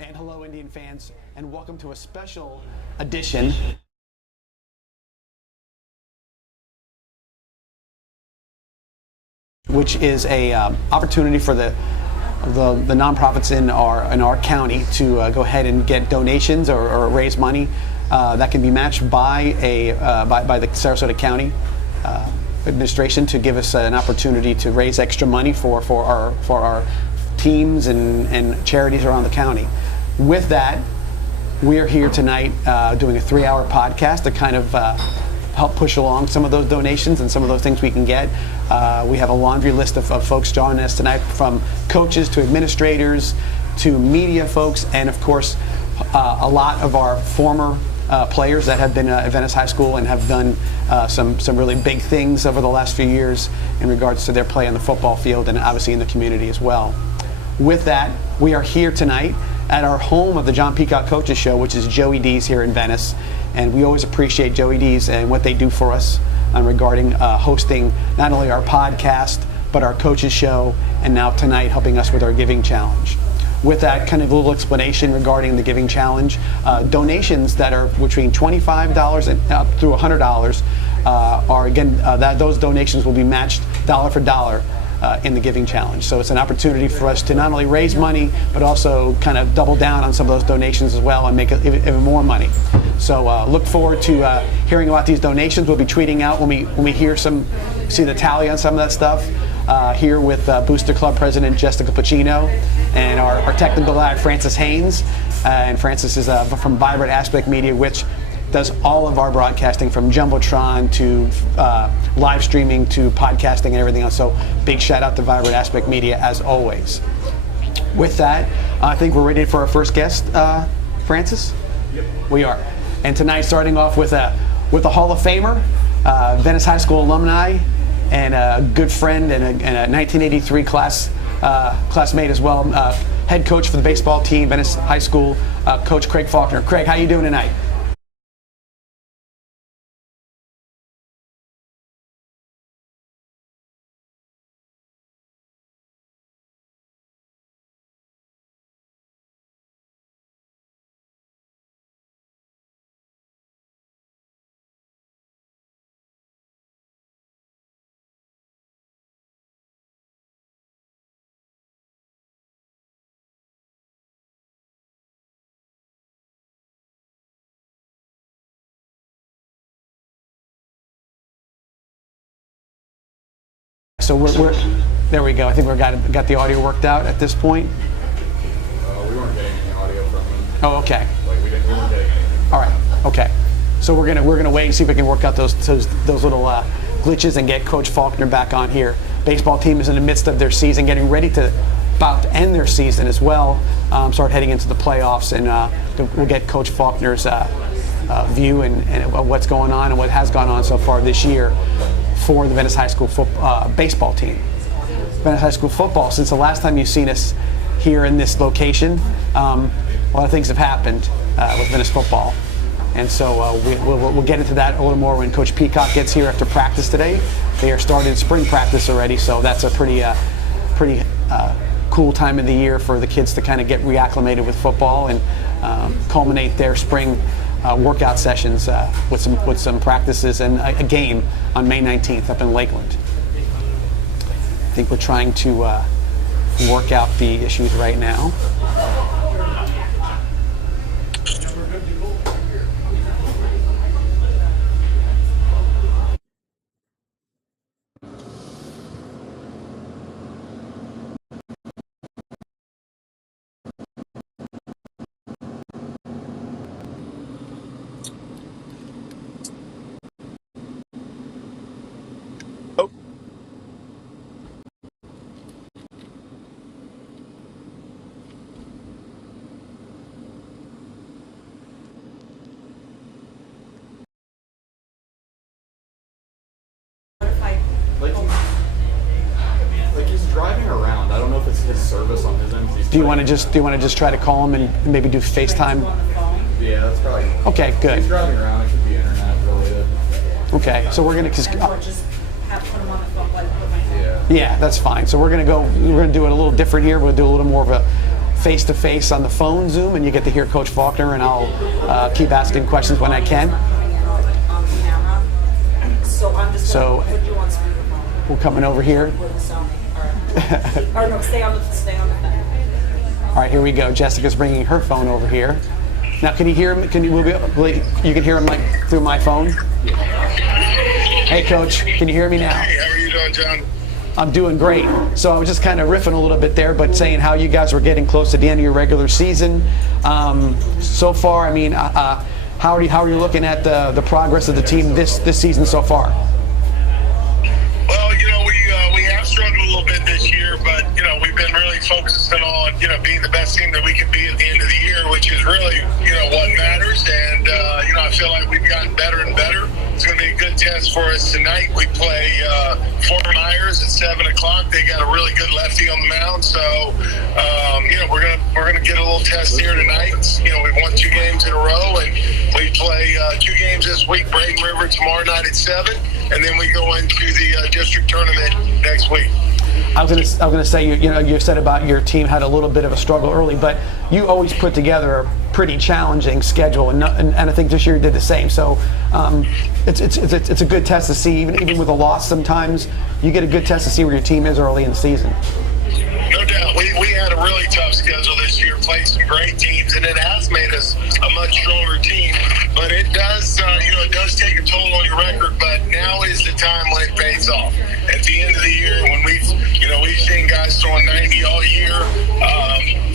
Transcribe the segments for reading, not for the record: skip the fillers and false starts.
And hello, Indian fans, and welcome to a special edition which is a opportunity for the nonprofits in our county to go ahead and get donations or raise money that can be matched by the Sarasota County administration to give us an opportunity to raise extra money for our teams and charities around the county. With that, we are here tonight doing a 3-hour podcast to kind of help push along some of those donations and some of those things we can get. We have a laundry list of folks joining us tonight, from coaches to administrators to media folks, and of course a lot of our former players that have been at Venice High School and have done some really big things over the last few years in regards to their play on the football field and obviously in the community as well. With that, we are here tonight at our home of the John Peacock Coaches Show, which is Joey D's here in Venice. And we always appreciate Joey D's and what they do for us regarding hosting not only our podcast, but our coaches show, and now tonight helping us with our giving challenge. With that kind of little explanation regarding the giving challenge, donations that are between $25 and up through $100 are, again, those donations will be matched dollar for dollar in the giving challenge. So it's an opportunity for us to not only raise money, but also kind of double down on some of those donations as well and make even more money. So look forward to hearing about these donations. We'll be tweeting out when we see the tally on some of that stuff. Here with Booster Club President Jessica Pacino and our technical guy Francis Haynes. And Francis is from Vibrant Aspect Media, which does all of our broadcasting from Jumbotron to live streaming to podcasting and everything else. So big shout out to Vibrant Aspect Media as always. With that, I think we're ready for our first guest, Francis? Yep. We are. And tonight, starting off with a Hall of Famer, Venice High School alumni, and a good friend and a 1983 classmate as well, head coach for the baseball team, Venice High School, Coach Craig Faulkner. Craig, how you doing tonight? So we're there we go. I think we've got the audio worked out at this point. We weren't getting any audio from him. Oh, okay. Like we weren't getting anything. All right. Okay. So we're gonna wait and see if we can work out those little glitches and get Coach Faulkner back on here. Baseball team is in the midst of their season, getting ready to about to end their season as well. Start heading into the playoffs, and we'll get Coach Faulkner's view and what's going on and what has gone on so far this year for the Venice High School baseball team. Venice High School football, since the last time you've seen us here in this location, a lot of things have happened with Venice football. And so we'll get into that a little more when Coach Peacock gets here after practice today. They are starting spring practice already, so that's a pretty cool time of the year for the kids to kind of get reacclimated with football and culminate their spring workout sessions with some practices and a game on May 19th up in Lakeland. I think we're trying to work out the issues right now. Driving around. I don't know if it's his service on his end. Do you want to just try to call him and maybe do FaceTime? Yeah, that's probably. Okay, good. He's driving around. It should be internet related. Okay, so we're gonna. Just have put him on the phone while I put my hand. Yeah, that's fine. So we're gonna do it a little different here. We'll do a little more of a face-to-face on the phone Zoom, and you get to hear Coach Faulkner, and I'll keep asking questions when I can. On camera. So I'm just So- going to put you on speakerphone. We're coming over here. With the sound. All right. Or no, stay on the thing. All right, here we go. Jessica's bringing her phone over here. Now, can you hear him? You can hear him like through my phone? Hey, Coach, can you hear me now? Hey, how are you doing, John? I'm doing great. So I was just kind of riffing a little bit there, but saying how you guys were getting close to the end of your regular season. So far, I mean, how are you looking at the progress of the team this season so far? Well, we have struggled a little bit this year, but we've been really focusing on being the best team that we can be at the end of the year, which is really what matters. And I feel like we've gotten better and better. It's going to be a good test for us tonight. We play Fort Myers at 7 o'clock. They got a really good lefty on the mound, so we're gonna get a little test here tonight. We've won 2 games in a row, and we play 2 games this week. Braden River tomorrow night at 7, and then we go into the district tournament next week. I was gonna say you said about your team had a little bit of a struggle early, but you always put together a pretty challenging schedule, and I think this year you did the same. So it's a good test to see, even with a loss. Sometimes you get a good test to see where your team is early in the season. No doubt. We had a really tough schedule this year, played some great teams, and it has made us a much stronger team. But it does, it does take a toll on your record. But now is the time when it pays off. At the end of the year, when we've seen guys throwing 90 all year,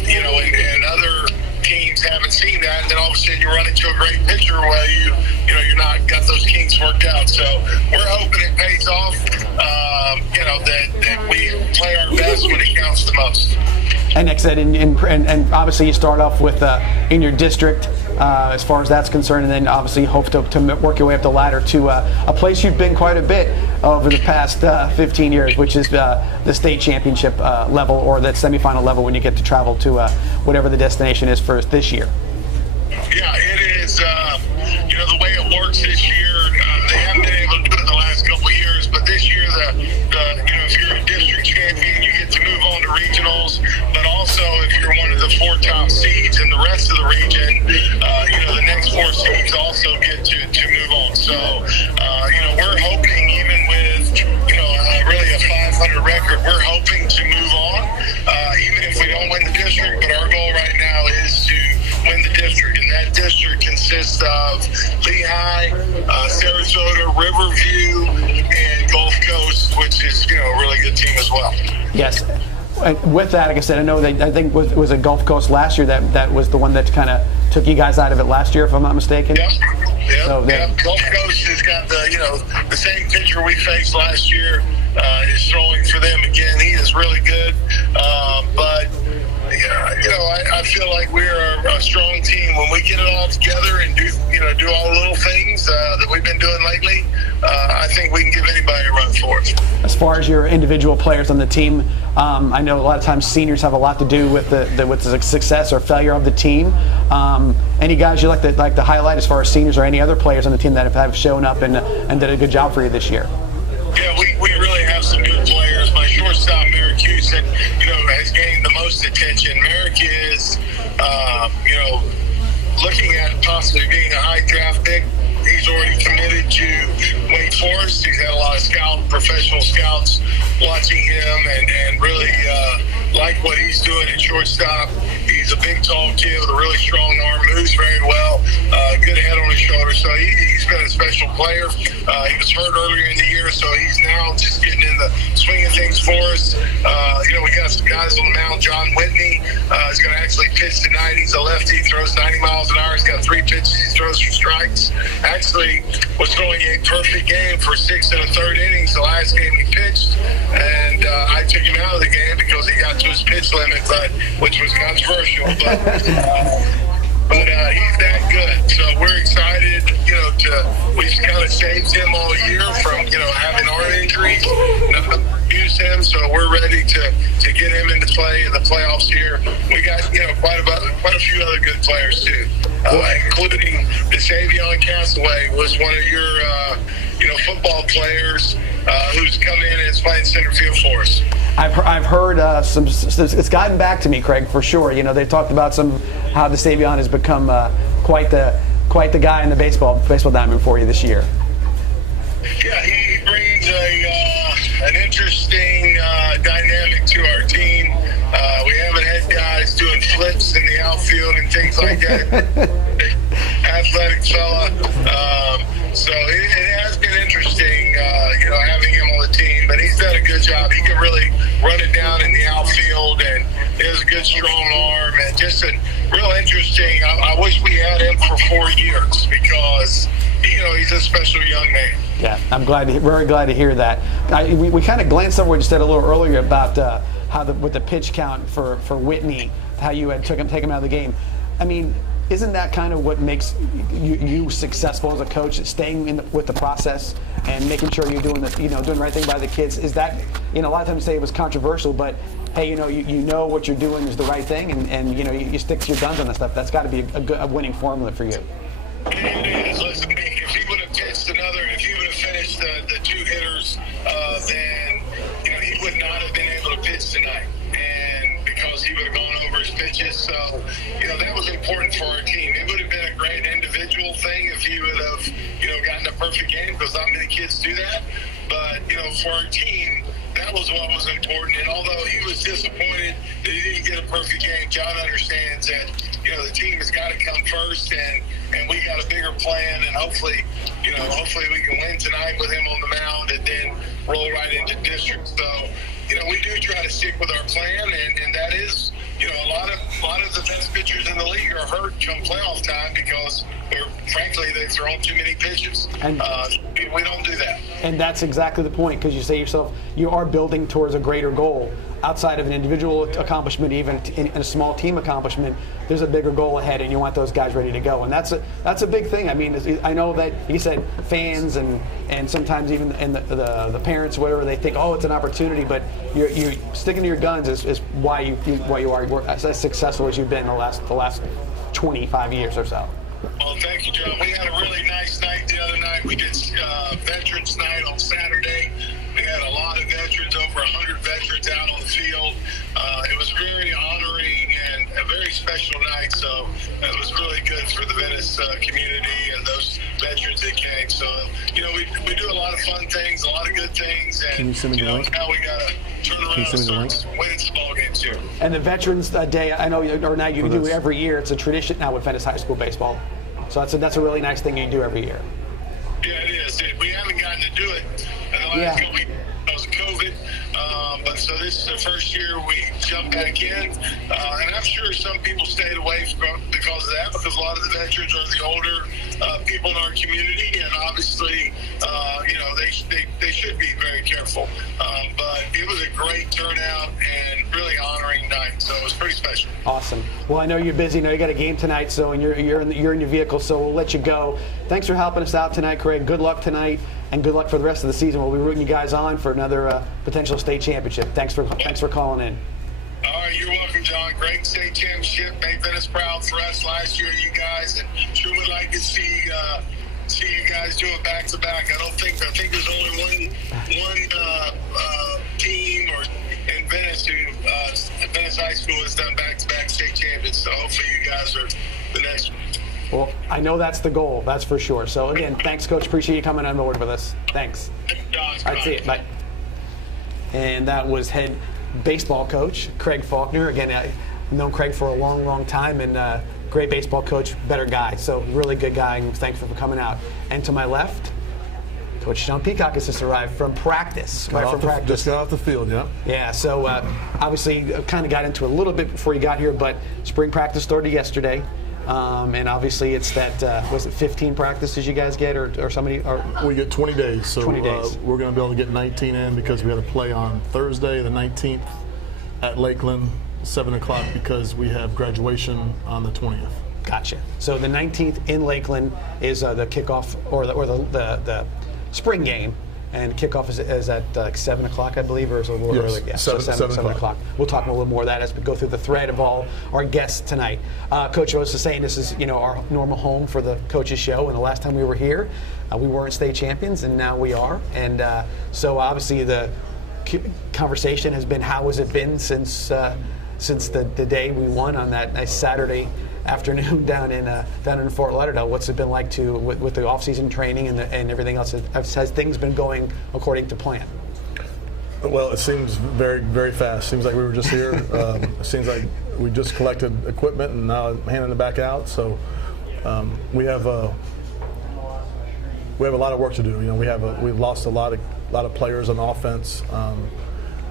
and other teams haven't seen that, and then all of a sudden you run into a great pitcher where you're not got those kinks worked out. So we're hoping it pays off. That we play our best when it counts the most. And like I said, and obviously you start off with in your district as far as that's concerned, and then obviously you hope to work your way up the ladder to a place you've been quite a bit over the past 15 years, which is the state championship level, or that semifinal level when you get to travel to whatever the destination is for this year. Yeah, it is. The way it works this year, they haven't been able to do it the last couple of years, but this year, if you're a district champion, you get to move on to regionals. But also, if you're one of the 4 top seeds in the rest of the region, the next 4 seeds also get to move on. So, we're hoping, even with really a 500 record, we're hoping to move on, even if we don't win the district. But our goal right now is to win the district, and that district consists of Lehigh, Sarasota, Riverview, and Gulf Coast, which is a really good team as well. Yes. With that, like I said, I think it was a Gulf Coast last year that was the one that kind of took you guys out of it last year, if I'm not mistaken. Yep. So Gulf Coast has got the same pitcher we faced last year is throwing for them again. He is really good, but. I feel like we're a strong team when we get it all together and do all the little things that we've been doing lately. I think we can give anybody a run for it. As far as your individual players on the team, I know a lot of times seniors have a lot to do with the success or failure of the team. Any guys you like to highlight as far as seniors or any other players on the team that have shown up and did a good job for you this year? Yeah, we really have some good players. My shortstop, Merrick Houston, has gained the most attention. Merrick is, looking at possibly being a high draft pick. He's already committed to Wake Forest. He's had a lot of professional scouts watching him and really like what he's doing at shortstop. He's a big, tall kid with a really strong arm, moves very well, good head on his shoulder. So he's been a special player. He was hurt earlier in the year, so he's now just getting in the swing of things for us. We got some guys on the mound. John Whitney is going to actually pitch tonight. He's a lefty, throws 90 miles an hour. He's got 3 pitches he throws for strikes. Actually was throwing a perfect game for 6 1/3 innings the last game he pitched, and I took him out of the game because he got to his pitch limit, which was controversial. But he's that good, so we're excited. We've kind of saved him all year from having arm injuries. Use him, so we're ready to get him into play in the playoffs here. We got quite a few other good players too, including the Savion Castaway was one of your football players who's come in and is playing center field for us. I've heard some. It's gotten back to me, Craig, for sure. You know, they've talked about how DeSavion has become quite the guy in the baseball diamond for you this year. Yeah, he brings an interesting dynamic to our team. We haven't had guys doing flips in the outfield and things like that. Athletic fella. So it has been interesting, having him on the team. But he's done a good job. He can really run it down in the outfield, and he has a good, strong arm, and just a real interesting. I wish we had him for 4 years because he's a special young man. Yeah, I'm very glad to hear that. We kind of glanced over what you said a little earlier about with the pitch count for Whitney, how you had taken him out of the game. I mean, isn't that kind of what makes you successful as a coach? Staying with the process and making sure you're doing doing the right thing by the kids. Is that a lot of times say it was controversial, but hey, you know what you're doing is the right thing, and you stick to your guns on that stuff. That's got to be a winning formula for you. It is. Listen, if he would have pitched if he would have finished the 2 hitters, then he would not have been able to pitch tonight, and because he would have gone over his pitches. So that was important for our team. It would have been a great individual thing if he would have gotten a perfect game, because not many kids do that. But for our team, that was what was important. And although he was disappointed that he didn't get a perfect game, John understands that the team has got to come first, and we got a bigger plan, and hopefully we can win tonight with him on the mound and then roll right into district. So we do try to stick with our plan, and that is a lot of the best pitchers in the league are hurt come playoff time because frankly they've thrown too many pitches. And we don't do that. And that's exactly the point, because you say yourself, you are building towards a greater goal. Outside of an individual accomplishment, even in a small team accomplishment, there's a bigger goal ahead, and you want those guys ready to go. And that's a big thing. I mean, I know that you said fans and sometimes even the parents, whatever, they think, oh, it's an opportunity, but you're sticking to your guns is why you are as successful as you've been the last 25 years or so. Well, thank you, John. We had a really nice night the other night. We did Veterans Night on Saturday. We had a lot of veterans, over 100 veterans out on the field. It was very honoring and a very special night, so it was really good for the Venice community and those veterans that came. So, we do a lot of fun things, a lot of good things, and Can you send me the link? Now we got to turn around and start winning some ball games too. And the Veterans Day, I know, or now you do every year. It's a tradition now with Venice High School baseball. So that's a really nice thing you do every year. Yeah, it is. We haven't gotten to do it in the last couple weeks because of COVID. But so this is the first year we jumped back in. And I'm sure some people stayed away because of that, because a lot of the veterans are the older people in our community. And obviously, they should be very careful. But it was a great turnout and really honoring night. So it was pretty special. Awesome. Well, I know you're busy. I know you got a game tonight, so and you're in your vehicle, so we'll let you go. Thanks for helping us out tonight, Craig. Good luck tonight, and good luck for the rest of the season. We'll be rooting you guys on for another potential state championship. Thanks for calling in. All right, you're welcome, John. Great state championship. Made Venice proud for us last year, you guys, and sure would like to see you guys do it back to back. I think there's only one team in Venice who Venice High School has done back-to-back state champions. So hopefully you guys are the next one. Well, I know that's the goal. That's for sure. So again, thanks, Coach. Appreciate you coming on board with us. Thanks. John, All right, see you. Bye. And that was head baseball coach Craig Faulkner. Again, I've known Craig for a long, long time, and great baseball coach, better guy. So really good guy, and thankful for coming out. And to my left, Coach Sean Peacock has just arrived from practice. Just got off the field, yeah. Yeah, so obviously kind of got into it a little bit before you got here, but spring practice started yesterday. And obviously it's that, was it 15 practices you guys get, or somebody? Or we get 20 days. So 20 days. We're going to be able to get 19 in because we had to play on Thursday, the 19th, at Lakeland, 7 o'clock, because we have graduation on the 20th. Gotcha. So the 19th in Lakeland is the kickoff, or the spring game. And kickoff is at like 7 o'clock, I believe, or is it a little early? Yeah, 7 o'clock. We'll talk a little more of that as we go through the thread of all our guests tonight. Coach was saying this is our normal home for the coaches show, and the last time we were here, we weren't state champions, and now we are. And so obviously conversation has been, how has it been since the day we won on that nice Saturday afternoon down in Fort Lauderdale? What's it been like with the off-season training and everything else? Has things been going according to plan? Well, it seems very, very fast. Seems like we were just here. It seems like we just collected equipment and now handing it back out. So we have a lot of work to do. We've lost a lot of players on offense.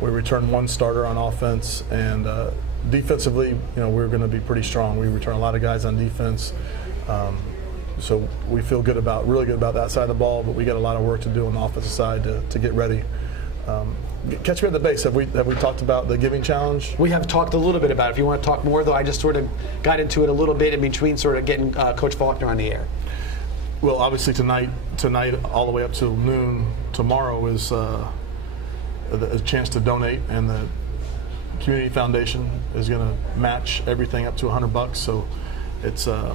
We returned one starter on offense, and defensively, we're going to be pretty strong. We return a lot of guys on defense. So we feel really good about that side of the ball, but we got a lot of work to do on the offensive side to get ready. Catch me at the base. Have we talked about the giving challenge? We have talked a little bit about it. If you want to talk more, though, I just sort of got into it a little bit in between sort of getting Coach Faulkner on the air. Well, obviously tonight all the way up till noon tomorrow is a chance to donate, and the Community Foundation is going to match everything up to $100. So it's a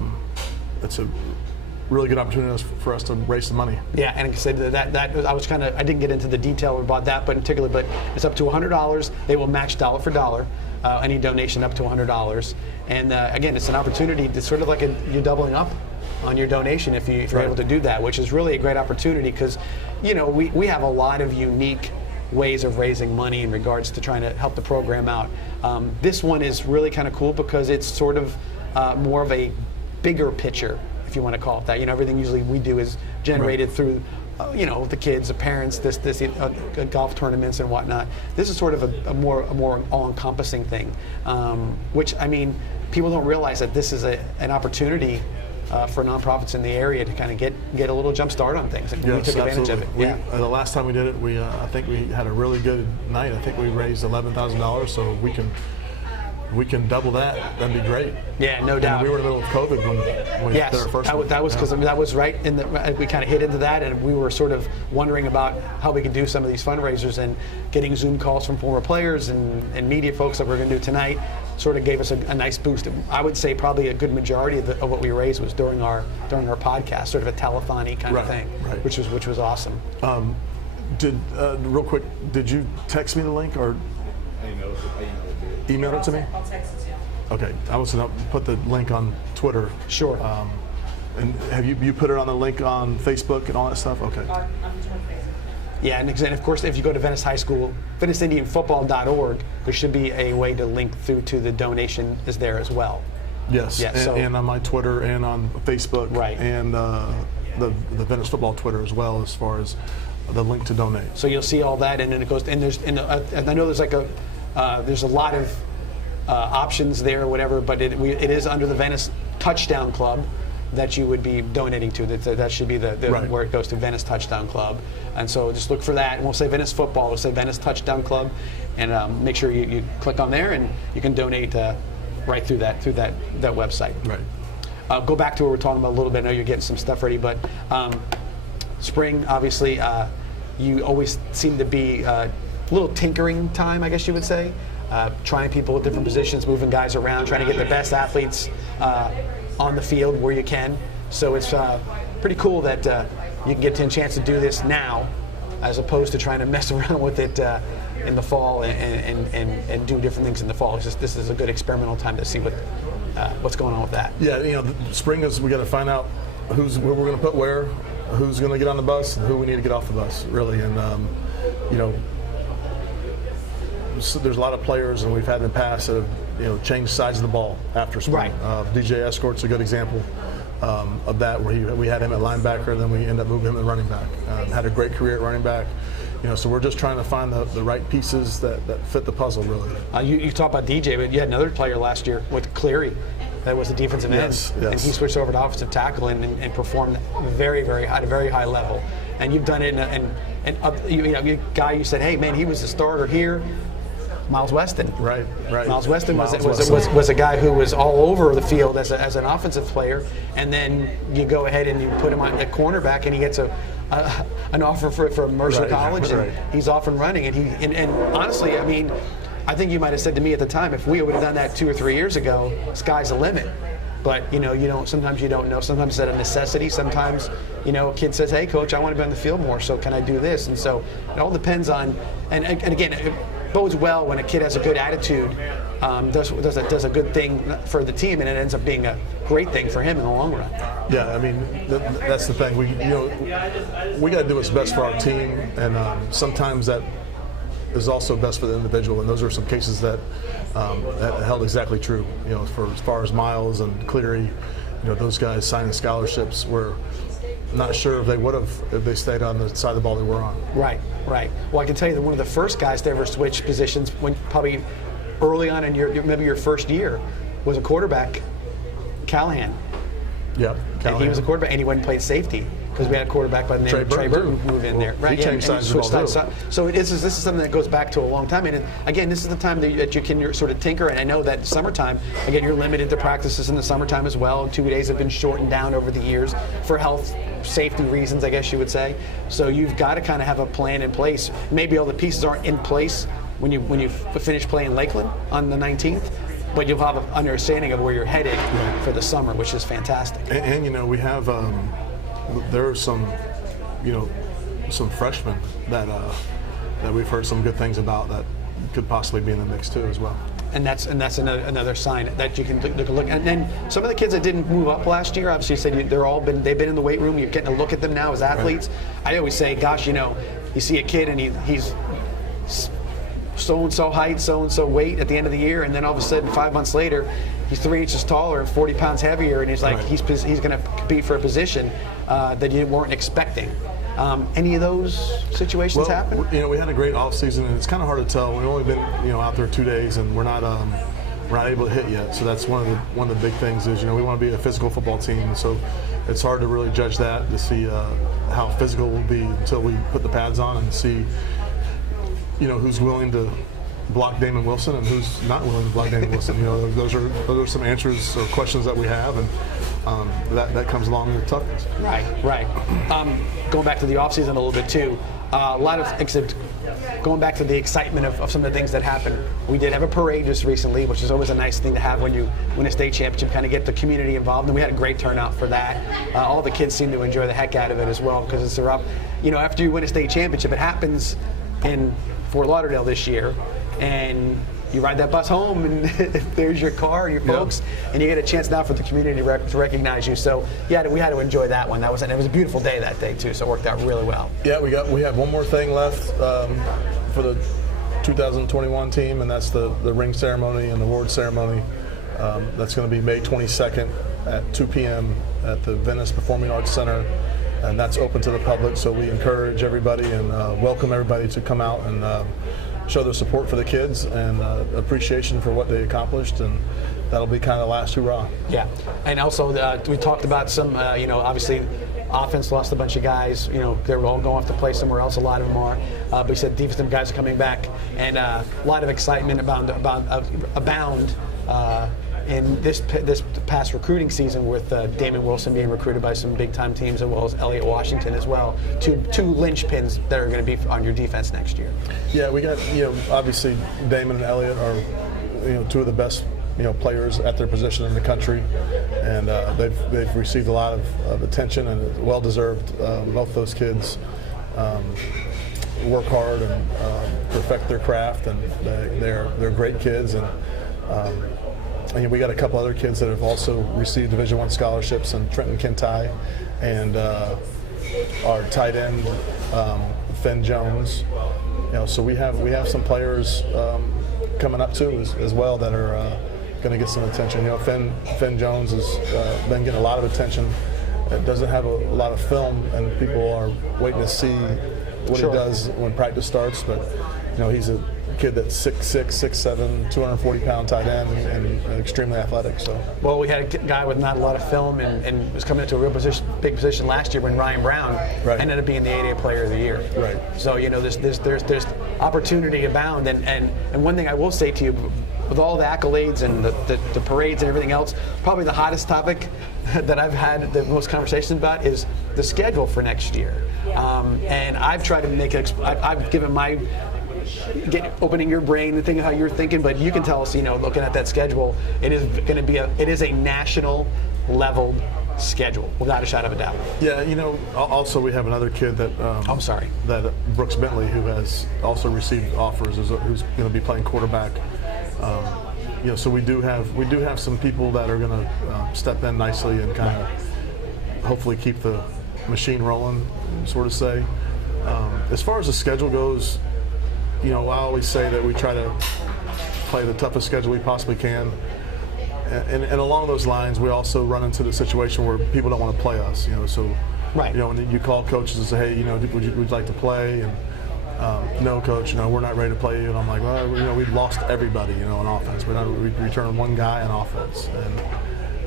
really good opportunity for us to raise some money. Yeah, and like I said, that I didn't get into the detail about that, but it's up to $100. They will match dollar for dollar any donation up to $100. And again, it's an opportunity to sort of like you're doubling up on your donation if you're able to do that, which is really a great opportunity because, we have a lot of unique ways of raising money in regards to trying to help the program out. This one is really kind of cool because it's sort of more of a bigger picture, if you want to call it that. Everything usually we do is generated through, the kids, the parents, golf tournaments and whatnot. This is sort of a more all-encompassing thing, which, people don't realize that this is an opportunity for nonprofits in the area to kind of get a little jump start on things. And we took advantage of it. The last time we did it, I think we had a really good night. I think we raised $11,000, so we can double that. That'd be great. Yeah, no doubt. And we were in the middle of COVID when we did our first one. That was because that was right in we kind of hit into that, and we were sort of wondering about how we could do some of these fundraisers, and getting Zoom calls from former players and media folks that we're going to do tonight sort of gave us a nice boost. I would say probably a good majority of what we raised was during our podcast, sort of a telethon-y kind of thing, which was awesome. Real quick, did you text me the link or email it to me? I'll text it to you. Okay, I was going to put the link on Twitter. Sure. And have you put it on the link on Facebook and all that stuff? Okay. I'm doing Facebook. Yeah, and of course, if you go to Venice High School, VeniceIndianFootball.org, there should be a way to link through to the donation is there as well. Yes, Yeah, and on my Twitter and on Facebook, Right. and the Venice Football Twitter as well, as far as the link to donate. So you'll see all that, and then it goes. And I know there's there's a lot of options there, or whatever, but it is under the Venice Touchdown Club that you would be donating to. That should be the where it goes to, Venice Touchdown Club. And so just look for that. And we'll say Venice Football. We'll say Venice Touchdown Club, and make sure you click on there, and you can donate right through that website. Right. Go back to what we're talking about a little bit. I know you're getting some stuff ready, but spring, obviously, you always seem to be a little tinkering time, I guess you would say. Trying people at different positions, moving guys around, trying to get the best athletes on the field where you can. So it's pretty cool that you can get a chance to do this now, as opposed to trying to mess around with it in the fall and do different things in the fall. This is a good experimental time to see what's going on with that. Yeah, the spring is, we got to find out where we're going to put where, who's going to get on the bus, and who we need to get off the bus, really. And there's a lot of players, and we've had in the past that have changed sides of the ball after spring. Right. DJ Escort's a good example of that, where we had him at linebacker, then we ended up moving him to running back. Had a great career at running back. So we're just trying to find the right pieces that fit the puzzle, really. You talk about DJ, but you had another player last year with Cleary that was a defensive end, and he switched over to offensive tackle and performed very, very high, at a very high level. And you've done it, you guy, you said, hey man, he was the starter here. Miles Weston. Right. Miles Weston was a guy who was all over the field as an offensive player, and then you go ahead and you put him on at cornerback, and he gets an offer from Mercer College, and he's off and running. And honestly, I think you might have said to me at the time, if we would have done that 2 or 3 years ago, sky's the limit. But you don't. Sometimes you don't know. Sometimes it's out of necessity. Sometimes a kid says, "Hey, coach, I want to be on the field more. So can I do this?" And so it all depends on. And again, it bodes well when a kid has a good attitude, does a good thing for the team, and it ends up being a great thing for him in the long run. Yeah, I mean that's the thing. We got to do what's best for our team, and sometimes that is also best for the individual. And those are some cases that held exactly true. For as far as Miles and Cleary, those guys signing scholarships were not sure if they would have if they stayed on the side of the ball they were on. Right. Well, I can tell you that one of the first guys to ever switch positions, when probably early on in maybe your first year, was a quarterback, Callahan. Yeah, And he was a quarterback, and he went and played safety because we had a quarterback by the name of Trey Burton move in there. He changed sides of the ball too. So this is something that goes back to a long time. And again, this is the time that you can sort of tinker. And I know that summertime, again, you're limited to practices in the summertime as well. 2 days have been shortened down over the years for health, safety reasons, I guess you would say. So you've got to kind of have a plan in place. Maybe all the pieces aren't in place when you finish playing Lakeland on the 19th. But you'll have an understanding of where you're headed for the summer, which is fantastic. And we have there are some freshmen that we've heard some good things about that could possibly be in the mix too as well. And that's another sign that you can look. And then some of the kids that didn't move up last year, obviously, you said they've been in the weight room. You're getting a look at them now as athletes. Right. I always say, gosh, you see a kid and he's so-and-so height, so-and-so weight at the end of the year, and then all of a sudden 5 months later he's 3 inches taller and 40 pounds heavier, and he's like, he's going to compete for a position that you weren't expecting. Any of those situations happen? We had a great off season, and it's kind of hard to tell. We've only been out there 2 days, and we're not able to hit yet. So that's one of the big things is we want to be a physical football team. So it's hard to really judge that, to see how physical we'll be until we put the pads on and see who's willing to block Damon Wilson and who's not willing to block Damon Wilson. Those are some answers or questions that we have, and that comes along with toughness. Right. Going back to the offseason a little bit too, a lot of going back to the excitement of some of the things that happened. We did have a parade just recently, which is always a nice thing to have when you win a state championship, kind of get the community involved, and we had a great turnout for that. All the kids seem to enjoy the heck out of it as well, because it's after you win a state championship, it happens in Fort Lauderdale this year, and you ride that bus home, and there's your car and your folks, and you get a chance now for the community to recognize you. So we had to enjoy that one. It was a beautiful day that day too, so it worked out really well. Yeah, we have one more thing left for the 2021 team, and that's the ring ceremony and award ceremony. That's going to be May 22nd at 2 p.m. at the Venice Performing Arts Center. And that's open to the public, so we encourage everybody and welcome everybody to come out and show their support for the kids and appreciation for what they accomplished, and that'll be kind of the last hurrah. Yeah, and also we talked about some, obviously offense lost a bunch of guys. They're all going off to play somewhere else. A lot of them are. But we said defensive guys are coming back, and a lot of excitement abound in this past recruiting season with Damon Wilson being recruited by some big-time teams, as well as Elliott Washington as well. Two linchpins that are going to be on your defense next year. Yeah, we got obviously Damon and Elliott are two of the best players at their position in the country, and they've received a lot of attention, and well deserved. Both those kids work hard and perfect their craft, and they're great kids, and we got a couple other kids that have also received Division I scholarships, and Trenton Kentai, and our tight end Finn Jones. So we have some players coming up too as well that are going to get some attention. Finn Jones has been getting a lot of attention. It doesn't have a lot of film, and people are waiting to see what he does when practice starts. But he's a kid that's 6'6", 6'7", 240-pound tight end, and extremely athletic. So, well, we had a guy with not a lot of film and was coming into a big position last year when Ryan Brown ended up being the 8A Player of the Year. Right. So there's opportunity abound, and one thing I will say to you, with all the accolades and the parades and everything else, probably the hottest topic that I've had the most conversations about is the schedule for next year. And I've tried to make I've given my opening your brain and thinking how you're thinking, but you can tell us, looking at that schedule, it is a national leveled schedule without a shadow of a doubt. Yeah, also we have another kid that I'm sorry. That Brooks Bentley, who has also received offers, who's going to be playing quarterback. So we do have some people that are going to step in nicely and kind of hopefully keep the machine rolling, sort of say. As far as the schedule goes, I always say that we try to play the toughest schedule we possibly can. And along those lines, we also run into the situation where people don't want to play us. So right. When you call coaches and say, hey, would you like to play? And no, coach, we're not ready to play you. And I'm like, well, we've lost everybody, on offense. We return one guy on offense,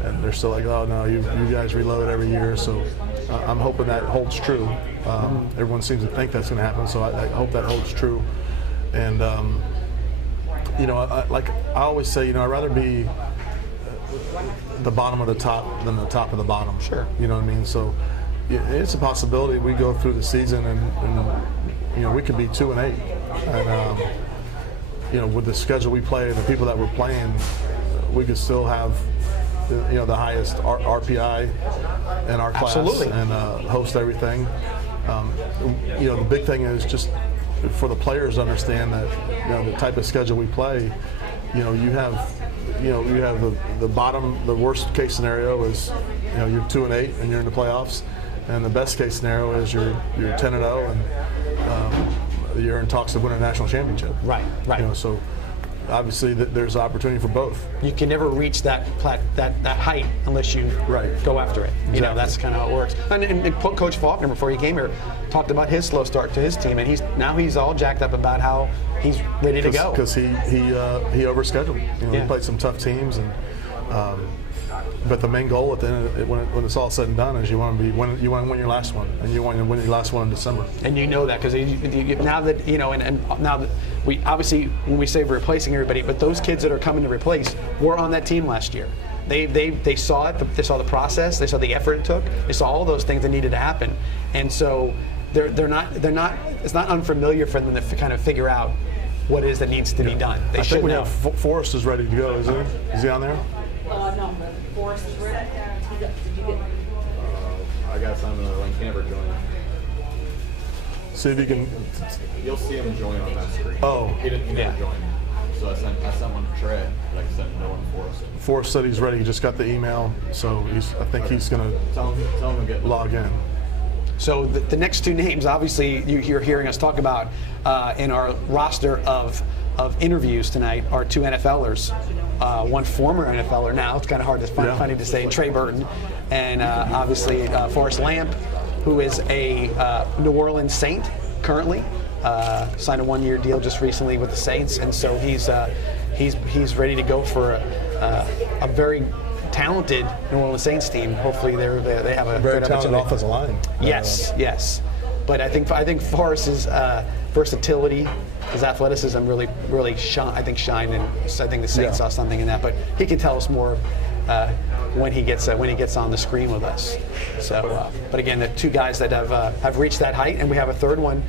and they're still like, oh no, you guys reload every year. So I'm hoping that holds true. Everyone seems to think that's going to happen, so I hope that holds true. And like I always say, I'd rather be the bottom of the top than the top of the bottom. Sure. You know what I mean? So it's a possibility we go through the season and we could be 2-8, and with the schedule we play and the people that we're playing, we could still have the highest RPI in our class. Absolutely. And host everything. The big thing is just for the players to understand that the type of schedule we play, you have the bottom, the worst case scenario is you're 2-8 and you're in the playoffs, and the best case scenario is you're 10-0 and you're in talks to win a national championship. Right. So obviously there's opportunity for both. You can never reach that height unless you go after it. Exactly. That's kind of how it works. And Coach Faulkner, before he came here, talked about his slow start to his team, and he's all jacked up about how he's ready to go. Because he overscheduled. He played some tough teams, and but the main goal at the end, when it's all said and done, is you want to win your last one, and you want to win your last one in December. And that because now that and now that we obviously, when we say we're replacing everybody, but those kids that are coming to replace were on that team last year. They saw it. They saw the process. They saw the effort it took. They saw all those things that needed to happen, and so they're not. It's not unfamiliar for them to kind of figure out what it is that needs to be done. They should know. Forrest is ready to go, isn't he? Is he on there? No, but Forrest is ready. Did you get? I got some in the link. He never joined. See if you can. You'll see him join on that screen. Oh. He never joined. So I sent one to Trey, like I sent no one to Forrest. Forrest said he's ready. He just got the email, so I think he's going to tell him to get log in. So the next two names, obviously, you're hearing us talk about in our roster of interviews tonight are two NFLers. One former NFLer now. It's kind of hard to funny to say, Trey Burton, and obviously Forrest Lamp, who is a New Orleans Saint currently. Signed a one-year deal just recently with the Saints, and so he's ready to go for a very talented New Orleans Saints team. Hopefully they have a very good talented opportunity. offensive line. Yes. But I think Forrest's versatility, his athleticism really shined, and I think the Saints saw something in that. But he can tell us more when he gets on the screen with us. So, but again, the two guys that have reached that height, and we have a third one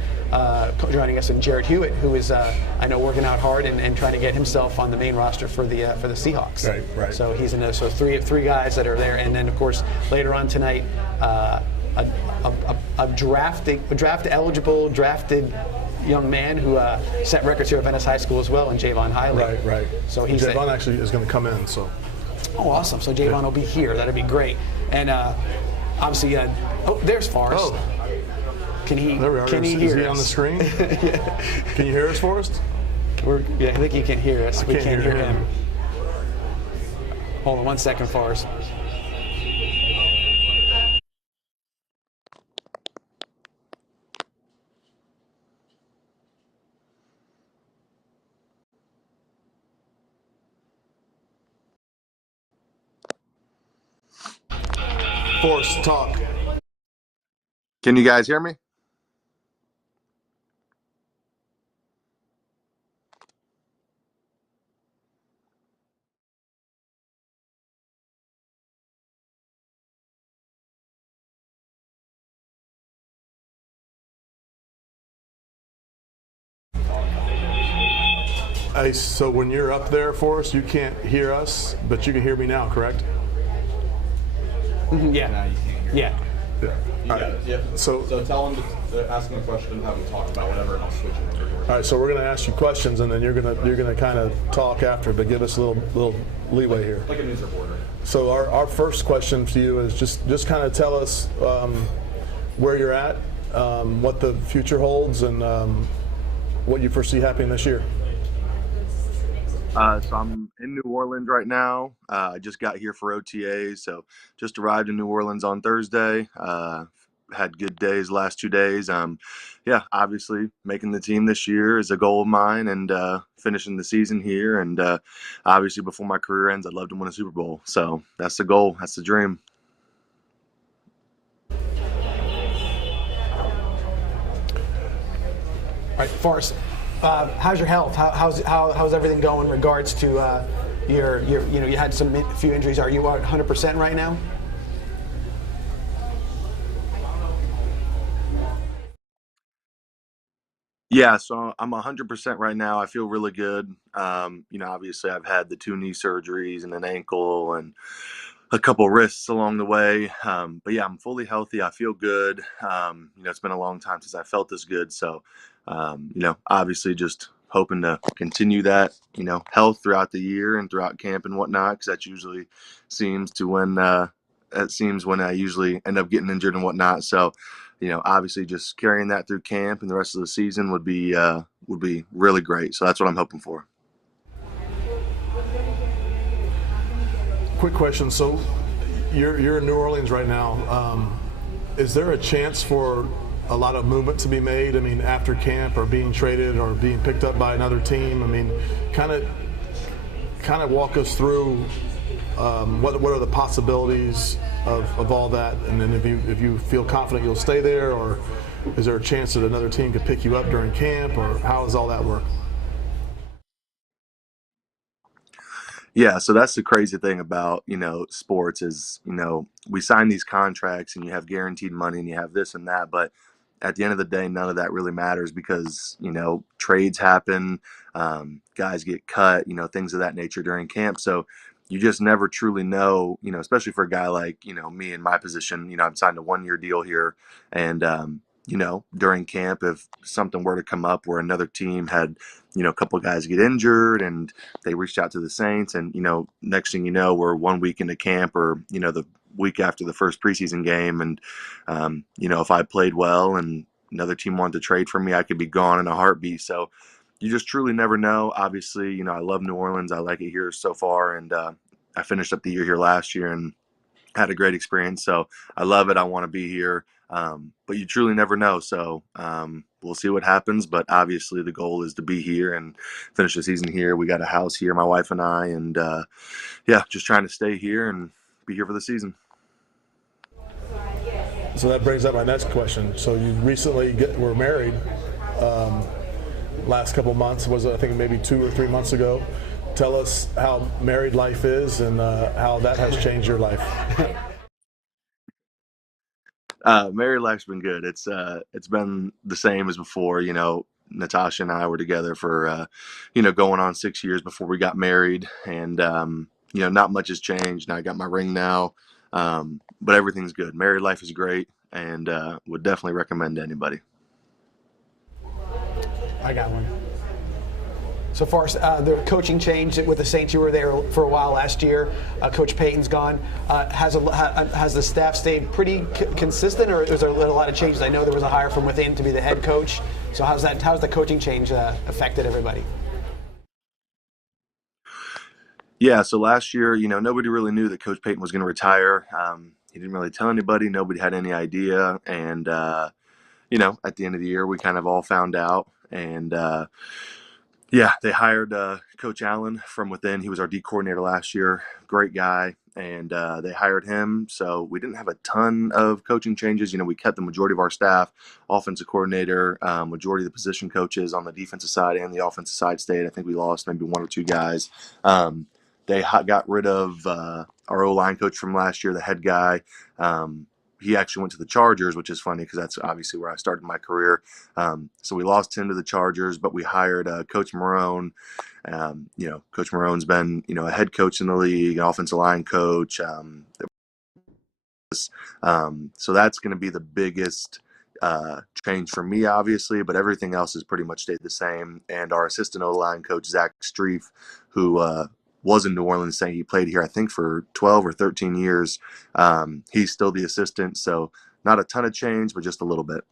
joining us, in Jared Hewitt, who is I know working out hard and trying to get himself on the main roster for the Seahawks. Right. So he's in so three guys that are there, and then of course later on tonight. A draft eligible drafted young man who set records here at Venice High School as well, and Javon Hiley. Right. So Javon actually is going to come in. So. Oh, awesome! So Javon will be here. That'd be great. And obviously, there's Forrest. Oh. Can he? There we are. Can he hear us? Is he on the screen? Can you hear us, Forrest? I think he can hear us. We can't hear him. Hold on 1 second, Forrest. Forrest, talk. Can you guys hear me? Hey, so when you're up there for us, you can't hear us, but you can hear me now, correct? Yeah. Now you can't hear. Yeah. You All got right. it. Yep. So tell them to ask them a question, have them talk about whatever, and I'll switch it over. all right, so we're going to ask you questions, and then you're going to kind of talk after, but give us a little leeway here. Like a news reporter. So our first question to you is just kind of tell us where you're at, what the future holds, and what you foresee happening this year. So I'm in New Orleans right now. I just got here for OTAs, so just arrived in New Orleans on Thursday. Had good days last 2 days. Yeah, obviously making the team this year is a goal of mine, and finishing the season here. And obviously before my career ends, I'd love to win a Super Bowl. So that's the goal. That's the dream. All right, Forrest, how's your health? How's everything going in regards to your you had a few injuries. Are you at 100% right now? Yeah, so I'm 100% right now. I feel really good. Obviously I've had the 2 knee surgeries and an ankle and a couple wrists along the way. But yeah, I'm fully healthy. I feel good. It's been a long time since I felt this good. So, obviously just hoping to continue that, health throughout the year and throughout camp and whatnot, because that usually seems to when I usually end up getting injured and whatnot. So, obviously just carrying that through camp and the rest of the season would be really great. So that's what I'm hoping for. Quick question. So you're in New Orleans right now. Is there a chance for a lot of movement to be made? I mean, after camp or being traded or being picked up by another team? I mean, kind of walk us through what are the possibilities of all that, and then if you feel confident you'll stay there, or is there a chance that another team could pick you up during camp, or how does all that work? Yeah, so that's the crazy thing about, sports is, we sign these contracts and you have guaranteed money and you have this and that, but at the end of the day, none of that really matters because, trades happen, guys get cut, things of that nature during camp. So you just never truly know, especially for a guy like, me in my position, I've signed a 1-year deal here. And, during camp, if something were to come up where another team had, a couple of guys get injured and they reached out to the Saints, and next thing you know, we're 1 week into camp, or the week after the first preseason game, and if I played well and another team wanted to trade for me, I could be gone in a heartbeat. So you just truly never know. Obviously, I love New Orleans. I like it here so far, and I finished up the year here last year and had a great experience. So I love it. I want to be here. But you truly never know. So we'll see what happens. But obviously the goal is to be here and finish the season here. We got a house here, my wife and I, and just trying to stay here and be here for the season. So that brings up my next question. So you recently were married. Last couple months, was it, I think maybe 2 or 3 months ago. Tell us how married life is and how that has changed your life. Married life's been good. It's been the same as before. Natasha and I were together for going on 6 years before we got married, and not much has changed. I got my ring now, but everything's good. Married life is great, and would definitely recommend to anybody. I got one. So far, the coaching change with the Saints. You were there for a while last year. Coach Payton's gone. Has the staff stayed pretty consistent, or is there a lot of changes? I know there was a hire from within to be the head coach. So how's the coaching change affected everybody? Yeah, so last year, nobody really knew that Coach Payton was going to retire. He didn't really tell anybody. Nobody had any idea. And, at the end of the year, we kind of all found out. And, they hired Coach Allen from within. He was our D coordinator last year. Great guy. And they hired him. So we didn't have a ton of coaching changes. We kept the majority of our staff, offensive coordinator, majority of the position coaches on the defensive side and the offensive side stayed. I think we lost maybe 1 or 2 guys. They got rid of our O-line coach from last year, the head guy. he actually went to the Chargers, which is funny because that's obviously where I started my career. So we lost him to the Chargers, but we hired Coach Marone. Coach Marone's been, a head coach in the league, an offensive line coach. So that's going to be the biggest change for me, obviously, but everything else has pretty much stayed the same. And our assistant O-line coach, Zach Streif, who was in New Orleans, saying he played here, I think, for 12 or 13 years. He's still the assistant, so not a ton of change, but just a little bit.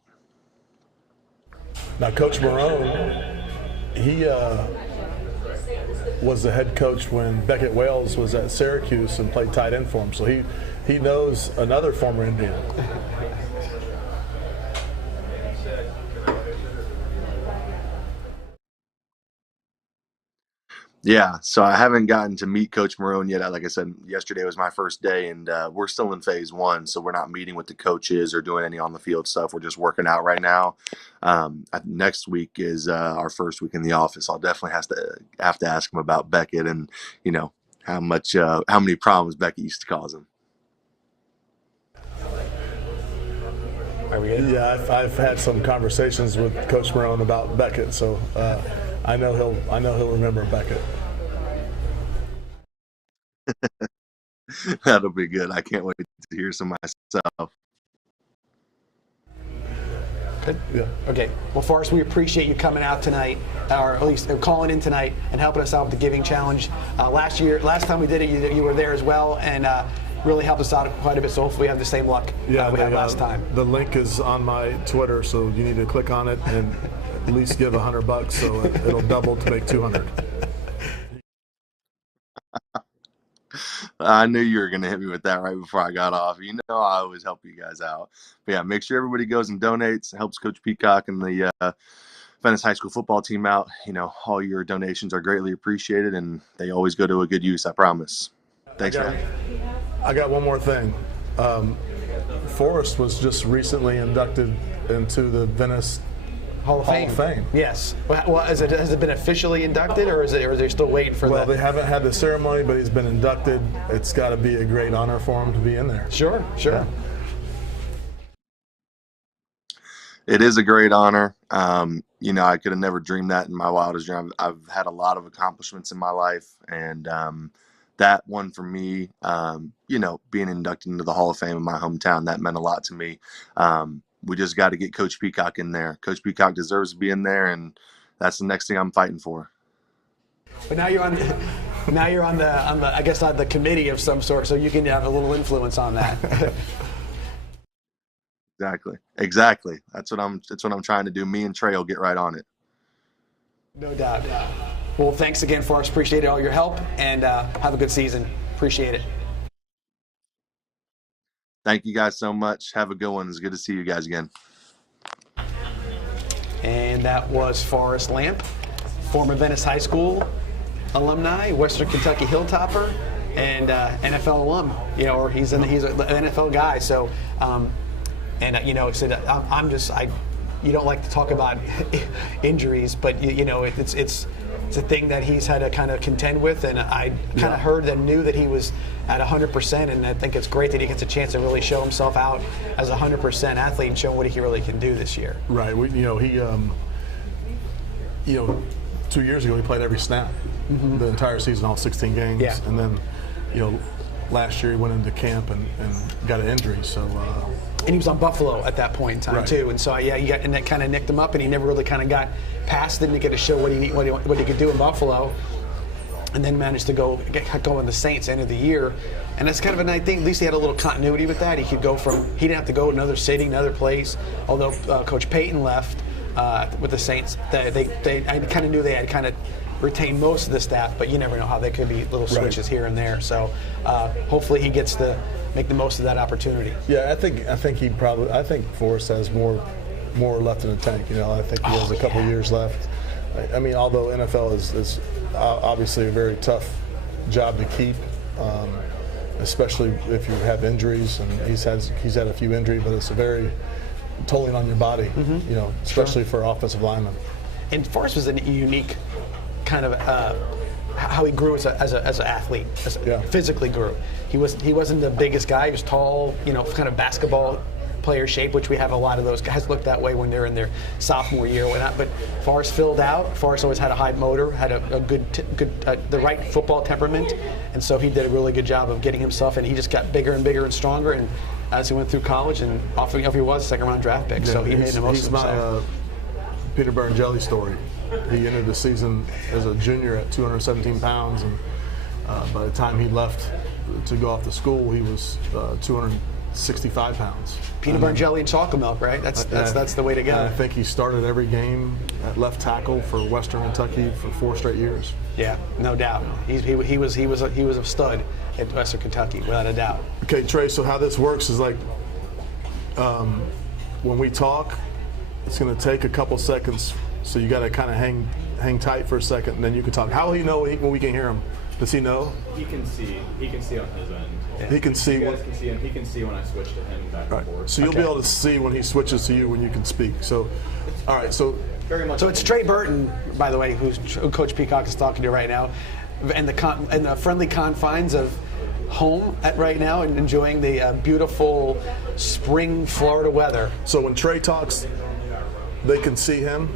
Now, Coach Marone, he was the head coach when Beckett Wales was at Syracuse and played tight end for him, so he knows another former Indian. Yeah, so I haven't gotten to meet Coach Marone yet. Like I said, yesterday was my first day, and we're still in phase 1, so we're not meeting with the coaches or doing any on-the-field stuff. We're just working out right now. Next week is our first week in the office. I'll definitely have to ask him about Beckett and, how many problems Beckett used to cause him. Are we good? Yeah, I've had some conversations with Coach Marone about Beckett, so I know he'll remember Beckett. That'll be good. I can't wait to hear some myself. Good. Yeah. Okay. Well, Forrest, we appreciate you coming out tonight, or at least calling in tonight and helping us out with the Giving Challenge. Last time we did it, you were there as well, and really helped us out quite a bit. So hopefully we have the same luck we had last time. The link is on my Twitter, so you need to click on it and at least give $100, so it'll double to make $200. I knew you were going to hit me with that right before I got off. I always help you guys out. But yeah, make sure everybody goes and donates. Helps Coach Peacock and the Venice High School football team out. All your donations are greatly appreciated, and they always go to a good use, I promise. Thanks, man. I got one more thing. Forrest was just recently inducted into the Venice Hall of Fame. Yes. Well, has it been officially inducted, or is they still waiting for that? Well, they haven't had the ceremony, but he's been inducted. It's got to be a great honor for him to be in there. Sure. Yeah. It is a great honor. I could have never dreamed that in my wildest dream. I've had a lot of accomplishments in my life, and that one for me, being inducted into the Hall of Fame in my hometown, that meant a lot to me. We just got to get Coach Peacock in there. Coach Peacock deserves to be in there, and that's the next thing I'm fighting for. But now you're on the committee of some sort, so you can have a little influence on that. Exactly. That's what I'm trying to do. Me and Trey will get right on it. No doubt. Well, thanks again, Forrest. Appreciate all your help, and have a good season. Appreciate it. Thank you guys so much. Have a good one. It's good to see you guys again. And that was Forrest Lamp, former Venice High School alumni, Western Kentucky Hilltopper, and NFL alum. He's an NFL guy. So, you don't like to talk about injuries, but it's a thing that he's had to kind of contend with, and I kind of heard and knew that he was at 100%, and I think it's great that he gets a chance to really show himself out as a 100% athlete and show what he really can do this year. Right. He 2 years ago he played every snap, the entire season, all 16 games, Yeah. and then last year he went into camp and got an injury, so. And he was on Buffalo at that point in time, right. too. And so, and that kind of nicked him up, and he never really kind of got past it and to get to show what he could do in Buffalo. And then managed to go in the Saints end of the year. And that's kind of a nice thing. At least he had a little continuity with that. He didn't have to go to another city, another place. Although Coach Payton left with the Saints, I kind of knew they had kind of retained most of the staff, but you never know how there could be little switches here and there. So hopefully he gets to make the most of that opportunity. Yeah, I think Forrest has more left in the tank. I think he has a couple years left. I mean, although NFL is obviously a very tough job to keep, especially if you have injuries, and he's had a few injuries, but it's a very tolling on your body, especially for offensive linemen. And Forrest was a unique kind of how he grew as an athlete, Yeah. physically grew. He wasn't the biggest guy. He was tall, kind of basketball player shape, which we have a lot of those guys look that way when they're in their sophomore year or whatnot. But Forrest filled out. Forrest always had a high motor, had a good the right football temperament, and so he did a really good job of getting himself, and he just got bigger and bigger and stronger. And as he went through college, and off he was, second-round draft pick. So he made the most of himself. My Peter Burn Jelly story. He entered the season as a junior at 217 pounds, and by the time he left to go off to school, he was 265 pounds. Peanut butter jelly and chocolate milk, right? That's the way to go. I think he started every game at left tackle for Western Kentucky for 4 straight years. Yeah, no doubt. He was a stud at Western Kentucky, without a doubt. Okay, Trey. So how this works is like when we talk, it's going to take a couple seconds. So you got to kind of hang tight for a second, and then you can talk. How will he know when we can hear him? Does he know? He can see. He can see on his end. Yeah. He can see. You guys can see him. He can see when I switch to him back Right. and forth. So you'll be able to see when he switches to you when you can speak. So, all right. So Very much. So it's Trey Burton, by the way, who Coach Peacock is talking to right now, and the friendly confines of home right now, and enjoying the beautiful spring Florida weather. So when Trey talks, they can see him.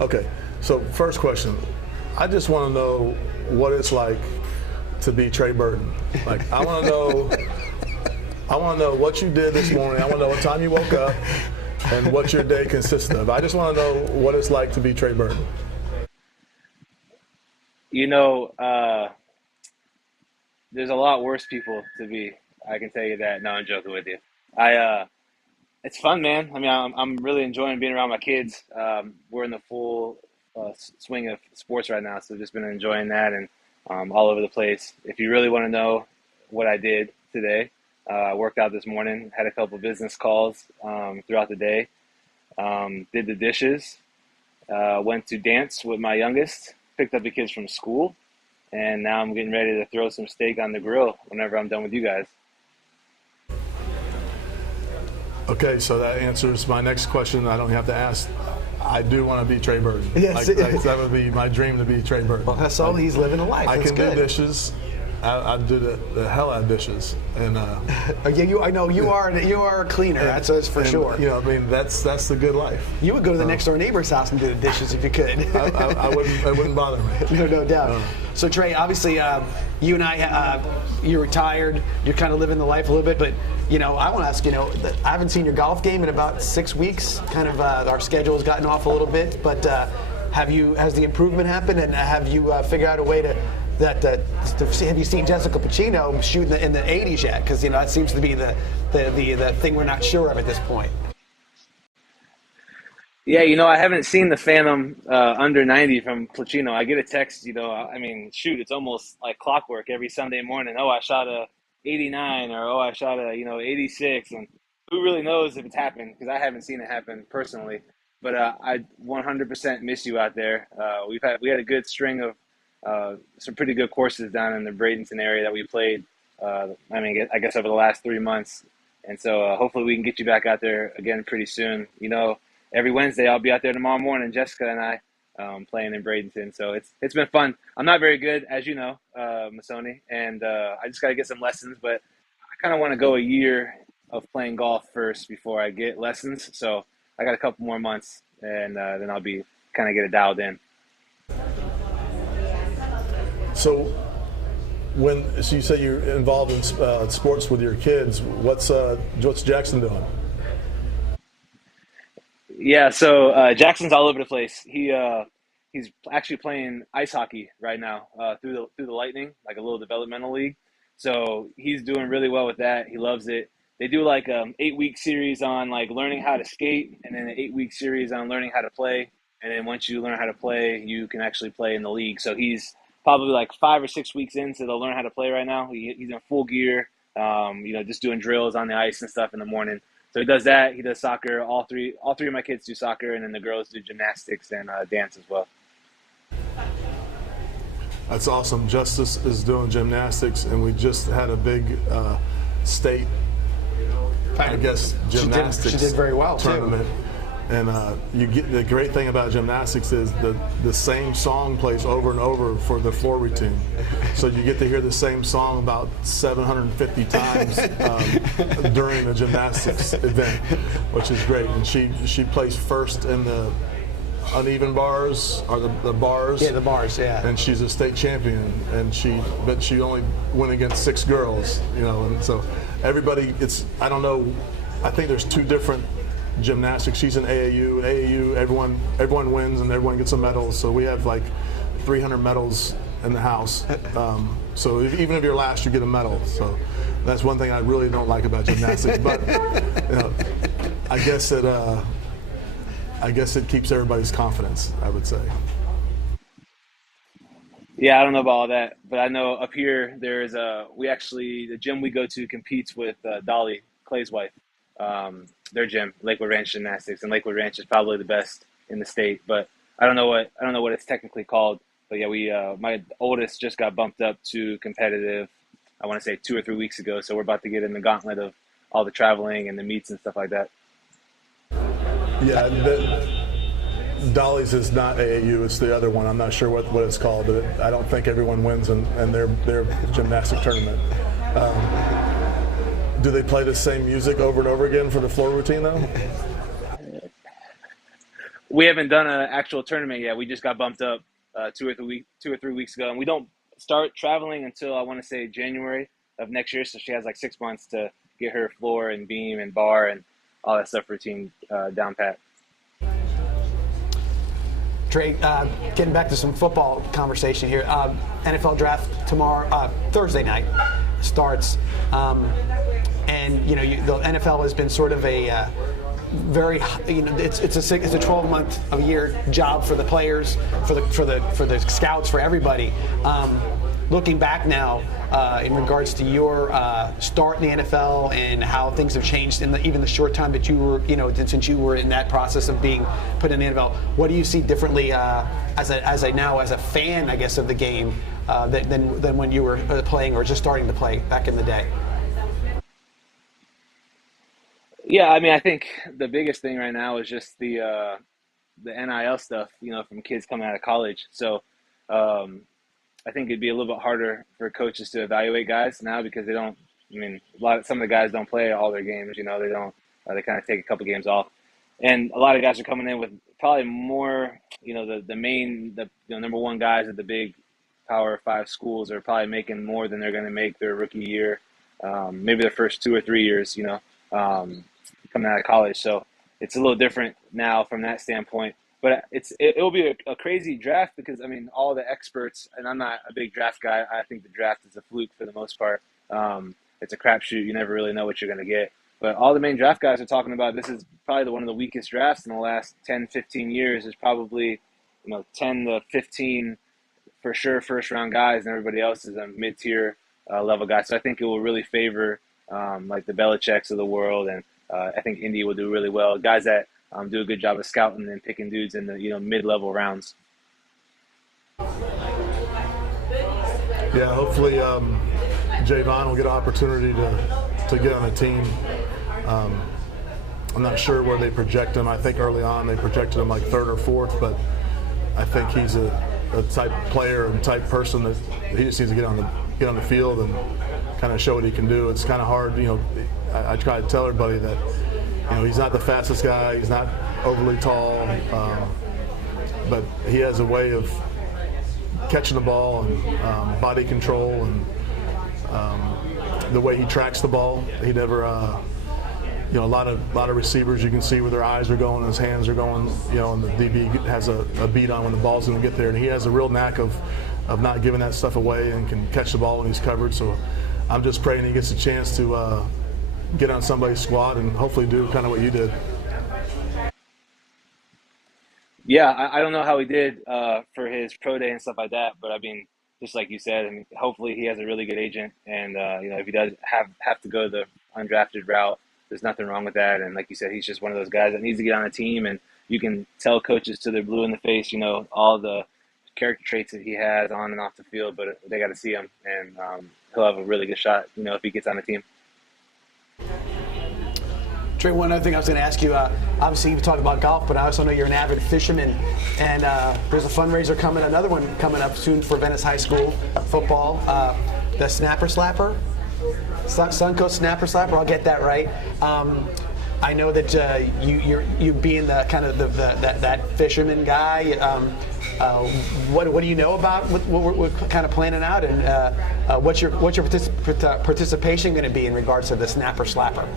Okay. So first question, I just want to know what it's like to be Trey Burton. Like I want to know what you did this morning. I want to know what time you woke up and what your day consists of. I just want to know what it's like to be Trey Burton. There's a lot worse people to be. I can tell you that. No, I'm joking with you. It's fun, man. I mean, I'm really enjoying being around my kids. We're in the full swing of sports right now, so just been enjoying that and all over the place. If you really want to know what I did today, I worked out this morning, had a couple business calls throughout the day, did the dishes, went to dance with my youngest, picked up the kids from school, and now I'm getting ready to throw some steak on the grill whenever I'm done with you guys. Okay, so that answers my next question. I don't have to ask. I do want to be Trey Burton. Yes. That would be my dream to be Trey Burton. Well, that's all. He's living a life. I That's can good. do dishes. I do the hell out of dishes, and Yeah, I know you are a cleaner. That's for sure. I mean that's the good life. You would go to the next door neighbor's house and do the dishes if you could. I wouldn't. It wouldn't bother me. No doubt. So Trey, obviously, you and I, you're retired. You're kind of living the life a little bit, but I want to ask. I haven't seen your golf game in about 6 weeks. Kind of, our schedule has gotten off a little bit, but has the improvement happened, and have you figured out a way to? Have you seen Jessica Pacino shoot in the 80s yet? Because that seems to be the thing we're not sure of at this point. Yeah, I haven't seen the Phantom under 90 from Pacino. I get a text, it's almost like clockwork every Sunday morning. Oh, I shot a 89, or oh, I shot a 86, and who really knows if it's happened? Because I haven't seen it happen personally. But I 100% miss you out there. We had a good string of some pretty good courses down in the Bradenton area that we played. I guess over the last 3 months, and so hopefully we can get you back out there again pretty soon. Every Wednesday I'll be out there tomorrow morning, Jessica and I playing in Bradenton. So it's been fun. I'm not very good, as you know, Mussone, and I just got to get some lessons. But I kind of want to go a year of playing golf first before I get lessons. So I got a couple more months, and then I'll be kind of get it dialed in. So you say you're involved in sports with your kids, what's Jackson doing? Yeah, so Jackson's all over the place. He's actually playing ice hockey right now through the Lightning, like a little developmental league. So he's doing really well with that. He loves it. They do like 8-week series on like learning how to skate, and then an 8-week series on learning how to play. And then once you learn how to play, you can actually play in the league. So he's probably like 5 or 6 weeks into the learn how to play right now. He's in full gear, just doing drills on the ice and stuff in the morning. So he does that. He does soccer. All three of my kids do soccer, and then the girls do gymnastics and dance as well. That's awesome. Justice is doing gymnastics, and we just had a big state, I guess, gymnastics she did very well, tournament. And you get the great thing about gymnastics is the same song plays over and over for the floor routine. So you get to hear the same song about 750 times during a gymnastics event, which is great. And she plays first in the uneven bars or the bars. Yeah, the bars. Yeah. And she's a state champion, but she only went against 6 girls, and so everybody. I don't know. I think there's 2 different gymnastics. She's in AAU. AAU, everyone wins and everyone gets a medal. So we have like 300 medals in the house. So even if you're last, you get a medal. So that's one thing I really don't like about gymnastics. But I guess it keeps everybody's confidence, I would say. Yeah, I don't know about all that, but I know up here there's the gym we go to competes with Dolly, Clay's wife. Their gym, Lakewood Ranch Gymnastics, and Lakewood Ranch is probably the best in the state. But I don't know what it's technically called. But yeah, my oldest just got bumped up to competitive. I want to say 2 or 3 weeks ago. So we're about to get in the gauntlet of all the traveling and the meets and stuff like that. Yeah, Dolly's is not AAU. It's the other one. I'm not sure what it's called. But I don't think everyone wins in their gymnastic tournament. Do they play the same music over and over again for the floor routine, though? We haven't done an actual tournament yet. We just got bumped up 2 or 3 weeks ago, and we don't start traveling until I want to say January of next year. So she has like 6 months to get her floor and beam and bar and all that stuff routine down pat. Trey, getting back to some football conversation here. NFL draft tomorrow, Thursday night starts. And the NFL has been sort of a very, it's a 12-month a year job for the players, for the scouts, for everybody. Looking back now, in regards to your start in the NFL and how things have changed in even the short time that you were, since you were in that process of being put in the NFL, what do you see differently as a fan, I guess, of the game than when you were playing or just starting to play back in the day? Yeah, I mean, I think the biggest thing right now is just the NIL stuff, from kids coming out of college. So I think it'd be a little bit harder for coaches to evaluate guys now because they don't. I mean, some of the guys don't play all their games. They don't. They kind of take a couple games off, and a lot of guys are coming in with probably more. The number one guys at the big Power 5 schools are probably making more than they're going to make their rookie year, maybe their first 2 or 3 years. Coming out of college. So it's a little different now from that standpoint. But it'll be a crazy draft because, I mean, all the experts, and I'm not a big draft guy, I think the draft is a fluke for the most part. It's a crapshoot. You never really know what you're going to get. But all the main draft guys are talking about this is probably one of the weakest drafts in the last 10, 15 years. There's probably 10 to 15 for sure first-round guys, and everybody else is a mid-tier level guy. So I think it will really favor like the Belichicks of the world, and I think Indy will do really well. Guys that do a good job of scouting and picking dudes in the mid-level rounds. Yeah, hopefully Javon will get an opportunity to get on a team. I'm not sure where they project him. I think early on they projected him like 3rd or 4th, but I think he's a type player and type person that he just needs to get on the field and kind of show what he can do. It's kind of hard, I try to tell everybody that he's not the fastest guy, he's not overly tall, but he has a way of catching the ball and body control and the way he tracks the ball. He never, a lot of receivers you can see where their eyes are going, his hands are going, and the DB has a beat on when the ball's going to get there, and he has a real knack of not giving that stuff away and can catch the ball when he's covered. So I'm just praying he gets a chance to get on somebody's squad and hopefully do kind of what you did. Yeah, I don't know how he did for his pro day and stuff like that, but I mean, just like you said, I mean, hopefully he has a really good agent, and if he does have to go the undrafted route, there's nothing wrong with that. And like you said, he's just one of those guys that needs to get on a team, and you can tell coaches till they're blue in the face, all the character traits that he has on and off the field, but they got to see him, and he'll have a really good shot, if he gets on the team. Trey, one other thing I was going to ask you, obviously you talked about golf, but I also know you're an avid fisherman, and there's a fundraiser another one coming up soon for Venice High School football, the Snapper Slapper, Suncoast Snapper Slapper, I'll get that right. I know that you being the kind of that fisherman guy. What do you know about what we're kind of planning out, and what's your participation going to be in regards to the Snapper Slapper?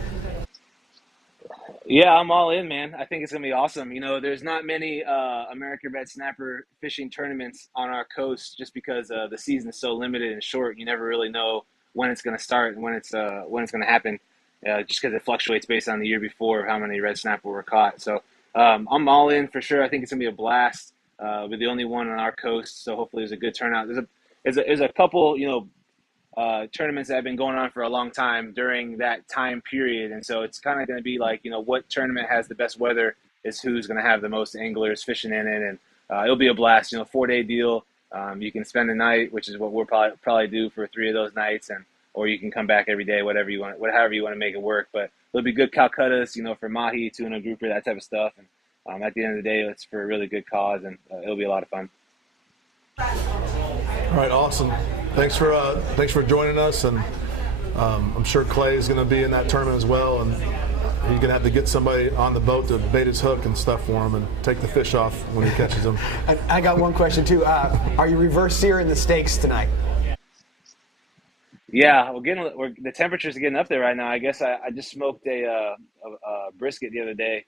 Yeah, I'm all in, man. I think it's going to be awesome. There's not many American red snapper fishing tournaments on our coast just because the season is so limited and short. You never really know when it's going to start and when it's going to happen, just because it fluctuates based on the year before how many red snapper were caught. So I'm all in for sure. I think it's going to be a blast. We're the only one on our coast, so hopefully there's a good turnout. There's a couple, tournaments that have been going on for a long time during that time period, and so it's kind of going to be like, what tournament has the best weather is who's going to have the most anglers fishing in it, and it'll be a blast. 4-day deal. You can spend the night, which is what we'll probably do for 3 of those nights, or you can come back every day, however you want to make it work. But there'll be good Calcuttas, for mahi, tuna, grouper, that type of stuff, and at the end of the day, it's for a really good cause, and it'll be a lot of fun. All right, awesome. Thanks for joining us, and I'm sure Clay is going to be in that tournament as well, and he's going to have to get somebody on the boat to bait his hook and stuff for him and take the fish off when he catches them. I got one question too. Are you reverse searing the steaks tonight? Yeah, the temperatures are getting up there right now. I guess I just smoked a brisket the other day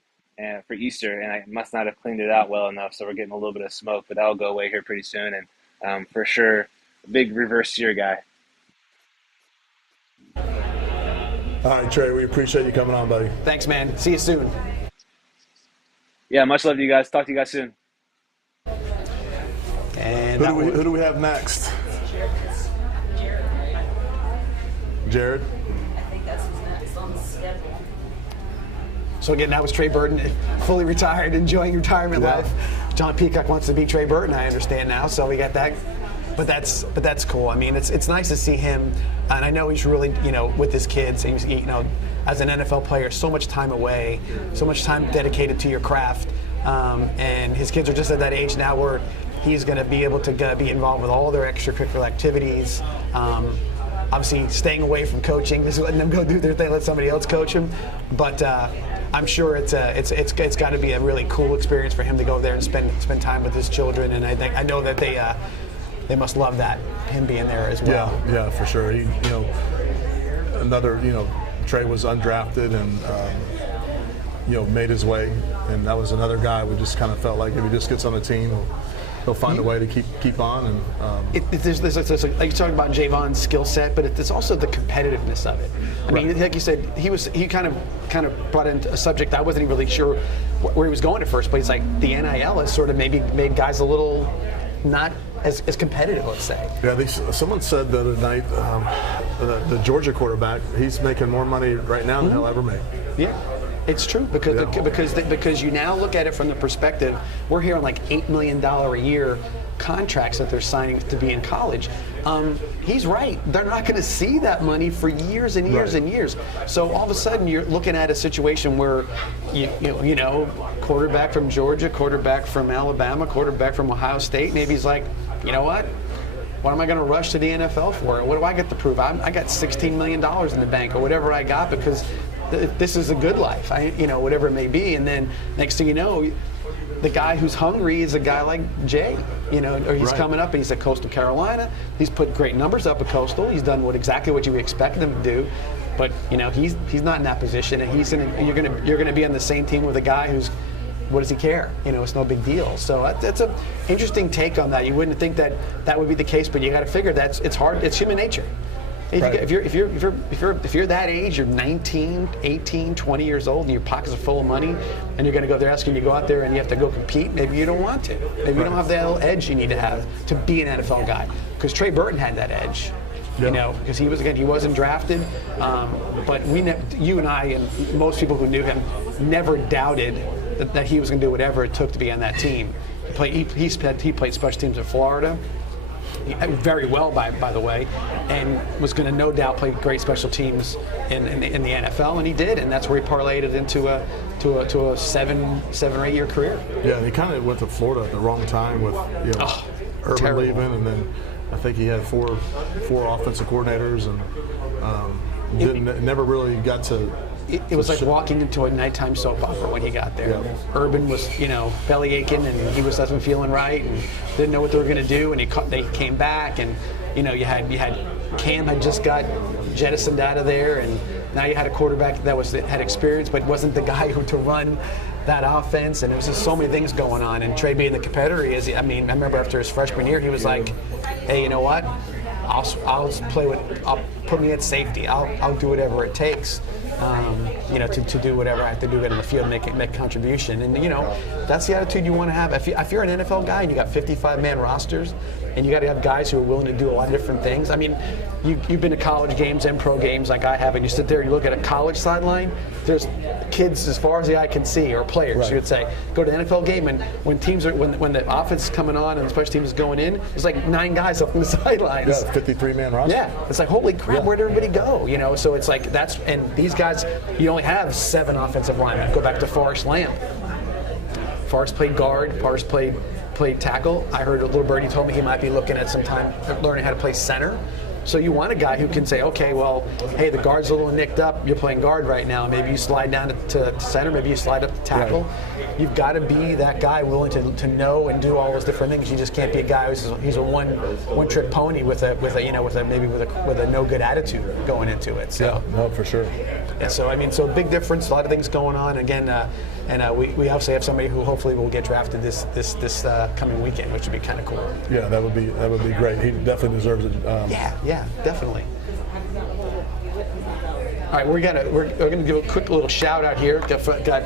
for Easter, and I must not have cleaned it out well enough, so we're getting a little bit of smoke, but that'll go away here pretty soon, and for sure, big reverse sear guy. All right, Trey, we appreciate you coming on, buddy. Thanks, man. See you soon. Yeah, much love to you guys. Talk to you guys soon. And who do we have next? Jared? I think that's who's next on the schedule. So again, that was Trey Burton, fully retired, enjoying retirement life. John Peacock wants to be Trey Burton, I understand now, so we got that. But that's cool. I mean, it's nice to see him, and I know he's really, with his kids. He's, as an NFL player, so much time away, so much time dedicated to your craft, and his kids are just at that age now where he's going to be able to be involved with all their extracurricular activities. Obviously, staying away from coaching, just letting them go do their thing, let somebody else coach them. But I'm sure it's got to be a really cool experience for him to go there and spend time with his children, and I know that they must love that, him being there as well. Yeah, for sure. He, Trey was undrafted and made his way, and that was another guy we just kind of felt like if he just gets on the team, he'll find a way to keep on. And there's like you're talking about Javon's skill set, but there's also the competitiveness of it. I mean, like you said, he kind of brought in a subject I wasn't even really sure where he was going at first, but it's like the NIL has sort of maybe made guys a little not as competitive, let's say. Yeah, someone said the other night the Georgia quarterback, he's making more money right now than he'll ever make. Yeah. It's true because you now look at it from the perspective, we're hearing like $8 million a year contracts that they're signing to be in college. He's right. They're not going to see that money for years and years and years. So all of a sudden you're looking at a situation where quarterback from Georgia, quarterback from Alabama, quarterback from Ohio State, maybe he's like, you know what am I going to rush to the NFL for? What do I get to prove? I got $16 million in the bank or whatever I got because this is a good life, whatever it may be. And then next thing you know, the guy who's hungry is a guy like Jay, or he's coming up and he's at Coastal Carolina. He's put great numbers up at Coastal. He's done exactly what you expected him to do. But he's not in that position, and you're gonna be on the same team with a guy who's, what does he care? It's no big deal. So that's an interesting take on that. You wouldn't think that would be the case, but you got to figure it's hard. It's human nature. If you're that age, you're 19, 18, 20 years old, and your pockets are full of money, and you're going to go there asking you to go out there and you have to go compete, maybe you don't want to. Maybe you don't have that little edge you need to have to be an NFL guy. Because Trey Burton had that edge, because he wasn't drafted. But you and I and most people who knew him never doubted that he was going to do whatever it took to be on that team. He played special teams in Florida. very well, by the way, and was going to no doubt play great special teams in the NFL, and he did, and that's where he parlayed it into a 7 or 8 year career. Yeah, and he kind of went to Florida at the wrong time with Urban terrible. leaving, and then I think he had four offensive coordinators, and never really got to. It was like walking into a nighttime soap opera when he got there. Yeah. Urban was, belly aching, and he wasn't feeling right, and didn't know what they were going to do. And they came back, and you had Cam had just got jettisoned out of there, and now you had a quarterback that had experience, but wasn't the guy who to run that offense. And there was just so many things going on. And Trey being the competitor he is, I remember after his freshman year, he was like, "Hey, you know what? I'll put me at safety. I'll do whatever it takes." To do whatever I have to do, get on the field, make a contribution, and that's the attitude you want to have. If you're an NFL guy and you got 55-man rosters, and you got to have guys who are willing to do a lot of different things. You've been to college games and pro games like I have, and you sit there and you look at a college sideline. There's kids as far as the eye can see, or players. Right. You would say, go to the NFL game, and when the offense is coming on and the special teams is going in, there's like 9 guys up on the sidelines. Yeah, 53-man roster. Yeah, it's like, holy crap, where'd everybody go? So it's like and these guys, you only have 7 offensive linemen. Go back to Forrest Lamp. Forrest played guard. Forrest played tackle. I heard a little birdie told me he might be looking at some time learning how to play center. So you want a guy who can say, okay, well, hey, the guard's a little nicked up. You're playing guard right now. Maybe you slide down to center. Maybe you slide up to tackle. Right. You've got to be that guy willing to know and do all those different things. You just can't be a guy he's a one trick pony with a no good attitude going into it. So no, for sure. Yeah, so big difference. A lot of things going on. Again, we obviously have somebody who hopefully will get drafted this coming weekend, which would be kind of cool. Yeah, that would be great. He definitely deserves it. Yeah, definitely. All right, we're going to give a quick little shout out here. Got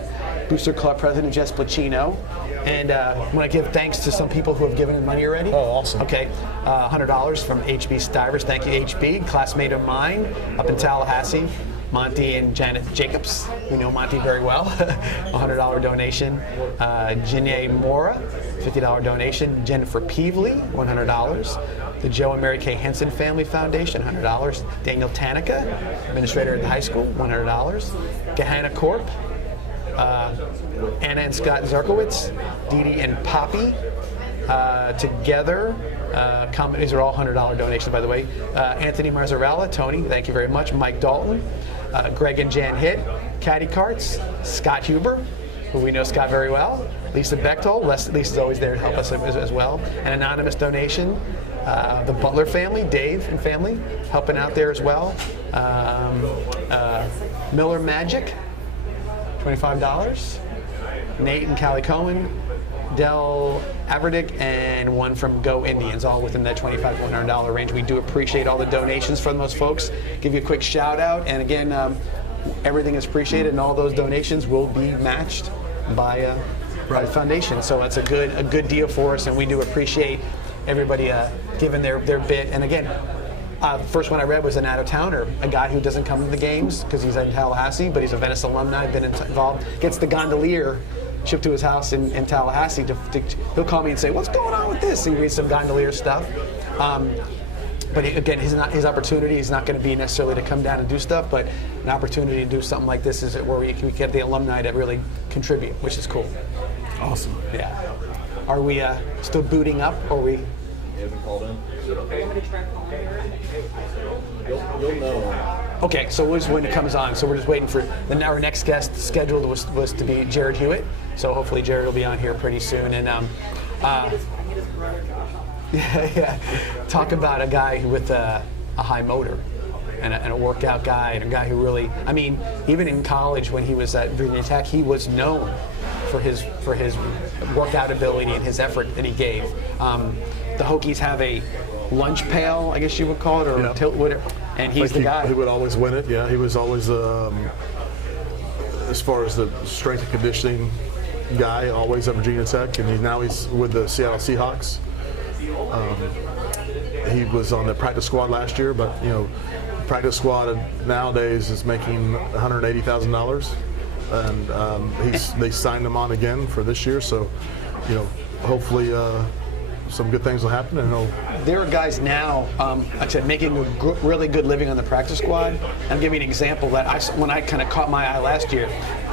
Booster Club President Jess Placino, and I want to give thanks to some people who have given money already. Oh, awesome. Okay, $100 from HB Stivers. Thank you, HB, classmate of mine up in Tallahassee. Monty and Janet Jacobs, we know Monty very well, $100 donation. Janae Mora, $50 donation. Jennifer Peevely, $100. The Joe and Mary Kay Henson Family Foundation, $100. Daniel Tanica, administrator at the high school, $100. Gahanna Corp, Anna and Scott Zarkowitz, Dee Dee and Poppy, together. These are all $100 donations, by the way. Anthony Marzarella, Tony, thank you very much. Mike Dalton, Greg and Jan Hitt, Caddy Carts, Scott Huber, who we know Scott very well, Lisa Bechtold. Lisa's always there to help us as well. An anonymous donation. The Butler family, Dave and family, helping out there as well. Miller Magic, $25. Nate and Callie Cohen, Del Averdick, and one from Go Indians, all within that $25 to $100 range. We do appreciate all the donations from those folks. Give you a quick shout out, and again, everything is appreciated, and all those donations will be matched by the foundation. So it's a good deal for us, and we do appreciate everybody giving their bit. And again, the first one I read was an out-of-towner, a guy who doesn't come to the games because he's in Tallahassee, but he's a Venice alumni, been involved, gets the gondolier shipped to his house in Tallahassee. He'll call me and say, what's going on with this? He reads some gondolier stuff. But again, his opportunity is not going to be necessarily to come down and do stuff, but an opportunity to do something like this is where we get the alumni to really contribute, which is cool. Awesome. Yeah. Are we still booting up, or are we? You haven't called in? I'm gonna try calling her. You'll know. Okay, so we're just when it comes on. So we're just waiting for our next guest scheduled was to be Jared Hewitt. So hopefully Jared will be on here pretty soon. And yeah, talk about a guy with a high motor and a workout guy, and a guy who really, even in college when he was at Virginia Tech, he was known for his workout ability and his effort that he gave. The Hokies have a lunch pail, I guess you would call it, or tilt, whatever, and he's the guy. He would always win it. Yeah, he was always, as far as the strength and conditioning guy, always at Virginia Tech, and now he's with the Seattle Seahawks. He was on the practice squad last year, but practice squad nowadays is making $180,000, and they signed him on again for this year. So, hopefully some good things will happen, and he'll. There are guys now, like I said, making a really good living on the practice squad. I'll give you an example that when I kind of caught my eye last year.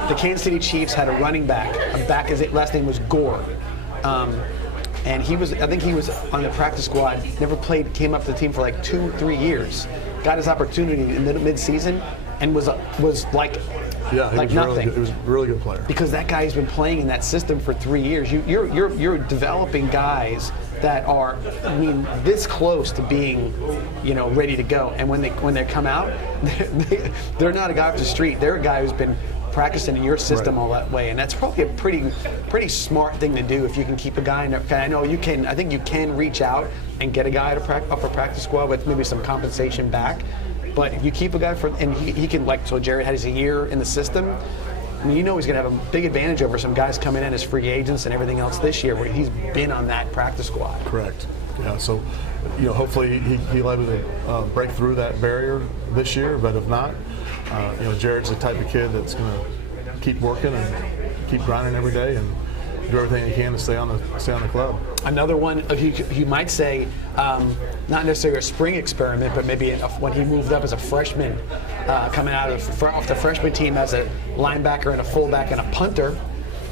The Kansas City Chiefs had a running back. His last name was Gore. And I think he was on the practice squad, never played, came up to the team for like 2-3 years. Got his opportunity in mid-season and was like Yeah, he like was nothing. really good. He was a really good player. Because that guy has been playing in that system for 3 years. You're developing guys that are, I mean, this close to being, ready to go. And when they come out, they're not a guy off the street. They're a guy who's been practicing in your system all that way, and that's probably a pretty smart thing to do if you can keep a guy in there. I know you can. I think you can reach out and get a guy up a practice squad with maybe some compensation back. But if you keep a guy and he can, like, so Jared has a year in the system. I mean, he's going to have a big advantage over some guys coming in as free agents and everything else this year, where he's been on that practice squad. Correct. Yeah. So, hopefully he'll able to break through that barrier this year. But if not, Jared's the type of kid that's going to keep working and keep grinding every day and do everything he can to stay on the club. Another one, you might say, not necessarily a spring experiment, but maybe when he moved up as a freshman, coming off the freshman team as a linebacker and a fullback and a punter,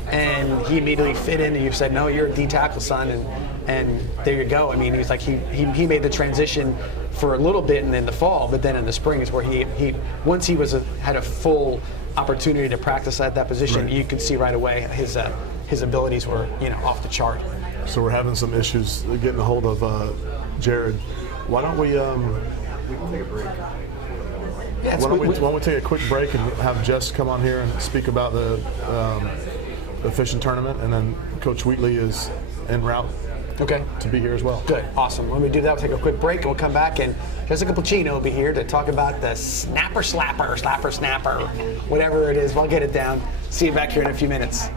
and he immediately fit in, and you said, no, you're a D tackle, son, and there you go. I mean, he's like he made the transition for a little bit and in the fall, but then in the spring is where he once he had a full opportunity to practice at that position, right. You could see right away his abilities were off the chart. So we're having some issues getting a hold of Jared. Why don't we? We can take a break. Yeah, why don't we take a quick break and have Jess come on here and speak about the fishing tournament, and then Coach Wheatley is en route. Okay. To be here as well. Good. Awesome. When we do that, we'll take a quick break and we'll come back, and Jessica Placino will be here to talk about the snapper, whatever it is. We'll get it down. See you back here in a few minutes.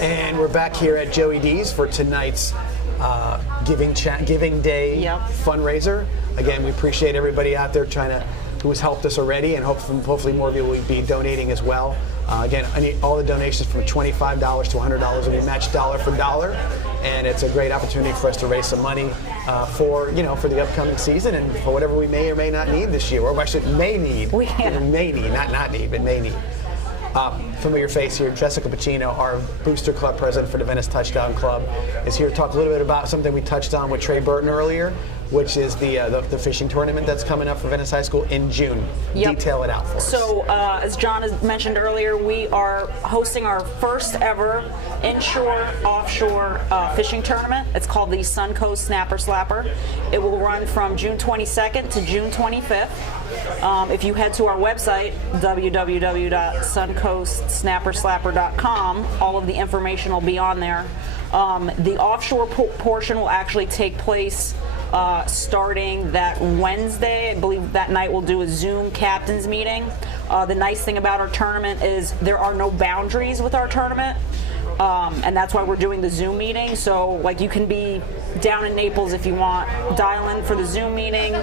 And we're back here at Joey D's for tonight's Giving Day fundraiser. Again, we appreciate everybody out there who has helped us already, and hopefully more of you will be donating as well. Again, all the donations from $25 to $100 will be matched dollar for dollar, and it's a great opportunity for us to raise some money for the upcoming season and for whatever we may or may not need this year, or actually may need, not need, but may need. Familiar face here, Jessica Pacino, our Booster Club president for the Venice Touchdown Club, is here to talk a little bit about something we touched on with Trey Burton earlier, which is the fishing tournament that's coming up for Venice High School in June. Yep. Detail it out for us. So, as John has mentioned earlier, we are hosting our first ever inshore, offshore fishing tournament. It's called the Suncoast Snapper Slapper. It will run from June 22nd to June 25th. If you head to our website, www.suncoastsnapperslapper.com, all of the information will be on there. The offshore portion will actually take place starting that Wednesday. I believe that night we'll do a Zoom captains meeting. The nice thing about our tournament is there are no boundaries with our tournament. And that's why we're doing the Zoom meeting. So, like, you can be down in Naples if you want. Dial in for the Zoom meeting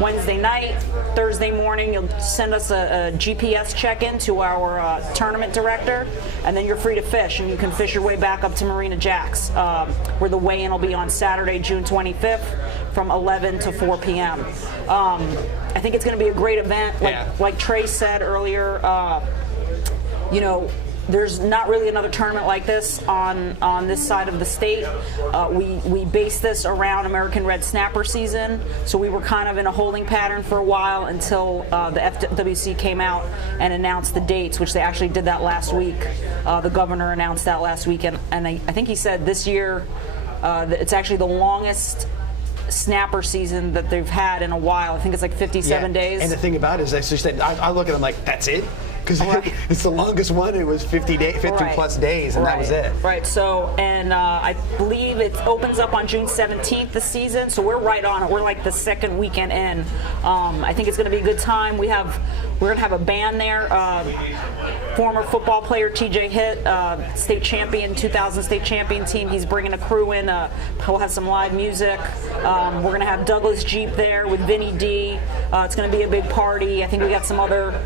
Wednesday night. Thursday morning, you'll send us a GPS check-in to our tournament director, and then you're free to fish, and you can fish your way back up to Marina Jacks, where the weigh-in will be on Saturday, June 25th, from 11 to 4 p.m. I think it's going to be a great event. Like Trey said earlier, there's not really another tournament like this on this side of the state. We based this around American Red Snapper season, so we were kind of in a holding pattern for a while until the FWC came out and announced the dates, which they actually did that last week. The governor announced that last week, and I think he said this year it's actually the longest snapper season that they've had in a while. I think it's like 57 days. And the thing about it is, I look at them like, that's it? Because it's the longest one. It was 50 plus days, and that was it. Right. So, and I believe it opens up on June 17th this season. So we're right on it. We're like the second weekend in. I think it's going to be a good time. We're going to have a band there. Former football player TJ Hitt, state champion, 2000 state champion team. He's bringing a crew in. We'll have some live music. We're going to have Douglas Jeep there with Vinny D. It's going to be a big party. I think we got some other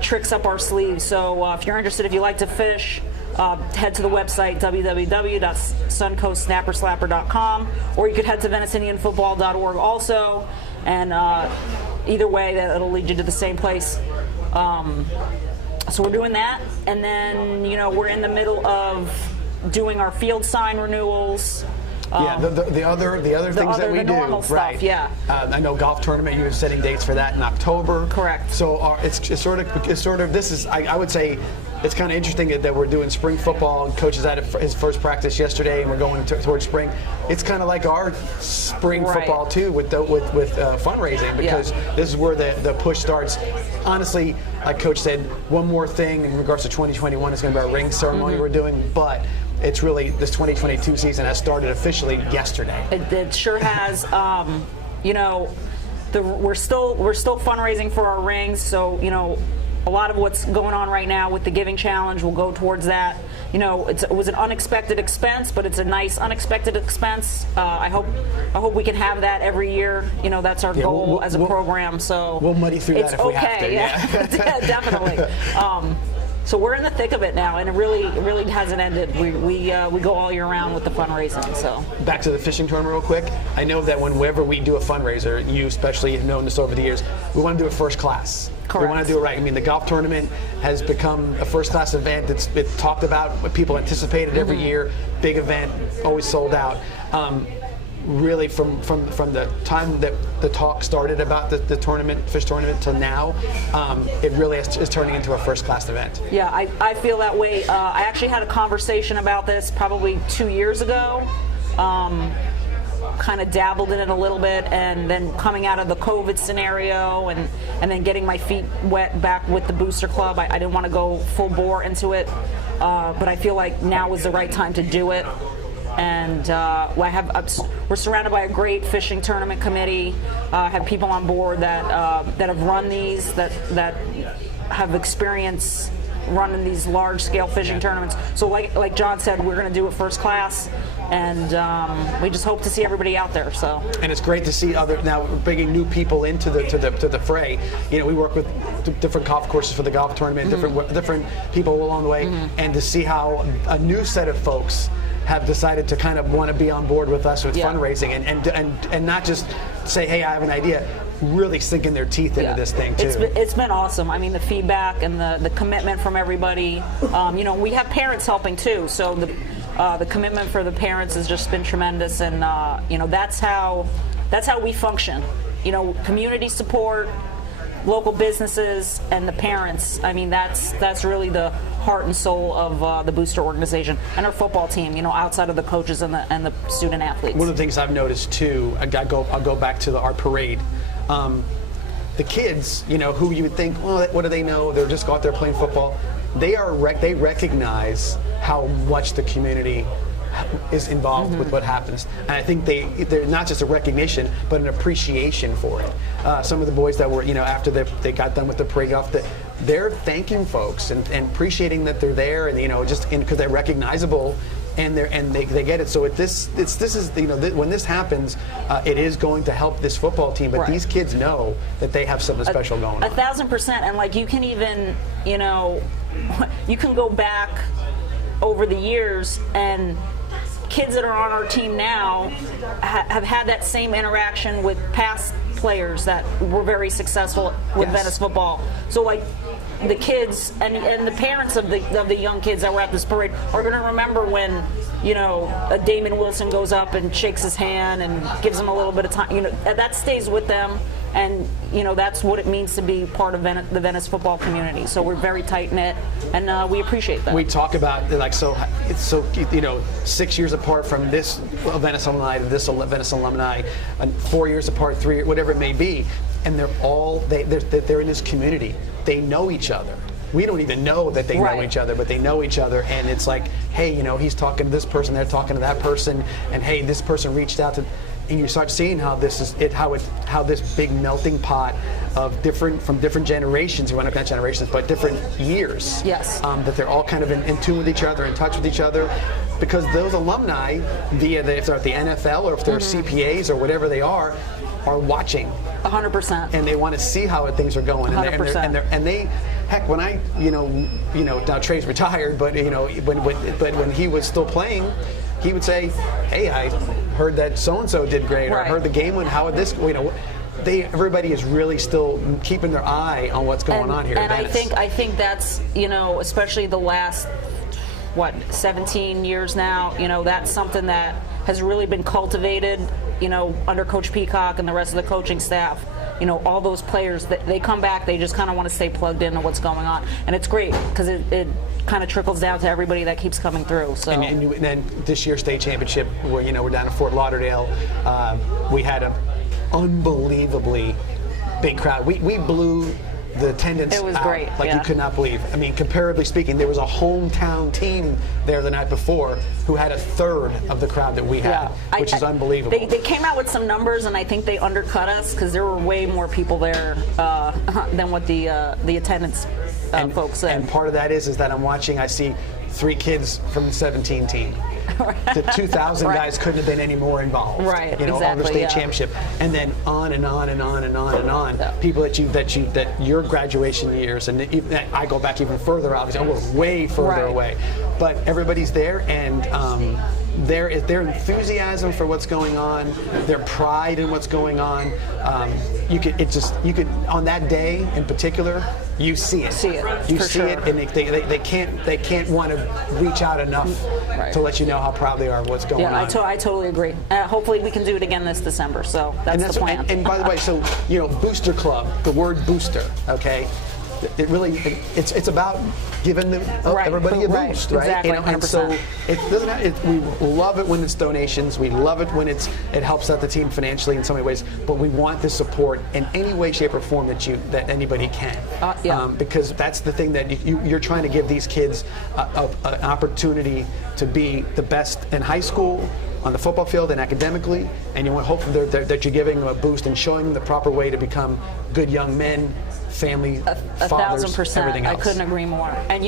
tricks up our sleeves. So if you're interested, if you like to fish, head to the website www.suncoastsnapperslapper.com, or you could head to VeniceIndianFootball.org also, and either way it'll lead you to the same place. So we're doing that, and then we're in the middle of doing our field sign renewals. The other things that we do, normal stuff, right? Yeah. I know golf tournament. You're setting dates for that in October. Correct. So it's sort of. This is. I would say it's kind of interesting that we're doing spring football. Coach is at his first practice yesterday, and we're going towards spring. It's kind of like our spring football too, with fundraising, because this is where the push starts. Honestly, like Coach said, one more thing in regards to 2021 is going to be our ring ceremony we're doing, but it's really, this 2022 season has started officially yesterday. It sure has. We're still fundraising for our rings, so a lot of what's going on right now with the Giving Challenge will go towards that. It was an unexpected expense, but it's a nice unexpected expense. I hope we can have that every year. That's our goal as a program. So we'll muddy through that if we have to. Yeah, definitely. So we're in the thick of it now, and it really hasn't ended. We go all year round with the fundraising. So back to the fishing tournament real quick. I know that whenever we do a fundraiser, you especially have known this over the years, we want to do it first class. Correct. We want to do it right. I mean, the golf tournament has become a first-class event that's been talked about, what people anticipated every year. Big event, always sold out. Really, from the time that the talk started about the tournament, fish tournament, till now, it really is turning into a first-class event. Yeah, I feel that way. I actually had a conversation about this probably 2 years ago. Kind of dabbled in it a little bit, and then coming out of the COVID scenario and then getting my feet wet back with the Booster Club, I didn't want to go full bore into it, but I feel like now is the right time to do it. And we're surrounded by a great fishing tournament committee. Have people on board that have run these, that have experience running these large-scale fishing tournaments. So like John said, we're going to do it first class, and we just hope to see everybody out there. So. And it's great to see now bringing new people into the fray. You know, we work with different golf courses for the golf tournament, different people along the way, and to see how a new set of folks have decided to kind of want to be on board with us with fundraising and not just say, hey, I have an idea, really sinking their teeth into this thing too. It's been awesome. I mean, the feedback and the commitment from everybody. You know, we have parents helping too, so the commitment for the parents has just been tremendous, and you know, that's how we function. You know, community support, local businesses, and the parents. I mean, that's really the heart and soul of the Booster organization and our football team. You know, outside of the coaches and the student athletes. One of the things I've noticed too, I'll go back to our parade. The kids, you know, who you would think, well, what do they know? They're just out there playing football. They recognize how much the community is involved with what happens, and I think they're not just a recognition, but an appreciation for it. Some of the boys that were, you know, after they got done with the parade off, they're thanking folks and appreciating that they're there, and you know, just because they're recognizable. And they get it. So this is, you know, when this happens, it is going to help this football team. But these kids know that they have something special going on. 1,000%. And like, you can even, you know, you can go back over the years, and kids that are on our team now have had that same interaction with past players that were very successful with Venice football. So like, the kids and the parents of the young kids that were at this parade are going to remember when, you know, Damon Wilson goes up and shakes his hand and gives him a little bit of time. You know, that stays with them, and you know, that's what it means to be part of the Venice football community. So we're very tight knit, and we appreciate that. We talk about, like, it's so you know, 6 years apart from this Venice alumni to this Venice alumni, and 4 years apart, 3, whatever it may be, and they're all they're in this community. They know each other. We don't even know that they know each other, but they know each other, and it's like, hey, you know, he's talking to this person, they're talking to that person, and hey, this person reached out to, and you start seeing how this is how this big melting pot of different generations, well, not generations, but different years. Yes. That they're all kind of in tune with each other, in touch with each other, because those alumni, if they're at the NFL or if they're CPAs or whatever they are watching 100%, and they want to see how things are going. 100%. And they, heck, when I, you know, now Trey's retired, but you know, when he was still playing, he would say, "Hey, I heard that so and so did great, or I heard the game went. How would this, you know?" Everybody is really still keeping their eye on what's going on here. And at Venice. I think that's, you know, especially the last 17 years now, you know, that's something that has really been cultivated, you know, under Coach Peacock and the rest of the coaching staff. You know, all those players, they come back, they just kind of want to stay plugged into what's going on. And it's great because it kind of trickles down to everybody that keeps coming through. So. And then this year's state championship, where, you know, we're down in Fort Lauderdale, we had an unbelievably big crowd. We blew the attendance it was out great, like you could not believe. I mean, comparably speaking, there was a hometown team there the night before who had a third of the crowd that we had, which is unbelievable. They came out with some numbers, and I think they undercut us because there were way more people there than what the attendance folks said. And part of that is that I see 3 kids from the 17 team. The 2,000 guys couldn't have been any more involved. Right, you know, on the state championship, and then on and on and on and on and on. Yeah. People that your graduation years, and I go back even further. Obviously, we're way further away, but everybody's there, and their enthusiasm for what's going on, their pride in what's going on. You could on that day in particular, you see it. You see it, and they can't want to reach out enough to let you know how proud they are of what's going on. Yeah, I totally agree. Hopefully we can do it again this December. So that's the plan. And by the way, so, you know, Booster Club, the word booster, okay? It's about giving everybody a boost, right? Exactly, and so it doesn't. We love it when it's donations. We love it when it helps out the team financially in so many ways. But we want the support in any way, shape, or form that anybody can. Because that's the thing that you're trying to give these kids an opportunity to be the best in high school, on the football field, and academically, and you want hopefully that you're giving them a boost and showing them the proper way to become good young men, family, fathers, 1,000%. everything else. I couldn't agree more. And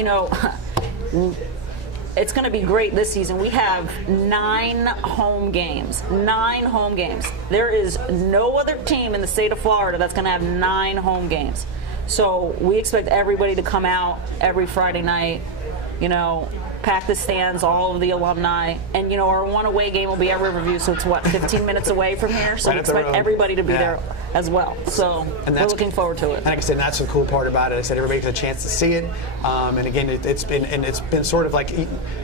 it's going to be great this season. We have 9 home games. 9 home games. There is no other team in the state of Florida that's going to have 9 home games. So we expect everybody to come out every Friday night, pack the stands, all of the alumni, and our one away game will be at Riverview, so it's 15 minutes away from here, so Right we up the expect road. everybody to be there as well. So we're looking forward to it. And like I said, that's the cool part about it. I said everybody gets a chance to see it, and again, it's been sort of like,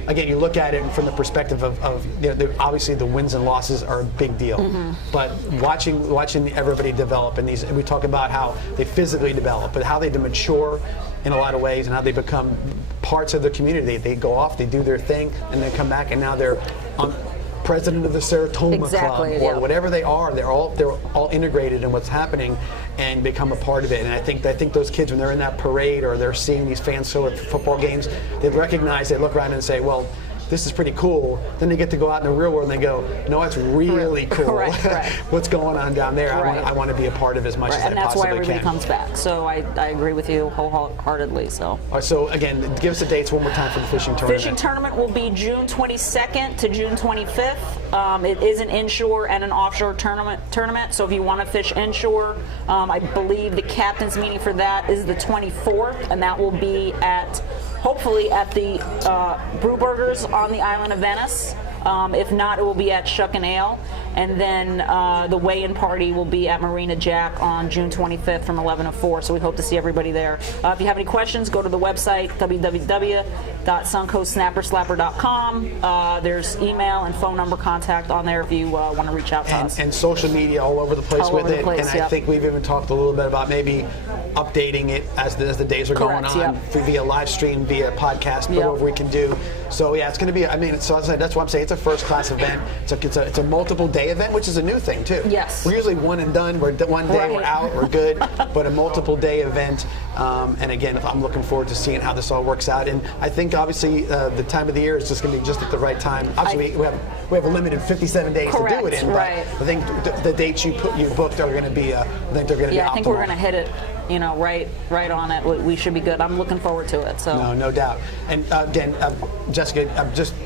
again, you look at it from the perspective of obviously the wins and losses are a big deal, but watching everybody develop, and we talk about how they physically develop, but how they mature in a lot of ways, and how they become parts of the community. They go off, they do their thing, and they come back, and now they're president of the Saratoga Club, or whatever they are. They're all integrated in what's happening and become a part of it. And I think those kids, when they're in that parade or they're seeing these fans show at football games, they recognize, they look around and say, well, this is pretty cool. Then they get to go out in the real world and they go, no, it's really cool. Right. What's going on down there? I want to be a part of as much as I possibly can. And that's why everybody comes back. So I agree with you wholeheartedly. So. All right, so again, give us the dates one more time for the fishing tournament. Fishing tournament will be June 22nd to June 25th. It is an inshore and an offshore tournament. So if you want to fish inshore, I believe the captain's meeting for that is the 24th, and that will be hopefully at the Brew Burgers on the island of Venice. If not, it will be at Shuck and Ale. And then the weigh-in party will be at Marina Jack on June 25th from 11 to 4. So we hope to see everybody there. If you have any questions, go to the website, www.suncoastsnapperslapper.com. There's email and phone number contact on there if you want to reach out to us. And social media all over the place with it. I think we've even talked a little bit about maybe updating it as the days are going on, via live stream, via podcast, whatever we can do. So yeah, it's going to be. That's why I'm saying it's a first-class event. It's a multiple-day event, which is a new thing too. Yes. We're usually one and done. We're one day, we're out, we're good. But a multiple-day event. And again, I'm looking forward to seeing how this all works out. And I think obviously the time of the year is just going to be just at the right time. Obviously, we have a limited 57 days to do it in. Right. But I think the dates you booked are going to be. I think they're going to be optimal. I think we're going to hit it. Right on it. We should be good. I'm looking forward to it. So no doubt. And again, Jessica,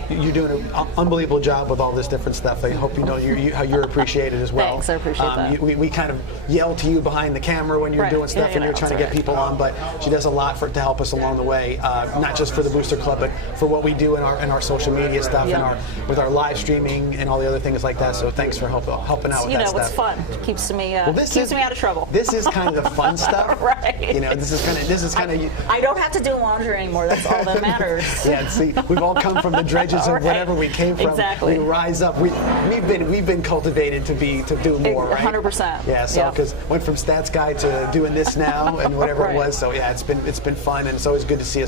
you're doing an unbelievable job with all this different stuff. I hope how you're appreciated as well. Thanks, I appreciate that. We kind of yell to you behind the camera when you're doing stuff and you're trying to get people on, but she does a lot to help us along the way, not just for the Booster Club, but for what we do in our social media stuff and with our live streaming and all the other things like that. So thanks for helping out with that stuff. It's fun. It keeps me out of trouble. This is kind of the fun stuff. Right. This is kind of. I don't have to do laundry anymore. That's all that matters. Yeah. See, we've all come from the dredges of whatever we came from. Exactly. We rise up. We've been cultivated to do more, right? 100%. Yeah. So because went from stats guy to doing this now and whatever it was. So yeah, it's been fun, and it's always good to see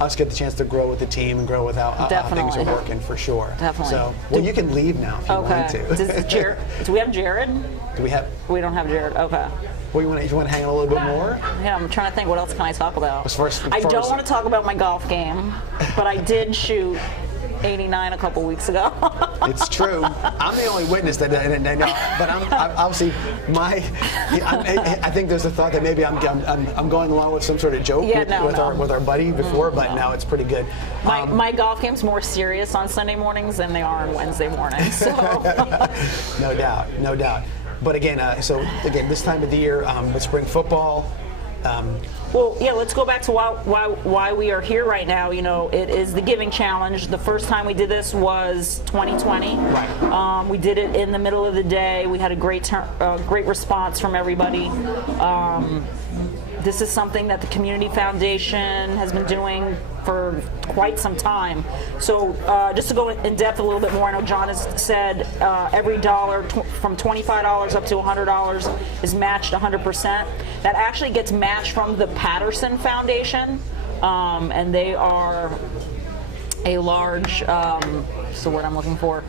us get the chance to grow with the team and grow with how things are working for sure. Definitely. So you can leave now if you want to. Do we have Jared? We don't have Jared. Okay. Well, you want to hang on a little bit more? Yeah, I'm trying to think what else can I talk about. I don't want to talk about my golf game, but I did shoot 89 a couple weeks ago. It's true. I'm the only witness that I know, but I'm obviously I think there's a thought that maybe I'm going along with some sort of joke with our buddy before, but no, it's pretty good. My golf game's more serious on Sunday mornings than they are on Wednesday mornings. So. No doubt. But again, this time of the year with spring football. Let's go back to why we are here right now. It is the Giving Challenge. The first time we did this was 2020. Right. We did it in the middle of the day. We had a great response from everybody. This is something that the Community Foundation has been doing for quite some time. So just to go in depth a little bit more, I know John has said every dollar from $25 up to $100 is matched 100%. That actually gets matched from the Patterson Foundation, and they are a large, what's the word I'm looking for?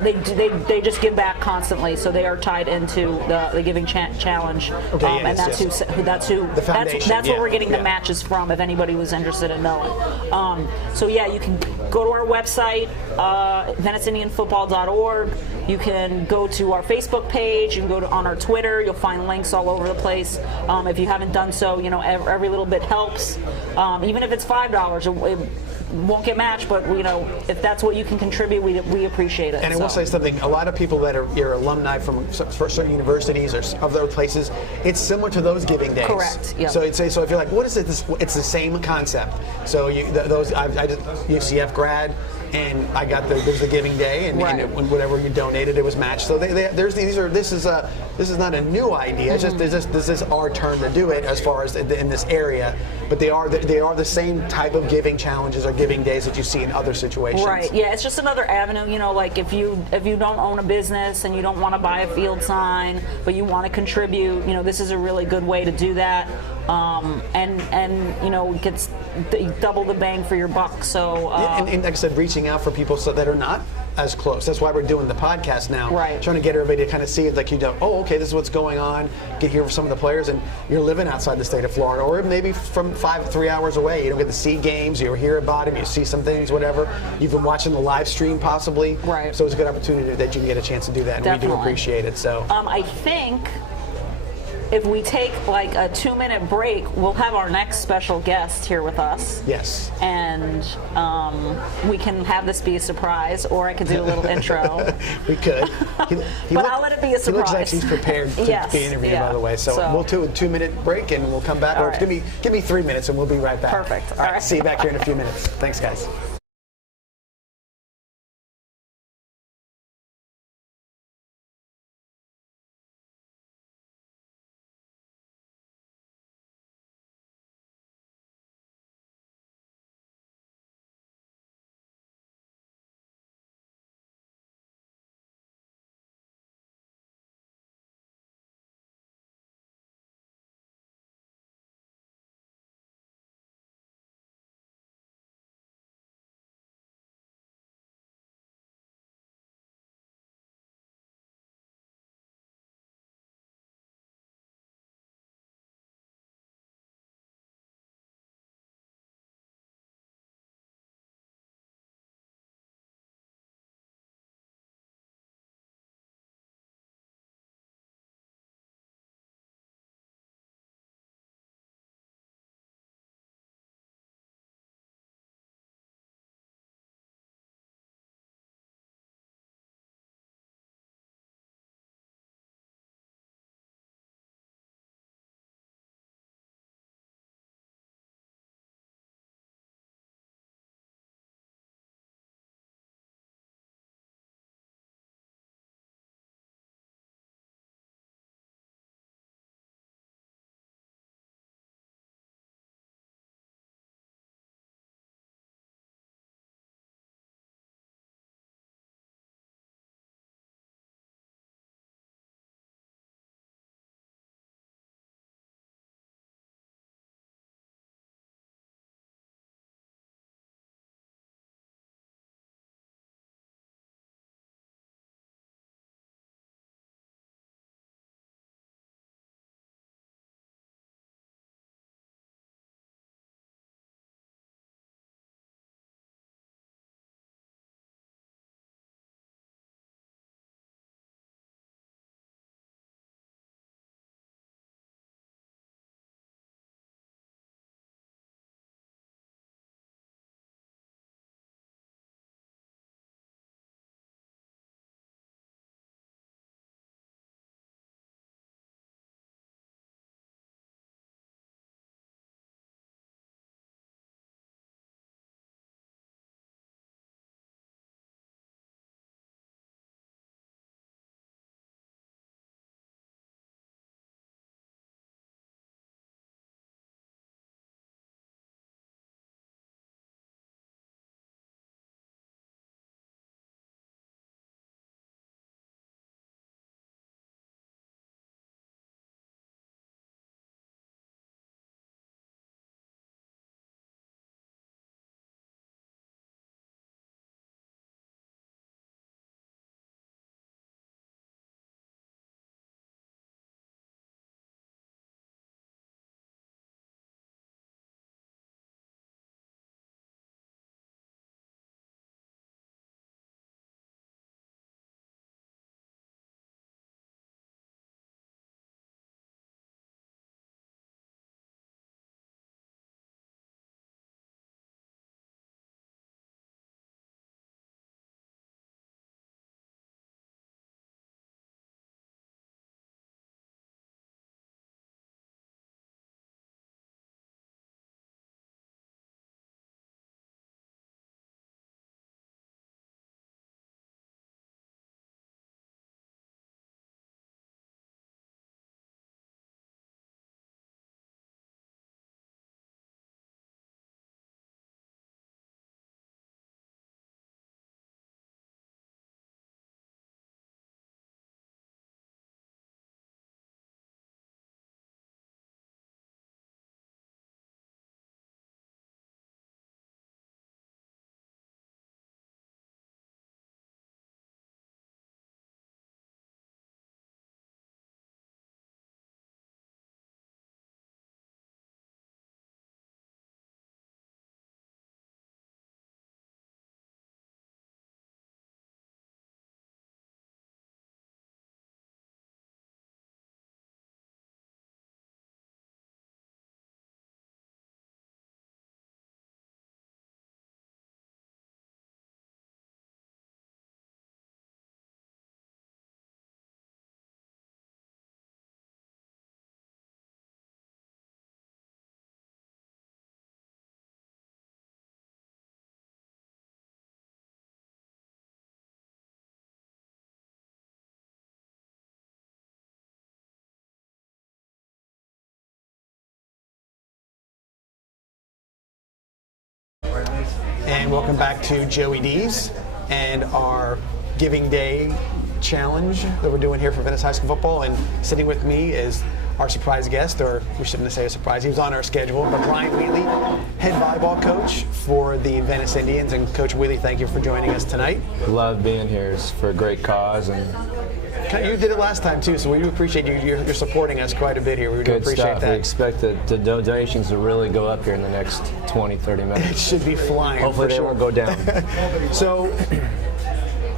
They just give back constantly, so they are tied into the Giving Challenge, Okay, and that's who The foundation, that's where yeah, we're getting the yeah. matches from. If anybody was interested in knowing, so yeah, you can go to our website, VeniceIndianFootball.org. You can go to our Facebook page. You can go on our Twitter. You'll find links all over the place. If you haven't done so, every little bit helps. Even if it's $5, it won't get matched, but if that's what you can contribute, we appreciate it. And I will say something, a lot of people that are your alumni from certain universities or other places, it's similar to those giving days. Correct, yep. So if you're like, what is it? It's the same concept. So I just UCF grad, and I got there's the giving day, and, Right. and whatever you donated, it was matched. So this is not a new idea. It's just this is our turn to do it as far as in this area. But they are the same type of giving challenges or giving days that you see in other situations. Right. Yeah, it's just another avenue. Like if you don't own a business and you don't want to buy a field sign, but you want to contribute, this is a really good way to do that. And it gets double the bang for your buck. So and like I said, reaching out for people that are not as close. That's why we're doing the podcast now. Right. Trying to get everybody to kind of see it, like oh, okay, this is what's going on. Get here for some of the players, and you're living outside the state of Florida, or maybe from 3 hours away. You don't get to see games. You hear about them. You see some things, whatever. You've been watching the live stream, possibly. Right. So it's a good opportunity that you can get a chance to do that, and Definitely. we do appreciate it. So. I think if we take like a 2-minute break, we'll have our next special guest here with us. Yes. And we can have this be a surprise, or I could do a little intro. We could. But I'll let it be a He looks like surprise. he's prepared to Yes, be interviewed, yeah. by the way. So we'll do a 2-minute break, and we'll come back. All Or right. give me 3 minutes, and we'll be right back. Perfect. All right. See you back here in a few minutes. Thanks, guys. and welcome back to Joey D's and our Giving Day challenge that we're doing here for Venice High School football. And sitting with me is our surprise guest, or we shouldn't say a surprise, he was on our schedule, but Brian Wheatley, head volleyball coach for the Venice Indians. And Coach Wheatley, thank you for joining us tonight. Love being here. It's for a great cause. And you did it last time too, so we do appreciate you. You're supporting us quite a bit here. We do good appreciate stuff. that. We expect the donations to really go up here in the next 20-30 minutes. It should be flying. Hopefully they won't go down. So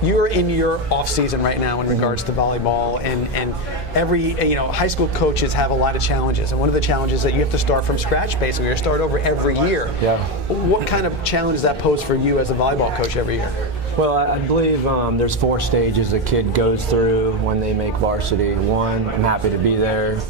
you're in your off season right now in regards to volleyball, and every high school coaches have a lot of challenges, and one of the challenges that you have to start from scratch, basically, or start over every year. Yeah. What kind of challenge does that pose for you as a volleyball coach every year? Well, I believe there's 4 stages a kid goes through when they make varsity. 1, I'm happy to be there.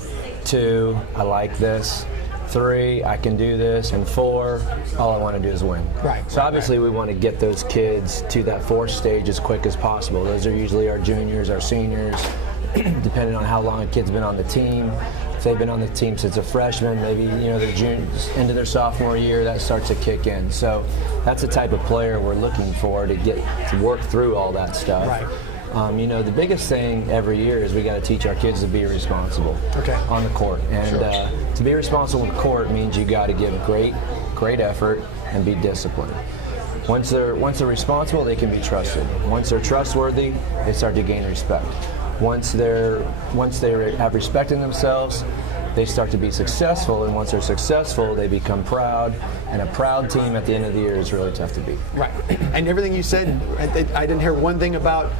2, I like this. 3, I can do this. And 4, all I want to do is win. Right. So obviously we want to get those kids to that 4th stage as quick as possible. Those are usually our juniors, our seniors, depending on how long a kid's been on the team. If they've been on the team since a freshman, maybe they're juniors into their sophomore year, that starts to kick in. So that's the type of player we're looking for to work through all that stuff. Right. The biggest thing every year is we got to teach our kids to be responsible on the court. And to be responsible on the court means you got to give great effort and be disciplined. Once they're responsible, they can be trusted. Once they're trustworthy, they start to gain respect. Once they have respect in themselves, they start to be successful, and once they're successful, they become proud, and a proud team at the end of the year is really tough to beat. Right. And everything you said, I didn't hear one thing about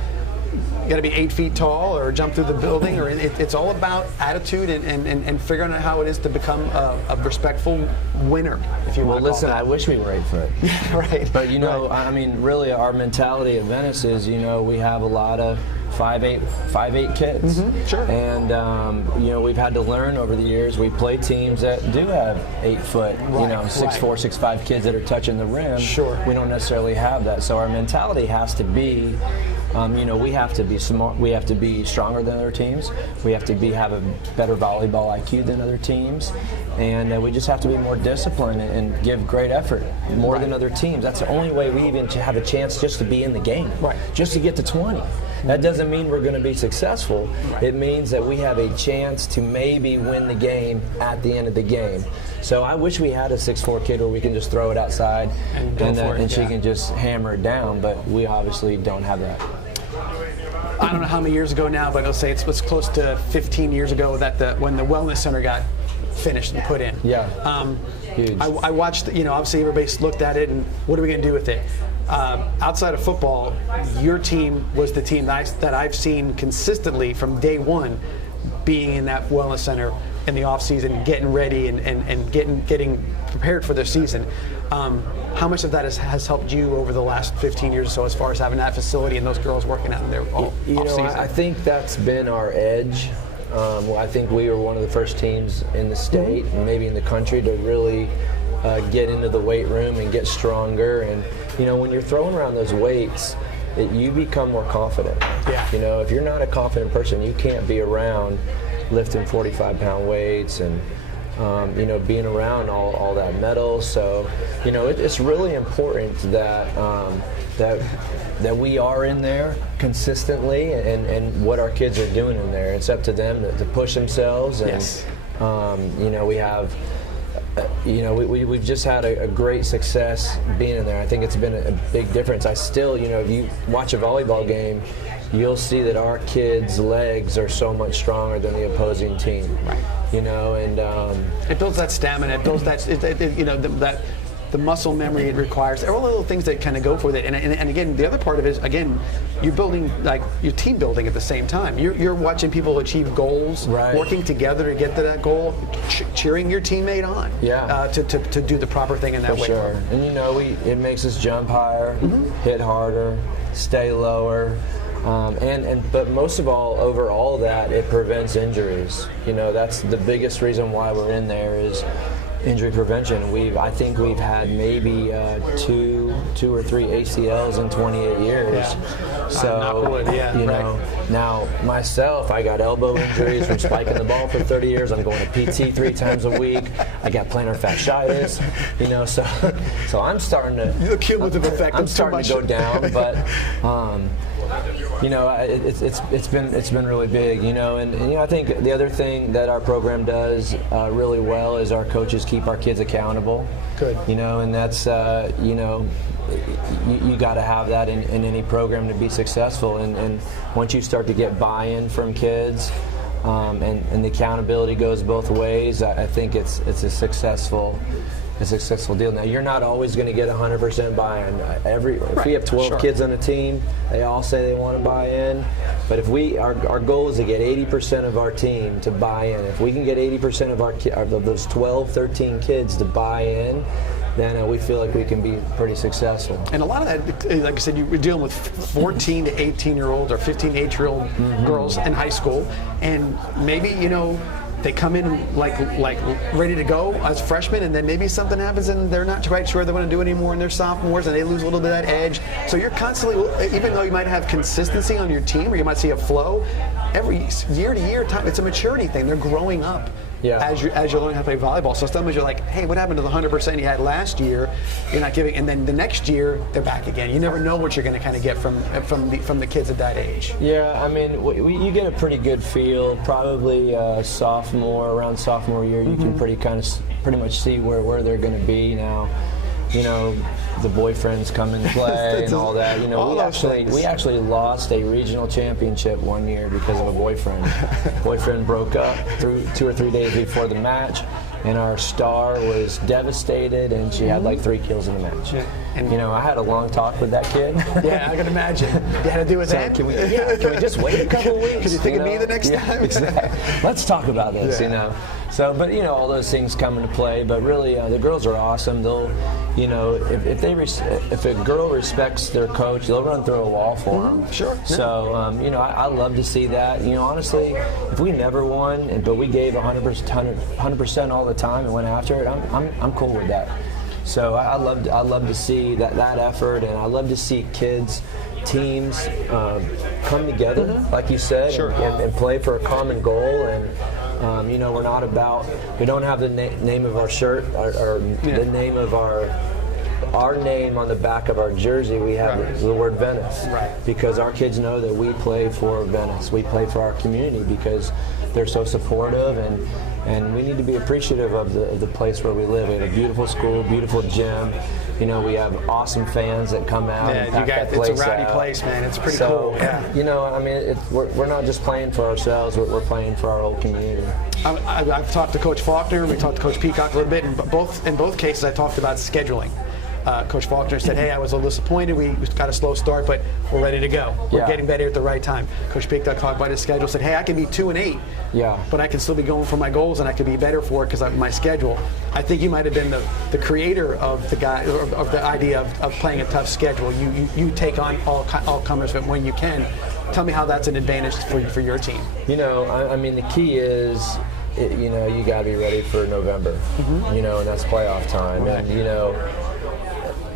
you got to be 8 feet tall or jump through the building, or it's all about attitude and figuring out how it is to become a respectful winner, if you want to call listen, it that. I wish we were 8 foot. Right. But right. I mean, really, our mentality at Venice is, we have a lot of 5'8" kids. Mm-hmm, sure. And we've had to learn over the years. We play teams that do have 8 foot, 6'4", 6'5" kids that are touching the rim. Sure. We don't necessarily have that. So our mentality has to be, we have to be smart. We have to be stronger than other teams. We have to have a better volleyball IQ than other teams, and we just have to be more disciplined and give great effort more than other teams. That's the only way we even have a chance just to be in the game, just to get to 20. That doesn't mean we're going to be successful. It means that we have a chance to maybe win the game at the end of the game. So I wish we had a 6'4" kid where we can just throw it outside and she can just hammer it down, but we obviously don't have that. I don't know how many years ago now, but I'll say it's close to 15 years ago that when the Wellness Center got finished and put in. Yeah. Huge. I watched, obviously everybody looked at it and what are we going to do with it? Outside of football, your team was the team that I've seen consistently from day one being in that Wellness Center in the off season, getting ready and getting prepared for their season. How much of that has helped you over the last 15 years or so as far as having that facility and those girls working out in their off season? I think that's been our edge. I think we were one of the first teams in the state and maybe in the country to really get into the weight room and get stronger. And when you're throwing around those weights, you become more confident. Yeah. If you're not a confident person, you can't be around lifting 45-pound weights and being around all that metal. So it's really important that that we are in there consistently and what our kids are doing in there. It's up to them to push themselves. And yes. We have. We've just had a great success being in there. I think it's been a big difference. I still, if you watch a volleyball game, you'll see that our kids' legs are so much stronger than the opposing team. Right. And it builds that stamina. It builds that the muscle memory it requires. All the little things that kind of go for it. And again, the other part of it is, again, you're building, like, you're team building at the same time. You're watching people achieve goals, working together to get to that goal, cheering your teammate on, to do the proper thing in that way. Sure. And it makes us jump higher, hit harder, stay lower. But most of all, over all that, it prevents injuries. That's the biggest reason why we're in there is injury prevention. I think we've had maybe two or three ACLs in 28 years. Yeah. So, knock wood, now myself, I got elbow injuries from spiking the ball for 30 years. I'm going to PT 3 times a week. I got plantar fasciitis, so So I'm starting to. The cumulative effect. I'm starting to go down, but. You know, it's been really big, you know, and you know, I think the other thing that our program does really well is our coaches keep our kids accountable. Good. You know, and that's you know, you got to have that in any program to be successful, and once you start to get buy-in from kids, and the accountability goes both ways, I think it's a successful deal. Now, you're not always going to get 100% buy-in. If we have 12 kids on a team, they all say they want to buy in. But if our goal is to get 80% of our team to buy in. If we can get 80% of those 12, 13 kids to buy in, then we feel like we can be pretty successful. And a lot of that, like I said, you're dealing with 14 to 18-year-olds or 15 to 18-year-old girls in high school, and maybe, you know, they come in like ready to go as freshmen, and then maybe something happens and they're not quite sure they want to do it anymore, and they're sophomores and they lose a little bit of that edge. So you're constantly, even though you might have consistency on your team or you might see a flow, every year to year time, it's a maturity thing. They're growing up. Yeah. As you're learning how to play volleyball. So sometimes you're like, hey, what happened to the 100% you had last year? You're not giving, and then the next year they're back again. You never know what you're going to kind of get from the kids at that age. Yeah, I mean, you get a pretty good feel. Probably around sophomore year, you can pretty much see where they're going to be now. You know, the boyfriends come into play and all that. You know, we actually lost a regional championship one year because of a boyfriend. Boyfriend broke up 2 or 3 days before the match, and our star was devastated, and she had like 3 kills in the match. Yeah. And you know, I had a long talk with that kid. Yeah, I can imagine. You had to do with that. Can we just wait a couple of weeks? Can you think of me the next time? Exactly. Let's talk about this. You know. So, but you know, all those things come into play. But really, the girls are awesome. They'll, you know, if a girl respects their coach, they'll run through a wall for them. Sure. So, you know, I love to see that. You know, honestly, if we never won, but we gave 100% all the time and went after it, I'm cool with that. So I love to see that effort, and I love to see kids, teams come together, like you said, and play for a common goal. And you know, we don't have the name of our shirt or the name of our name on the back of our jersey. We have the word Venice, because our kids know that we play for Venice. We play for our community because they're so supportive, and we need to be appreciative of the place where we live. We have a beautiful school, beautiful gym. You know, we have awesome fans that come out and pack that place out. It's a rowdy place, man. It's pretty cool. Yeah. You know, I mean, we're not just playing for ourselves. We're playing for our whole community. I've talked to Coach Faulkner. We talked to Coach Peacock a little bit. And in both cases, I talked about scheduling. Coach Faulkner said, hey, I was a little disappointed. We got a slow start, but we're ready to go. We're getting better at the right time. Coach Peacock talked about his schedule, said, hey, I can be 2-8, but I can still be going for my goals, and I can be better for it because of my schedule. I think you might have been the creator of the idea of playing a tough schedule. You take on all comers when you can. Tell me how that's an advantage for your team. You know, I mean, the key is, you know, you got to be ready for November, you know, and that's playoff time. And, you know,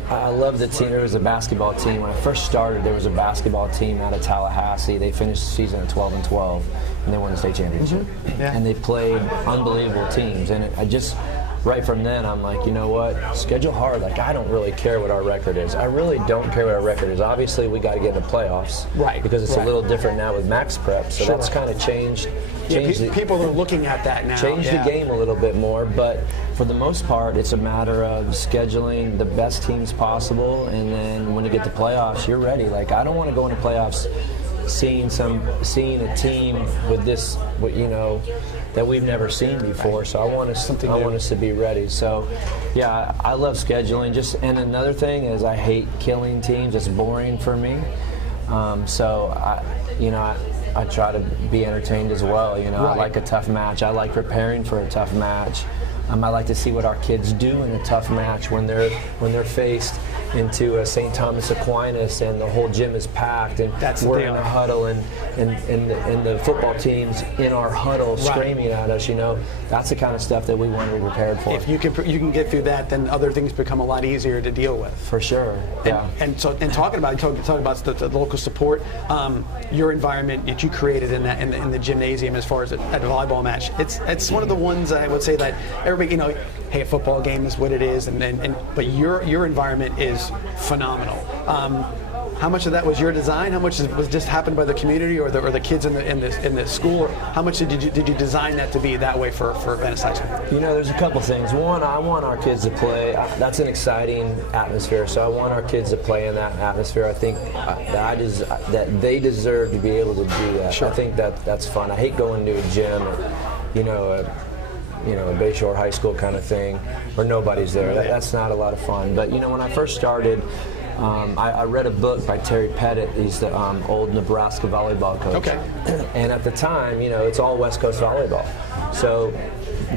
I love the team. There was a basketball team. When I first started, there was a basketball team out of Tallahassee. They finished the season at 12-12, and they won the state championship. And they played unbelievable teams. And I just, right from then, I'm like, you know what? Schedule hard. Like, I don't really care what our record is. I really don't care what our record is. Obviously, we got to get in the playoffs. Because it's a little different now with max prep. So that's kind of changed. People are looking at that now. Change the game a little bit more, but for the most part, it's a matter of scheduling the best teams possible, and then when you get to playoffs, you're ready. Like, I don't want to go into playoffs seeing a team with this, you know, that we've never seen before. So I want us to be ready. So, yeah, I love scheduling. And another thing is, I hate killing teams. It's boring for me. So I try to be entertained as well. You know, I like a tough match. I like preparing for a tough match. I like to see what our kids do in a tough match when they're faced into St. Thomas Aquinas, and the whole gym is packed, and we're in a huddle, and the football team's in our huddle screaming at us. That's the kind of stuff that we want to be prepared for. If you can get through that, then other things become a lot easier to deal with. For sure. Yeah. And talking about the local support, your environment that you created in the gymnasium as far as at a volleyball match, it's one of the ones I would say that everybody, hey, a football game is what it is, but your environment is phenomenal. How much of that was your design? How much was just happened by the community or the kids in the school? Or how much did you design that to be that way for Venice High School? There's a couple things. One, I want our kids to play. That's an exciting atmosphere. So I want our kids to play in that atmosphere. I think that they deserve to be able to do that. Sure. I think that's fun. I hate going to a gym, a Bayshore High School kind of thing, where nobody's there. That's not a lot of fun. But when I first started, I read a book by Terry Pettit. He's the old Nebraska volleyball coach. Okay. And at the time, it's all West Coast volleyball. So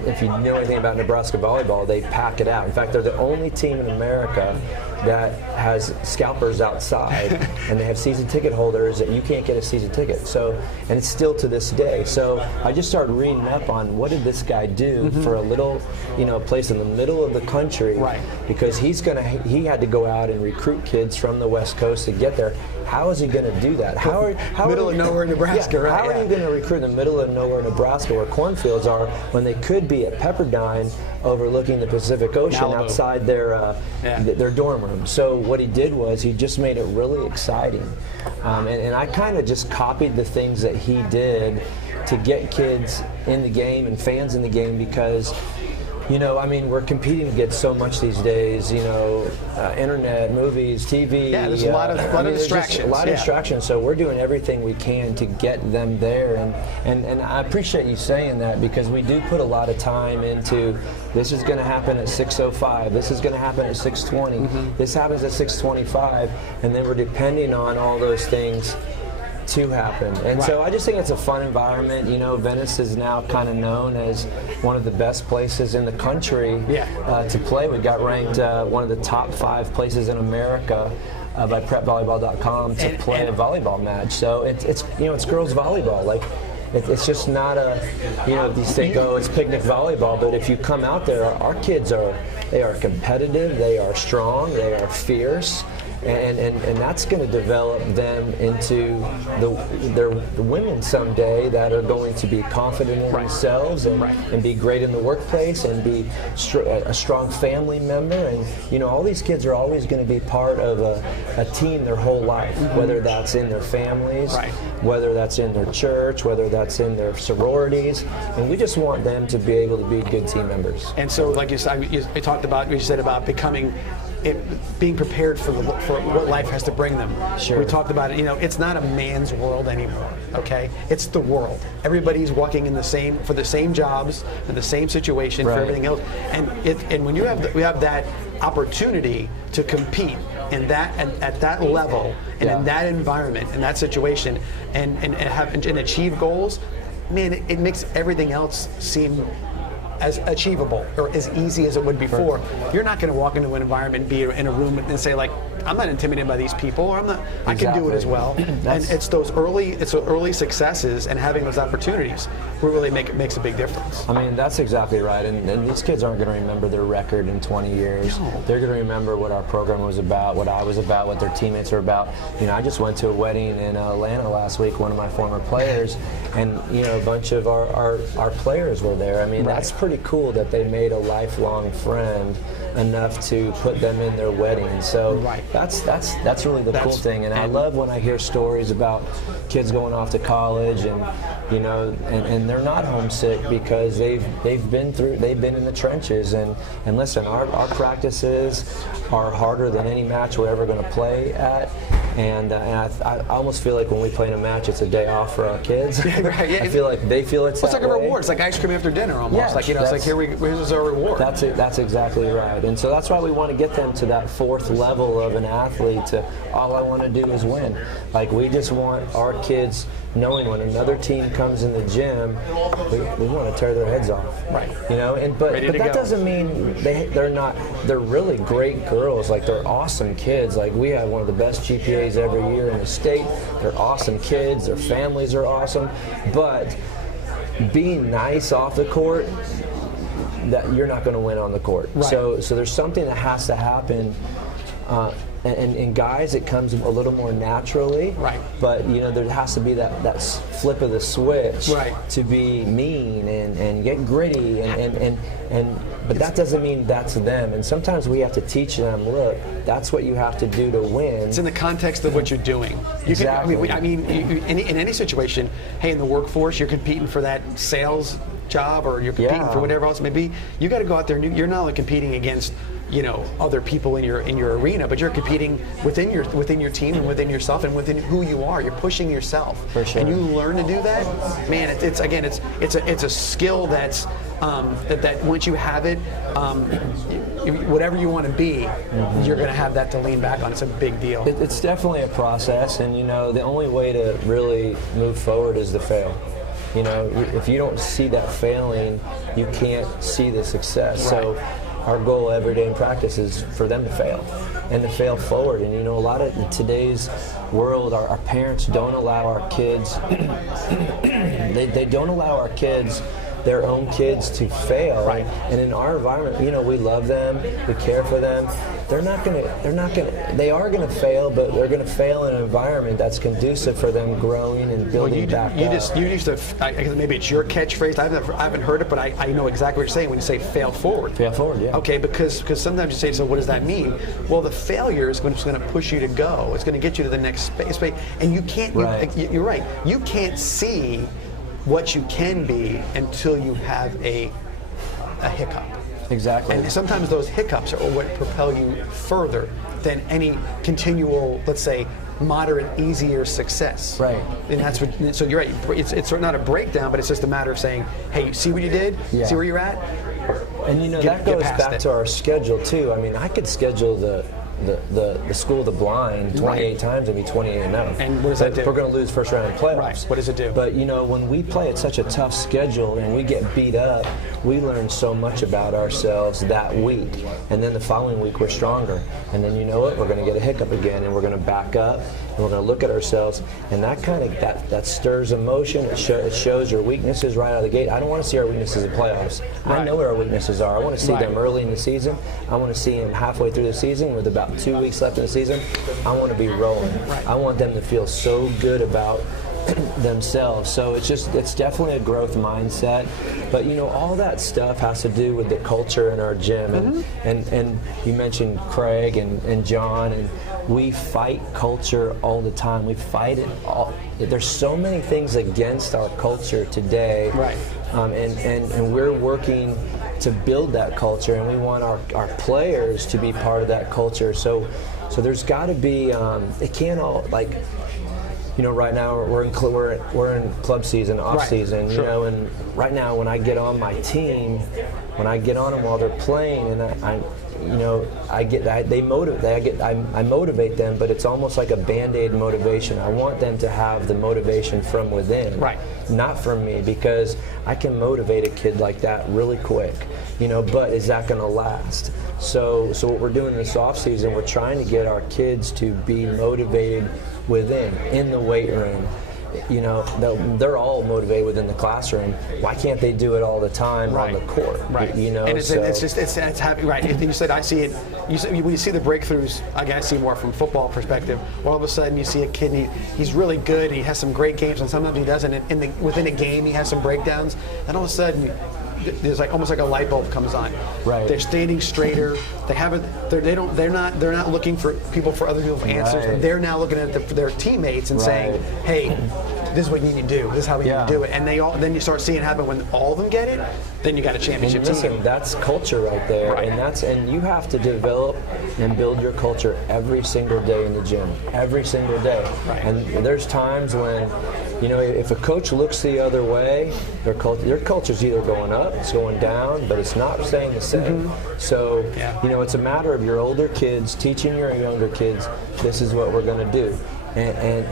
if you know anything about Nebraska volleyball, they pack it out. In fact, they're the only team in America that has scalpers outside, and they have season ticket holders that you can't get a season ticket. So, and it's still to this day. So I just started reading up on what did this guy do for a little, place in the middle of the country, because he had to go out and recruit kids from the West Coast to get there. How is he going to do that? Middle of nowhere, Nebraska, right? How are you going to recruit in the middle of nowhere, Nebraska, where cornfields are, when they could be at Pepperdine overlooking the Pacific Ocean outside their dorm room? So what he did was he just made it really exciting, and I kind of just copied the things that he did to get kids in the game and fans in the game, because we're competing against so much these days, internet, movies, TV. Yeah, there's a lot of distractions. A lot of distractions, so we're doing everything we can to get them there. And I appreciate you saying that, because we do put a lot of time into, this is going to happen at 6:05, this is going to happen at 6:20, this happens at 6:25, and then we're depending on all those things to happen. And so I just think it's a fun environment. Venice is now kind of known as one of the best places in the country to play. We got ranked one of the top 5 places in America by PrepVolleyball.com to play a volleyball match. So it's girls volleyball. Like, it's just not these things go, it's picnic volleyball, but if you come out there, our kids are competitive, they are strong, they are fierce. And that's going to develop them into the women someday that are going to be confident in themselves and be great in the workplace and be a strong family member. And all these kids are always going to be part of a team their whole life, whether that's in their families, whether that's in their church, whether that's in their sororities. And we just want them to be able to be good team members. And so, like you said, you said about being prepared for what life has to bring them. Sure. We talked about it. It's not a man's world anymore. Okay, it's the world. Everybody's walking for the same jobs and the same situation for everything else. And when we have that opportunity to compete in that and at that level and in that environment in that situation and achieve goals, man, it makes everything else seem as achievable or as easy as it would before. You're not going to walk into an environment and be in a room and say, like, I'm not intimidated by these people, or I can do it as well. And it's those early successes and having those opportunities where really makes a big difference. I mean, that's exactly right. And these kids aren't going to remember their record in 20 years. No. They're going to remember what our program was about, what I was about, what their teammates are about. I just went to a wedding in Atlanta last week, one of my former players, and a bunch of our players were there. I mean, that's pretty cool that they made a lifelong friend enough to put them in their wedding. So that's really the cool thing. And I love when I hear stories about kids going off to college and and they're not homesick because they've been in the trenches. And listen, our practices are harder than any match we're ever going to play at. I almost feel like when we play in a match, it's a day off for our kids. Right, yeah. I feel like they feel it's Well, it's that like a way. reward. It's like ice cream after dinner almost. Yeah, Like, it's like here's our reward. That's exactly right. And so that's why we want to get them to that fourth level of an athlete to all I want to do is win. Like, we just want our kids knowing when another team comes in the gym, we want to tear their heads off. Right. But that doesn't mean they're really great girls. Like, they're awesome kids. Like, we have one of the best GPAs every year in the state. They're awesome kids. Their families are awesome. But being nice off the court, that you're not going to win on the court. Right. So there's something that has to happen. And guys, it comes a little more naturally. Right. But there has to be that flip of the switch. Right. To be mean and get gritty but that doesn't mean that's them. And sometimes we have to teach them, look, that's what you have to do to win. It's in the context of what you're doing. Exactly. In any situation, hey, in the workforce, you're competing for that sales job or you're competing for whatever else it may be. You got to go out there and you're not only competing against other people in your arena, but you're competing within your team and within yourself and within who you are. You're pushing yourself, for sure. And you learn to do that. Man, it's a skill that's that once you have it, whatever you want to be, you're going to have that to lean back on. It's a big deal. It's definitely a process, and the only way to really move forward is to fail. If you don't see that failing, you can't see the success. Right. So our goal every day in practice is for them to fail and to fail forward. And a lot of in today's world, our parents don't allow our kids they don't allow our kids, their own kids, to fail. Right. And in our environment, we love them, we care for them. They are gonna fail, but they're gonna fail in an environment that's conducive for them growing and building back up. You used to, I guess maybe it's your catchphrase. I haven't heard it, but I know exactly what you're saying when you say fail forward. Fail forward, yeah. Okay, because sometimes you say, so what does that mean? Well, the failure is going to push you to go. It's going to get you to the next space, and you can't. Right. You're right. You can't see what you can be until you have a hiccup. Exactly. And sometimes those hiccups are what propel you further than any continual, let's say, moderate, easier success. Right. And that's what. So you're right. It's not a breakdown, but it's just a matter of saying, hey, see what you did? Yeah. See where you're at? And that goes back to our schedule too. I mean, I could schedule the School of the Blind 28 times and be 28-0. And what does that do? We're going to lose first round of playoffs. Right. What does it do? But when we play at such a tough schedule and we get beat up, we learn so much about ourselves that week. And then the following week we're stronger. And then we're going to get a hiccup again, and we're going to back up and we're going to look at ourselves. And that that stirs emotion. It shows your weaknesses right out of the gate. I don't want to see our weaknesses in playoffs. Right. I know where our weaknesses are. I want to see them early in the season. I want to see them halfway through the season with about 2 weeks left in the season. I want to be rolling. Right. I want them to feel so good about themselves. So it's definitely a growth mindset. But all that stuff has to do with the culture in our gym. And you mentioned Craig and John, and we fight culture all the time. We fight it all. There's so many things against our culture today. Right. And we're working to build that culture, and we want our players to be part of that culture. So there's got to be. It can't all right now we're in club season, off season. Sure. And right now when I get on my team, when I get on them while they're playing, and I motivate them, but it's almost like a Band-Aid motivation. I want them to have the motivation from within, right? Not from me, because I can motivate a kid like that really quick, but is that going to last? So what we're doing this off season, we're trying to get our kids to be motivated within, in the weight room. They're all motivated within the classroom. Why can't they do it all the time on the court? Right. And it's happening. Right. And you said I see it. When you see the breakthroughs, I see more from football perspective. All of a sudden you see a kid, and he's really good. And he has some great games, and sometimes he doesn't. And within a game, he has some breakdowns. And all of a sudden, there's like almost like a light bulb comes on. Right. They're standing straighter. They're not looking for other people's answers. Right. They're now looking at their teammates and saying, hey, this is what you need to do. This is how we need to do it. And then you start seeing it happen when all of them get it. Then you got a championship and listen, team. That's culture right there, Right. and you have to develop and build your culture every single day in the gym, every single day. Right. And there's times when, if a coach looks the other way, their culture's either going up, it's going down, but it's not staying the same. So, it's a matter of your older kids teaching your younger kids, this is what we're going to do. And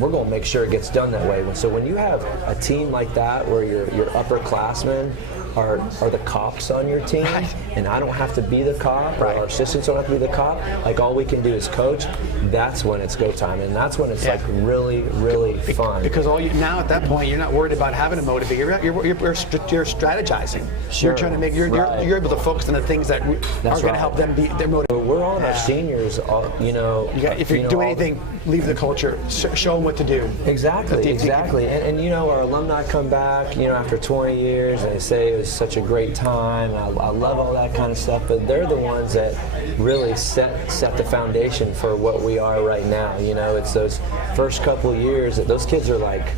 we're going to make sure it gets done that way. So when you have a team like that where your upperclassmen are the cops on your team, and I don't have to be the cop, or our assistants don't have to be the cop, like all we can do is coach, that's when it's go time, and that's when it's like really, really fun. Because now at that point, you're not worried about having a motivate. You're strategizing. Sure. You're trying to make you're able to focus on the things that are going to help them be their motivated. We're all our seniors, if you do anything, leave the culture. Show them what to do. Exactly. And our alumni come back, after 20 years, and they say it was such a great time. I love all that kind of stuff, but they're the ones that really set the foundation for what we are right now. It's those first couple of years that those kids are like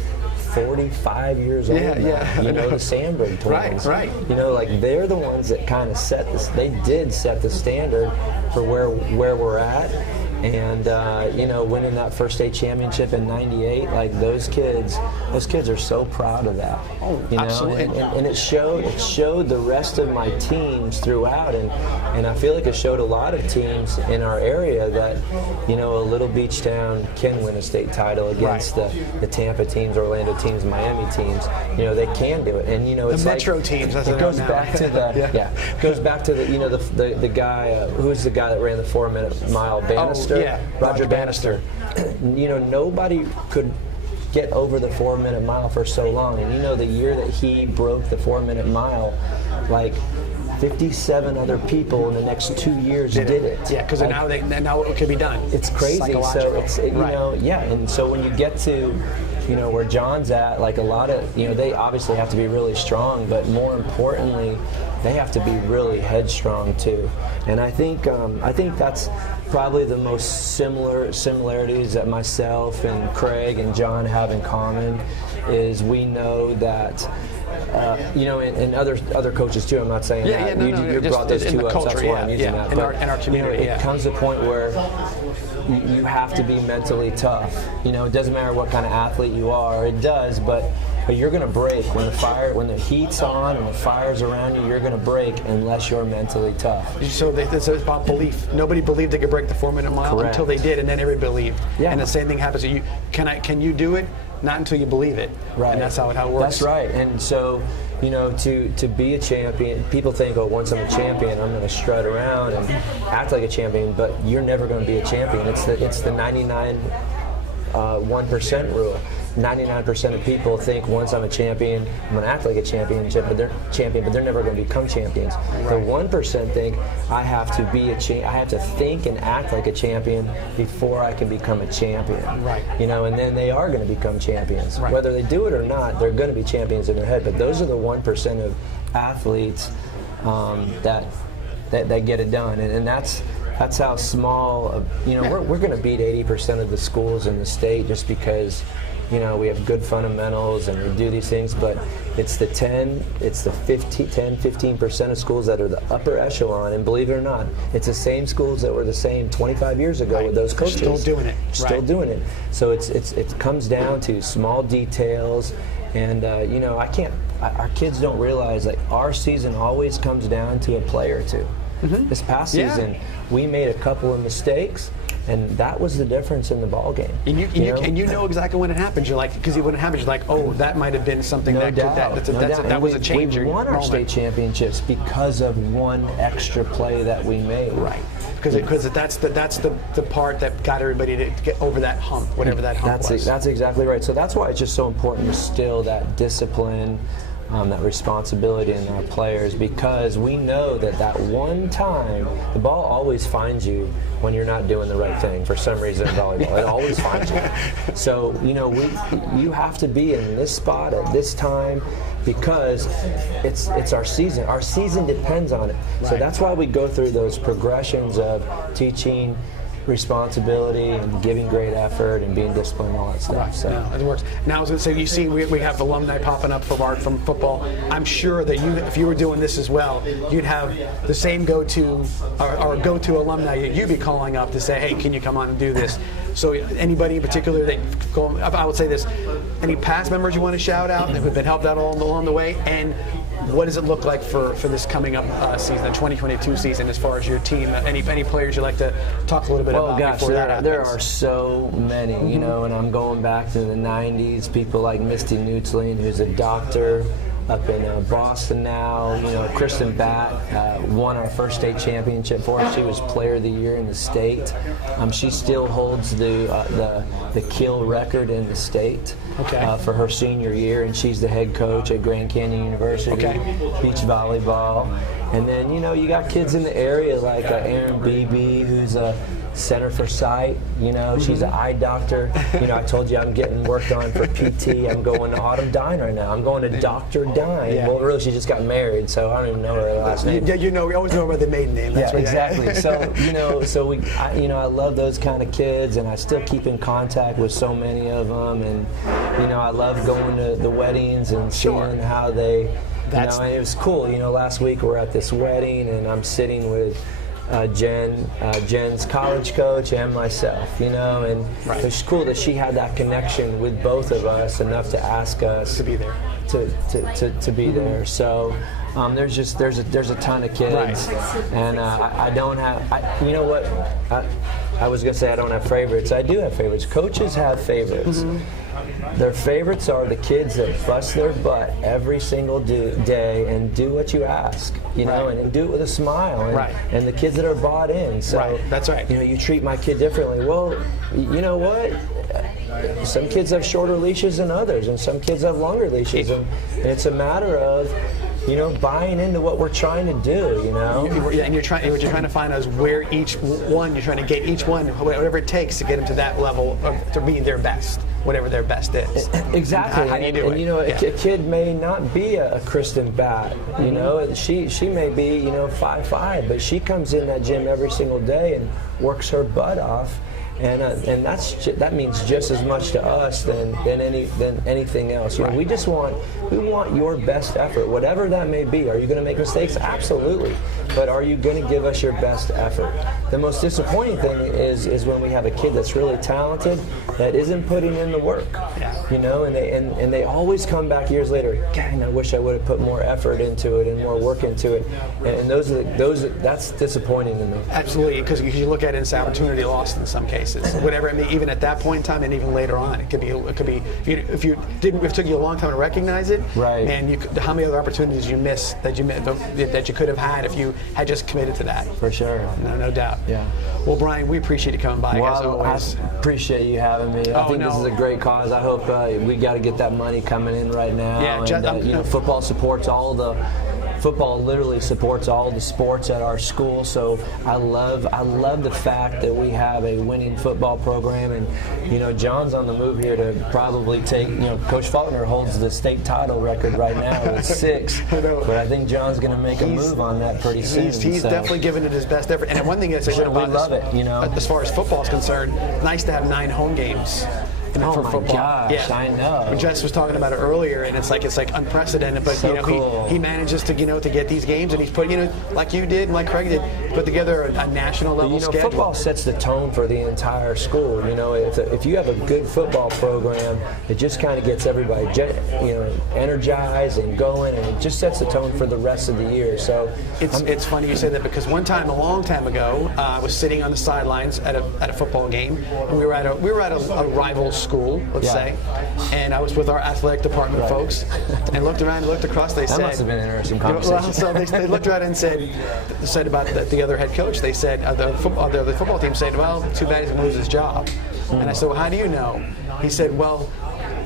45 years old now. The Sandberg twins. Right. They're the ones that kind of set this. They did set the standard for where we're at. And winning that first state championship in '98, like those kids are so proud of that. Oh, absolutely. And it showed the rest of my teams throughout, and I feel like it showed a lot of teams in our area that a little beach town can win a state title against the Tampa teams, Orlando teams, Miami teams. They can do it, and it's the Metro teams. It goes back to the goes back to the guy who's the guy that ran the 4-minute mile, Bannister. Roger Bannister. Nobody could get over the 4-minute mile for so long. And the year that he broke the 4-minute mile, like 57 other people in the next 2 years did it. Yeah, because now it can be done. It's crazy. So it's and so when you get to where John's at, like a lot of they obviously have to be really strong, but more importantly, they have to be really headstrong too. And I think that's probably the most similarities that myself and Craig and John have in common is we know that and other coaches too. I'm not saying that. You brought those two up. That's why I'm using that. In our community, it comes to a point where you have to be mentally tough. It doesn't matter what kind of athlete you are. It does, but you're going to break when the heat's on and the fire's around you. You're going to break unless you're mentally tough. So it's about belief. Nobody believed they could break the 4-minute mile until they did, and then everybody believed. Yeah. And the same thing happens to you. Can you do it? Not until you believe it. Right. And that's how it works. That's right. And so, to be a champion, people think, once I'm a champion, I'm going to strut around and act like a champion, but you're never going to be a champion. It's the 1% rule. 99% of people think once I'm a champion, I'm going to act like a champion, but they're never going to become champions. Right. The 1% think I have to be I have to think and act like a champion before I can become a champion. Right. And then they are going to become champions. Right. Whether they do it or not, they're going to be champions in their head. But those are the 1% of athletes that get it done, and that's how small. We're going to beat 80% of the schools in the state just because. We have good fundamentals and we do these things, but it's the 15% of schools that are the upper echelon, and believe it or not, it's the same schools that were the same 25 years ago with those coaches. Still doing it. Still doing it. So it comes down to small details, and our kids don't realize that our season always comes down to a play or two. Mm-hmm. This past season, we made a couple of mistakes, and that was the difference in the ball game. And you know exactly when it happens. You're like, because when it happens, you're like, that might have been something that was a change. We won our state championships because of one extra play that we made. Right. Because that's the part that got everybody to get over that hump, whatever that hump was. That's exactly right. So that's why it's just so important to instill that discipline. that responsibility in our players, because we know that one time, the ball always finds you when you're not doing the right thing for some reason in volleyball. It always finds you. So, you have to be in this spot at this time, because it's our season. Our season depends on it. Right. So that's why we go through those progressions of teaching, responsibility, and giving great effort and being disciplined and all that stuff. Right. So yeah, it works. Now I was going to say, you see, we have alumni popping up from football. I'm sure that if you were doing this as well, you'd have the same go-to alumni you'd be calling up to say, hey, can you come on and do this? So anybody in particular that I would say this, any past members you want to shout out that have been helped out along the way, and what does it look like for this coming up season, the 2022 season, as far as your team? Any players you'd like to talk a little bit about before that happens? There are so many, and I'm going back to the 90s, people like Misty Nutzling, who's a doctor up in Boston now. Kristen Batt won our first state championship for us. She was Player of the Year in the state. She still holds the kill record in the state for her senior year, and she's the head coach at Grand Canyon University, beach volleyball. And then, you got kids in the area like Erin Beebe, who's a Center for Sight. She's an eye doctor. I told you I'm getting worked on for PT. I'm going to Autumn Dine right now. I'm going to Dr. Dine. Yeah. Well, really, she just got married, so I don't even know her last name. We always know about the maiden name. That's exactly. So, I love those kind of kids, and I still keep in contact with so many of them, and I love going to the weddings and seeing how they. And it was cool. Last week we're at this wedding, and I'm sitting with Jen's college coach and myself, and it's cool that she had that connection with both of us enough to ask us to be there. To be there. So there's a ton of kids, and I don't have. I was gonna say I don't have favorites. I do have favorites. Coaches have favorites. Their favorites are the kids that bust their butt every single day and do what you ask, and do it with a smile, and the kids that are bought in. So that's right. You treat my kid differently. Well, you know what? Some kids have shorter leashes than others, and some kids have longer leashes, and it's a matter of buying into what we're trying to do, And what you're trying to find is where each one, you're trying to get each one, whatever it takes to get them to that level to be their best, whatever their best is. Exactly. How do you do it? A kid may not be a Kristen Batt, she may be, 5'5", but she comes in that gym every single day and works her butt off. And that means just as much to us than anything else. We want your best effort, whatever that may be. Are you going to make mistakes? Absolutely. But are you going to give us your best effort? The most disappointing thing is when we have a kid that's really talented that isn't putting in the work. And they always come back years later. Dang, I wish I would have put more effort into it and more work into it. And that's disappointing to me. Absolutely, because you look at it as opportunity lost in some cases. Whatever, even at that point in time, and even later on, it could be if it took you a long time to recognize it. Right. And how many other opportunities you missed that you could have had if you had just committed to that. For sure. No doubt. Yeah. Well, Brian, we appreciate you coming by as always. I appreciate you having me. I think this is a great cause. I hope we got to get that money coming in right now. Yeah. And, football supports all the. Football literally supports all the sports at our school, so I love the fact that we have a winning football program, and John's on the move here to probably take. Coach Faulkner holds the state title record right now with 6, but I think John's going to make a move on that pretty soon. He's definitely giving it his best effort, and one thing that's we love it. As far as football is concerned, nice to have 9 home games. For football. Gosh, I know. Jess was talking about it earlier, and it's like unprecedented. But cool. he manages to to get these games, and he's put like you did, and like Craig did, put together a national level schedule. Football sets the tone for the entire school. If you have a good football program, it just kind of gets everybody energized and going, and it just sets the tone for the rest of the year. So it's funny you say that, because one time, a long time ago, I was sitting on the sidelines at a football game, and we were at a rival school, let's say, and I was with our athletic department folks, and looked around and looked across. They said, that must have been an interesting conversation. Well, so they looked around and said about the other head coach. They said the football team said, well, too bad he's going to lose his job. And I said, well, how do you know? He said, well,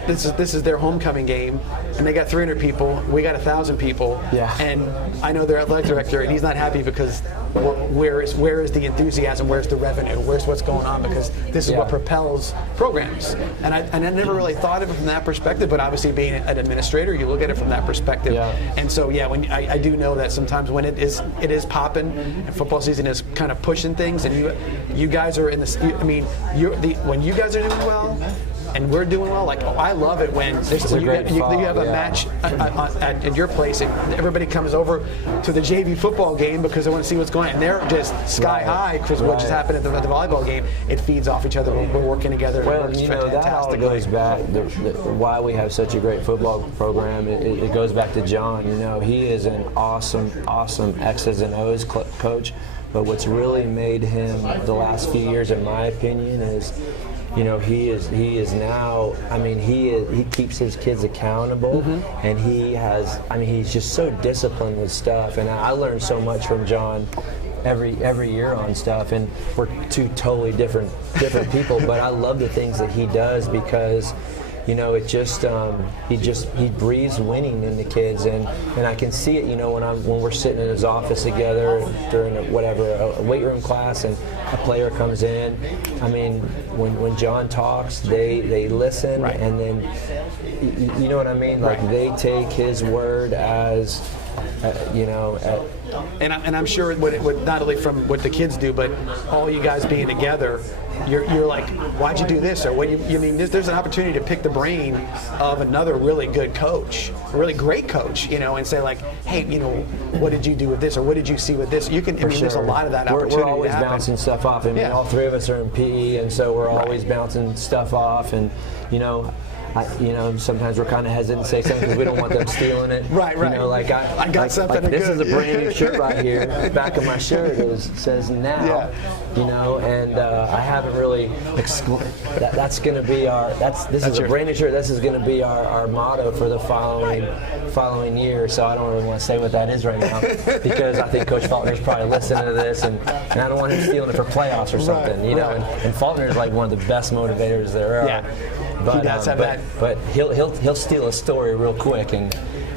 this is their homecoming game, and they got 300 people. We got 1,000 people. Yeah. And I know their athletic director, and he's not happy because where is the enthusiasm? Where's the revenue? Where's what's going on? Because this is what propels programs. And I never really thought of it from that perspective, but obviously being an administrator, you look at it from that perspective. Yeah. And so when I do know that sometimes when it is popping, and football season is kind of pushing things, and you guys are in this. I mean, when you guys are doing well, and we're doing well. Like, I love it when you have a match at your place, and everybody comes over to the JV football game because they want to see what's going on. And they're just sky high because what just happened at the volleyball game. It feeds off each other. We're working together. Well, that all goes back. Why we have such a great football program. It goes back to John. He is an awesome X's and O's coach. But what's really made him the last few years, in my opinion, is he is now. I mean, he keeps his kids accountable, and he's just so disciplined with stuff. And I learned so much from John every year on stuff. And we're two totally different people. But I love the things that he does because. It just he breathes winning in the kids, and I can see it. When we're sitting in his office together during a weight room class, and a player comes in. I mean, when John talks, they listen, and then you know what I mean. Like they take his word as. And I'm sure it would not only from what the kids do, but all you guys being together, you're like, why'd you do this? Or what you mean? There's an opportunity to pick the brain of another really good coach, a really great coach, and say like, hey, what did you do with this, or what did you see with this? You can. There's a lot of that opportunity. We're always bouncing stuff off. I mean, all three of us are in PE, and so we're always bouncing stuff off, and sometimes we're kind of hesitant to say something because we don't want them stealing it. Right. I got something like this good. is a brand new shirt right here. The back of my shirt says now. And I haven't really explored. That's going to be our. This is a brand new shirt. This is going to be our motto for the following year. So I don't really want to say what that is right now because I think Coach Faulkner's probably listening to this, and I don't want him stealing it for playoffs or something. And Faulkner's like one of the best motivators there are. Yeah. But, he does have that. But he'll steal a story real quick and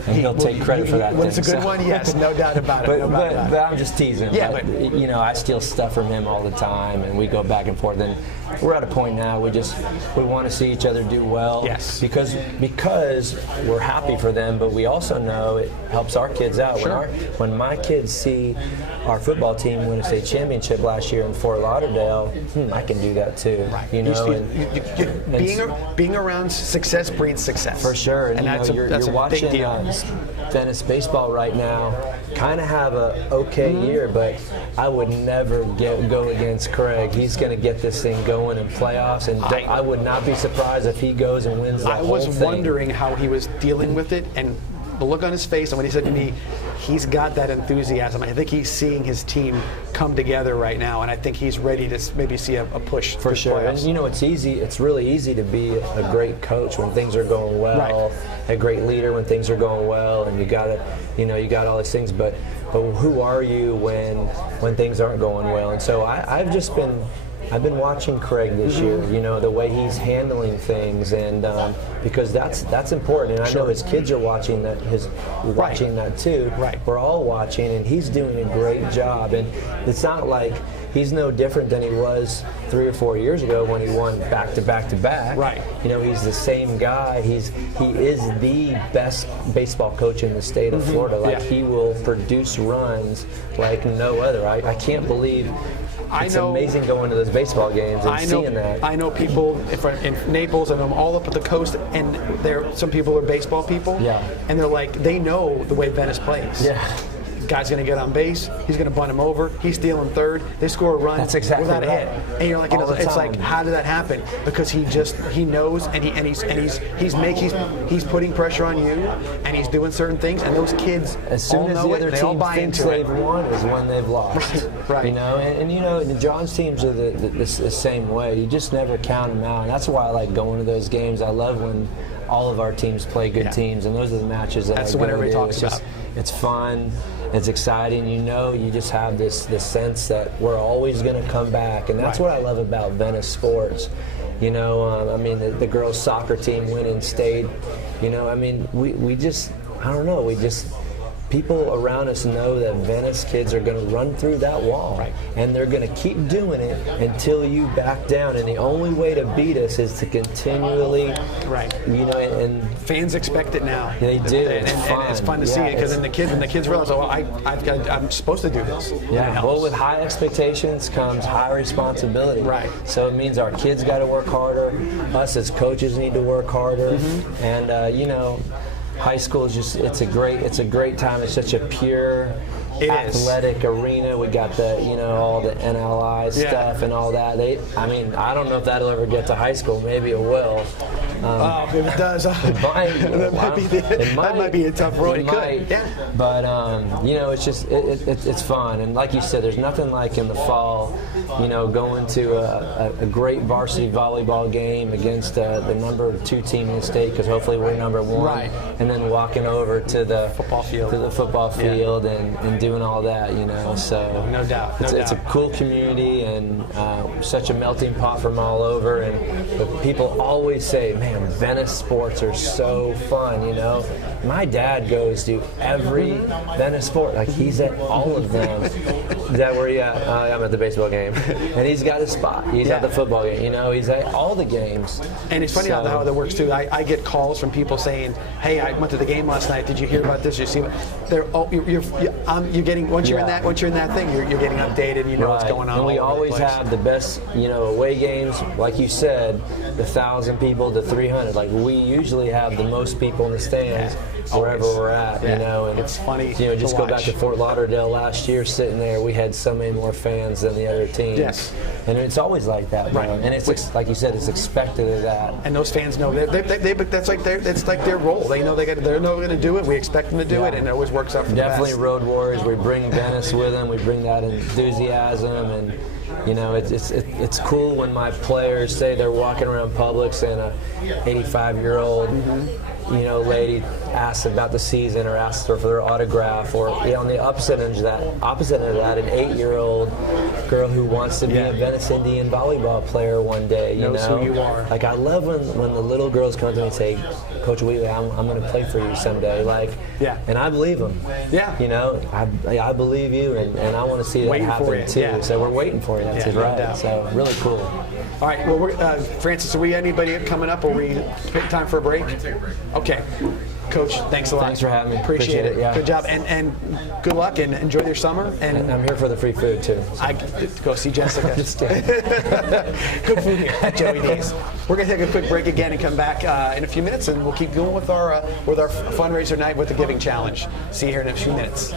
he'll take credit for that. When it's a good one, yes, no doubt about it. But I'm just teasing. Yeah, but I steal stuff from him all the time, and we go back and forth. And we're at a point now we want to see each other do well. Yes. Because we're happy for them, but we also know it helps our kids out. Sure. When my kids see our football team win a state championship last year in Fort Lauderdale, I can do that too. Right. Being around success breeds success. For sure. And that's you're watching big deal. Venice baseball right now kind of have a okay year, but I would never go against Craig. He's going to get this thing going in playoffs, and I would not be surprised if he goes and wins the whole thing. I was wondering how he was dealing with it, and the look on his face and what he said to me, he's got that enthusiasm. I think he's seeing his team come together right now, and I think he's ready to maybe see a push for sure. Playoffs. And it's really easy to be a great coach when things are going well, a great leader when things are going well, and you got all these things. But who are you when things aren't going well? And so I've been watching Craig this year, the way he's handling things, and because that's important. And I know his kids are watching that, that too. Right. We're all watching, and he's doing a great job. And it's not like he's no different than he was 3 or 4 years ago when he won back to back to back. Right. He's the same guy. He is the best baseball coach in the state of Florida. He will produce runs like no other. I can't believe. It's amazing going to those baseball games and seeing that. I know people in Naples and I'm all up at the coast, and some people are baseball people. Yeah. And they're like, they know the way Venice plays. Yeah. Guy's going to get on base. He's going to bunt him over. He's stealing third. They score a run without a hit. And you're like, it's like, how did that happen? Because he knows, and he's putting pressure on you, and he's doing certain things, and those kids as soon as the other team thinks they've won is when they've lost. Right. And John's teams are the same way. You just never count them out, and that's why I like going to those games. I love when all of our teams play good teams, and those are the matches that's what everybody talks about. It's fun. It's exciting. You just have this sense that we're always going to come back, and that's what I love about Venice sports. You know, I mean, the girls' soccer team went in state. You know, I mean, we just, I don't know, people around us know that Venice kids are going to run through that wall, Right. and they're going to keep doing it until you back down. And the only way to beat us is to continually, Right. you know, and Fans expect it now. They do. And it's fun to see it because then the kids realize, oh, I'm supposed to do this. yeah. Well, with high expectations comes high responsibility. Right. So it means our kids got to work harder. Us as coaches need to work harder, and you know. High school is just—it's a great time. It's such a pure, athletic arena. We got all the NLI stuff and all that. I mean, I don't know if that'll ever get to high school. Maybe it will. If it does, that might be a tough road. It could. Yeah. But you know, it's just it's fun. And like you said, there's nothing like in the fall, you know, going to a great varsity volleyball game against the number 2 team in the state, because hopefully we're number 1. Right. And then walking over to the football field and doing all that, you know. So no doubt. It's a cool community and such a melting pot from all over. But people always say, man, Venice sports are so fun, you know. My dad goes to every Venice sport. Like, he's at all of them. Is that where you at? I'm at the baseball game. And he's got his spot. He's at the football game. You know, he's at all the games. And it's funny how that works too. I get calls from people saying, "Hey, I went to the game last night. Did you hear about this? Did you see what?" You're getting once you're in that thing, you're getting updated. You know what's going on. And we all over always the place. have the best, you know, away games. Like you said, the 1,000 people to 300. Like, we usually have the most people in the stands wherever we're at. You know, and it's funny. You know, just to go back to Fort Lauderdale last year, sitting there. We had so many more fans than the other teams. Yes. And it's always like that, Right. And it's like you said, it's expected of that. And those fans know that's like their role. They know they're going to do it. We expect them to do it, and it always works out for Definitely the best. road warriors. We bring Venice with them. We bring that enthusiasm, and you know, it's cool when my players say they're walking around Publix and a 85-year-old you know, lady asks about the season or asks her for their autograph, or you know, on the opposite end of that, an 8-year-old girl who wants to be a Venice Indian volleyball player one day. You knows know, who you are. Like, I love when the little girls come to me and say, "Coach Wheatley, I'm going to play for you someday." Like, and I believe them. Yeah. You know, I believe you, and I want to see that Waiting for happen you. too. Yeah. So we're waiting for you. That's Yeah, no right. doubt. So really cool. All right. Well, Francis, are we anybody coming up, or we time for a break? Okay. Coach, thanks a lot. Thanks for having me. Appreciate it. Yeah. Good job, and good luck, and enjoy your summer. And I'm here for the free food too. So. I go see Jessica. Just kidding. Good food here at Joey D's. We're going to take a quick break again and come back in a few minutes, and we'll keep going with our fundraiser night with the Giving Challenge. See you here in a few minutes.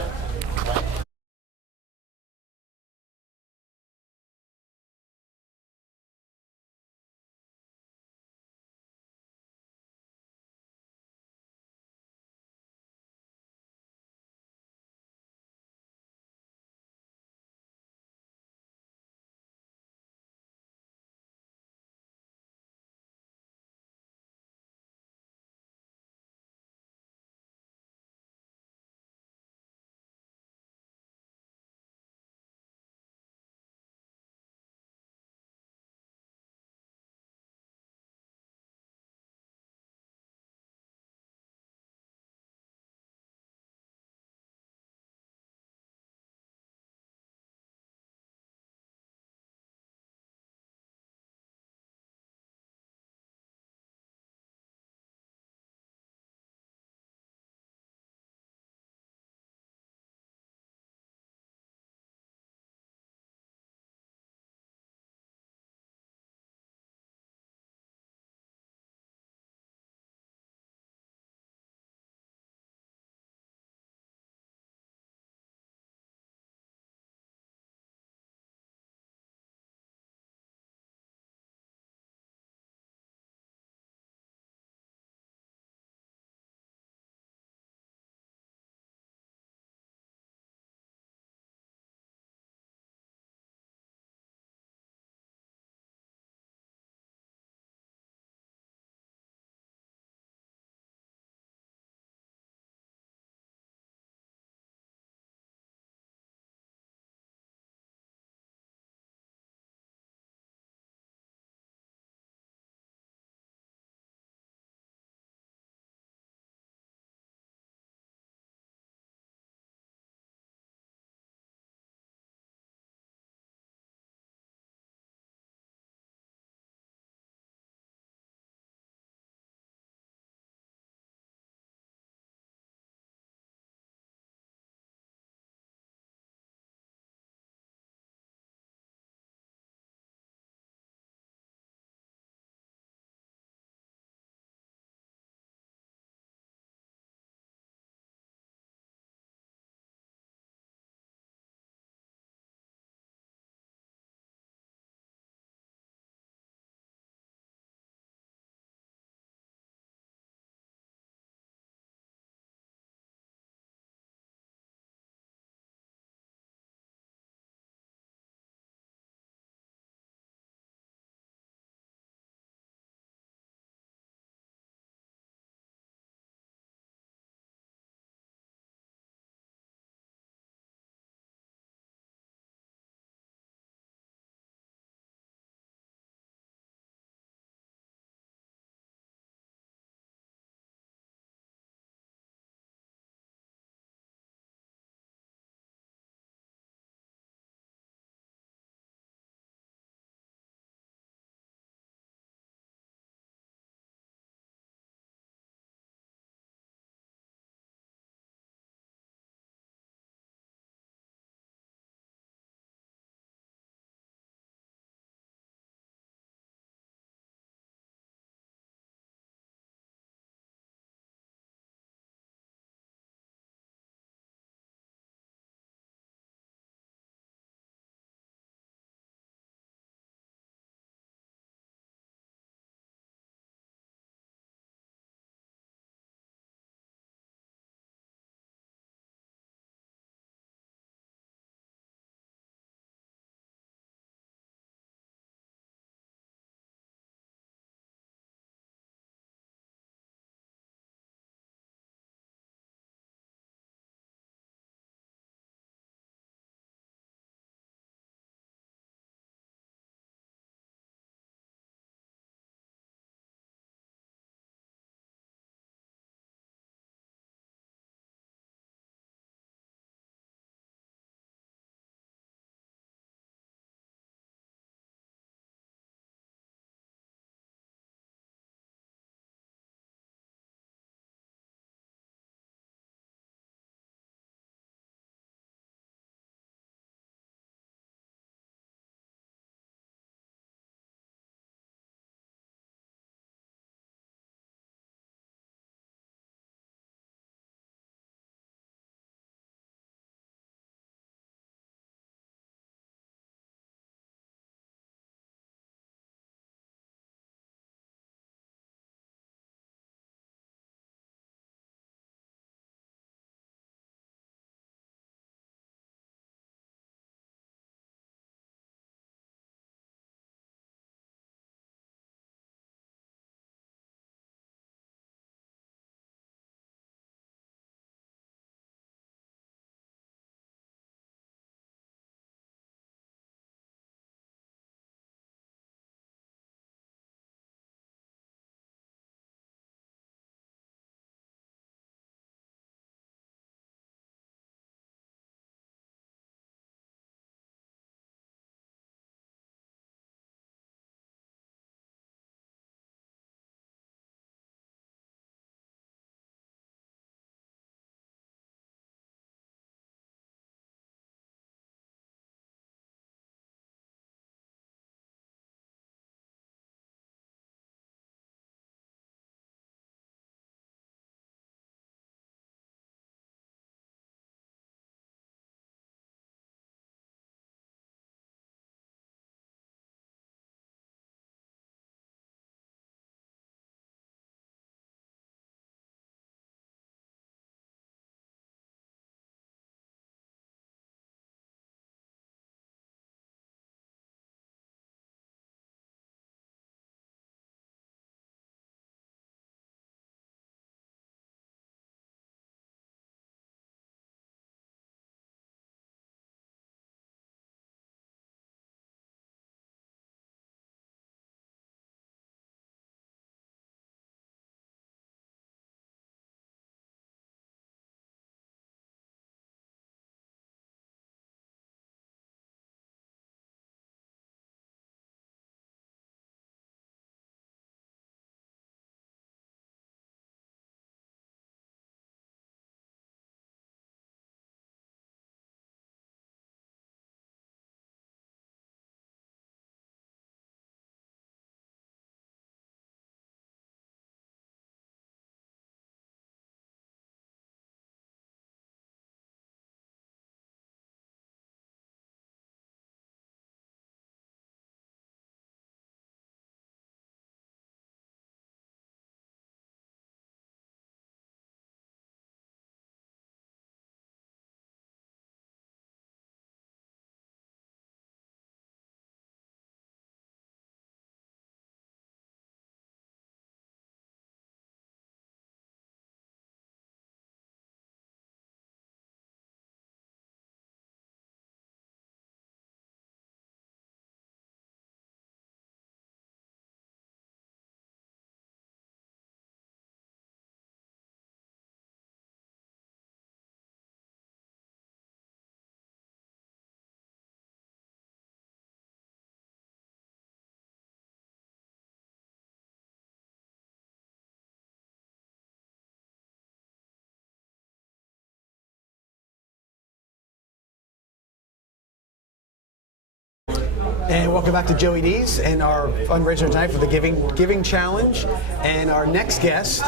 And welcome back to Joey D's and our fundraiser tonight for the Giving Challenge. And our next guest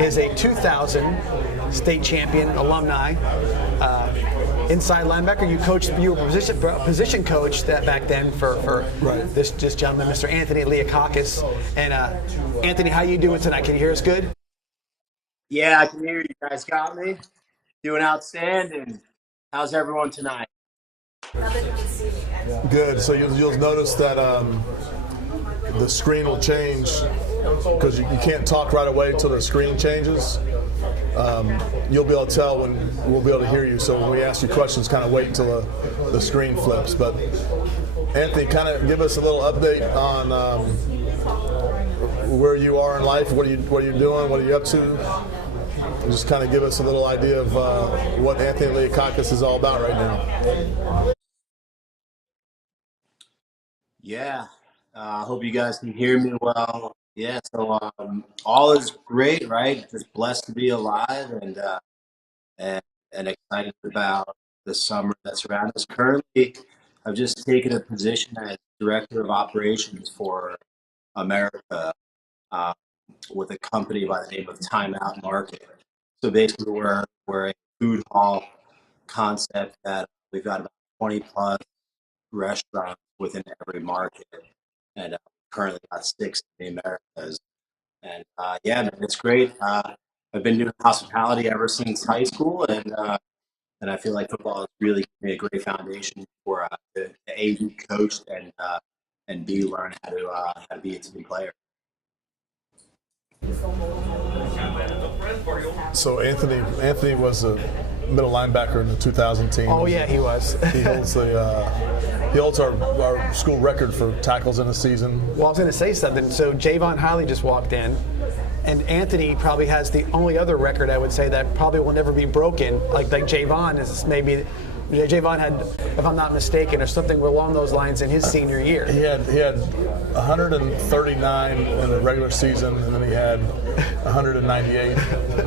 is a 2000 state champion alumni, inside linebacker. You were position coach that back then for this gentleman, Mr. Anthony Leakakis. And Anthony, how you doing tonight? Can you hear us good? Yeah, I can hear you. You guys got me. Doing outstanding. How's everyone tonight? Good. So you'll notice that the screen will change because you can't talk right away until the screen changes. You'll be able to tell when we'll be able to hear you. So when we ask you questions, kind of wait until the screen flips. But Anthony, kind of give us a little update on where you are in life. What are you doing? What are you up to? Just kind of give us a little idea of what Anthony Leakakis is all about right now. Yeah, I hope you guys can hear me well. Yeah, so all is great, right? Just blessed to be alive and excited about the summer that's around us. Currently, I've just taken a position as Director of Operations for America with a company by the name of Time Out Market. So basically, we're a food hall concept that we've got about 20 plus restaurants within every market, and currently got 6 in the Americas. And yeah, man, it's great. I've been doing hospitality ever since high school, and I feel like football has really given me a great foundation for to A, be coached, and B, learn how to be a team player. So Anthony was a middle linebacker in the 2000 team. Oh yeah, he was. He holds our school record for tackles in a season. Well, I was going to say something. So Javon Hiley just walked in, and Anthony probably has the only other record I would say that probably will never be broken. Like Javon is maybe. Javon had, if I'm not mistaken, or something along those lines in his senior year. He had 139 in the regular season, and then he had 198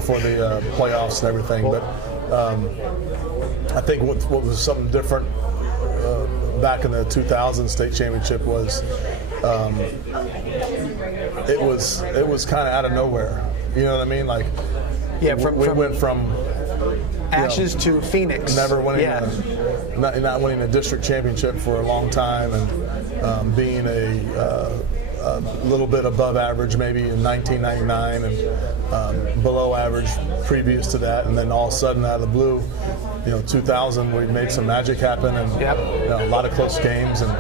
for the playoffs and everything. But I think what was something different back in the 2000 state championship was it was kind of out of nowhere. You know what I mean? Like, yeah, we went from ashes to Phoenix. Never winning, not winning a district championship for a long time, and being a little bit above average maybe in 1999, and below average previous to that, and then all of a sudden out of the blue, 2000 we made some magic happen, and a lot of close games. And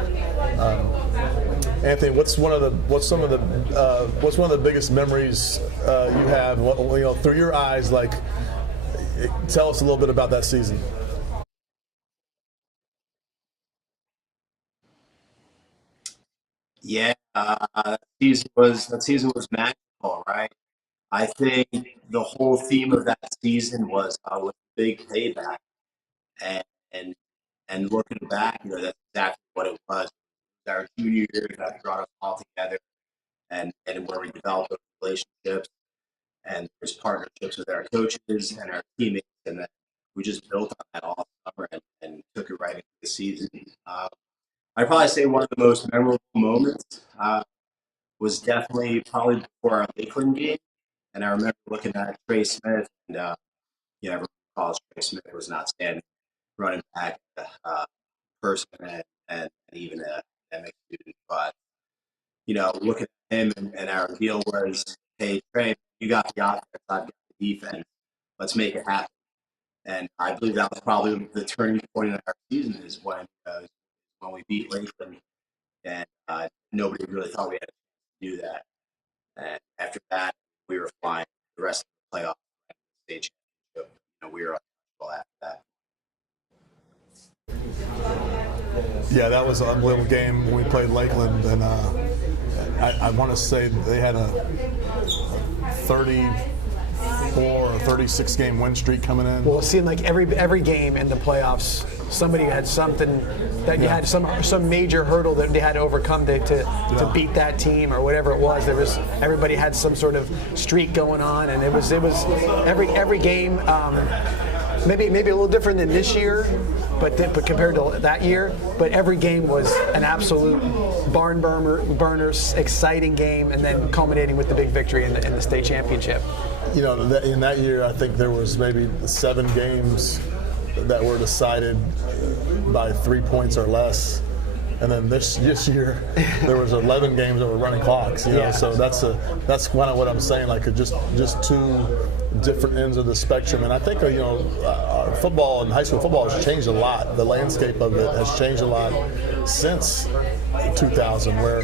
Anthony, what's one of the biggest memories you have? Through your eyes, like. Tell us a little bit about that season. Yeah, that season was magical, right? I think the whole theme of that season was big payback, and looking back, that's exactly what it was. Our junior year that brought us all together, and where we developed relationships. And there's partnerships with our coaches and our teammates, and then we just built on that all summer and took it right into the season. I'd probably say one of the most memorable moments was definitely probably before our Lakeland game, and I remember looking at Trey Smith, and everyone calls Trey Smith was an outstanding running back person and even an academic student, but looking at him and our deal was, hey Trey, you got the offense, I've got the defense. Let's make it happen. And I believe that was probably the turning point in our season is when we beat Lakeland, and nobody really thought we had to do that. And after that, we were flying the rest of the playoff and the state championship. We were untouchable after that. Yeah, that was an unbelievable game when we played Lakeland, and I want to say they had a 34 or 36 game win streak coming in. Well, it seemed like every game in the playoffs, somebody had something that you had some major hurdle that they had to overcome to beat that team or whatever it was. Everybody had some sort of streak going on, and it was every game. maybe a little different than this year, but compared to that year. But every game was an absolute barn burner, exciting game, and then culminating with the big victory in the state championship. You know, in that year, I think there was maybe 7 games that were decided by 3 points or less. And then this year, there was 11 games that were running clocks. You know, so that's kind of what I'm saying. Like just 2 different ends of the spectrum. And I think football and high school football has changed a lot. The landscape of it has changed a lot since 2000. Where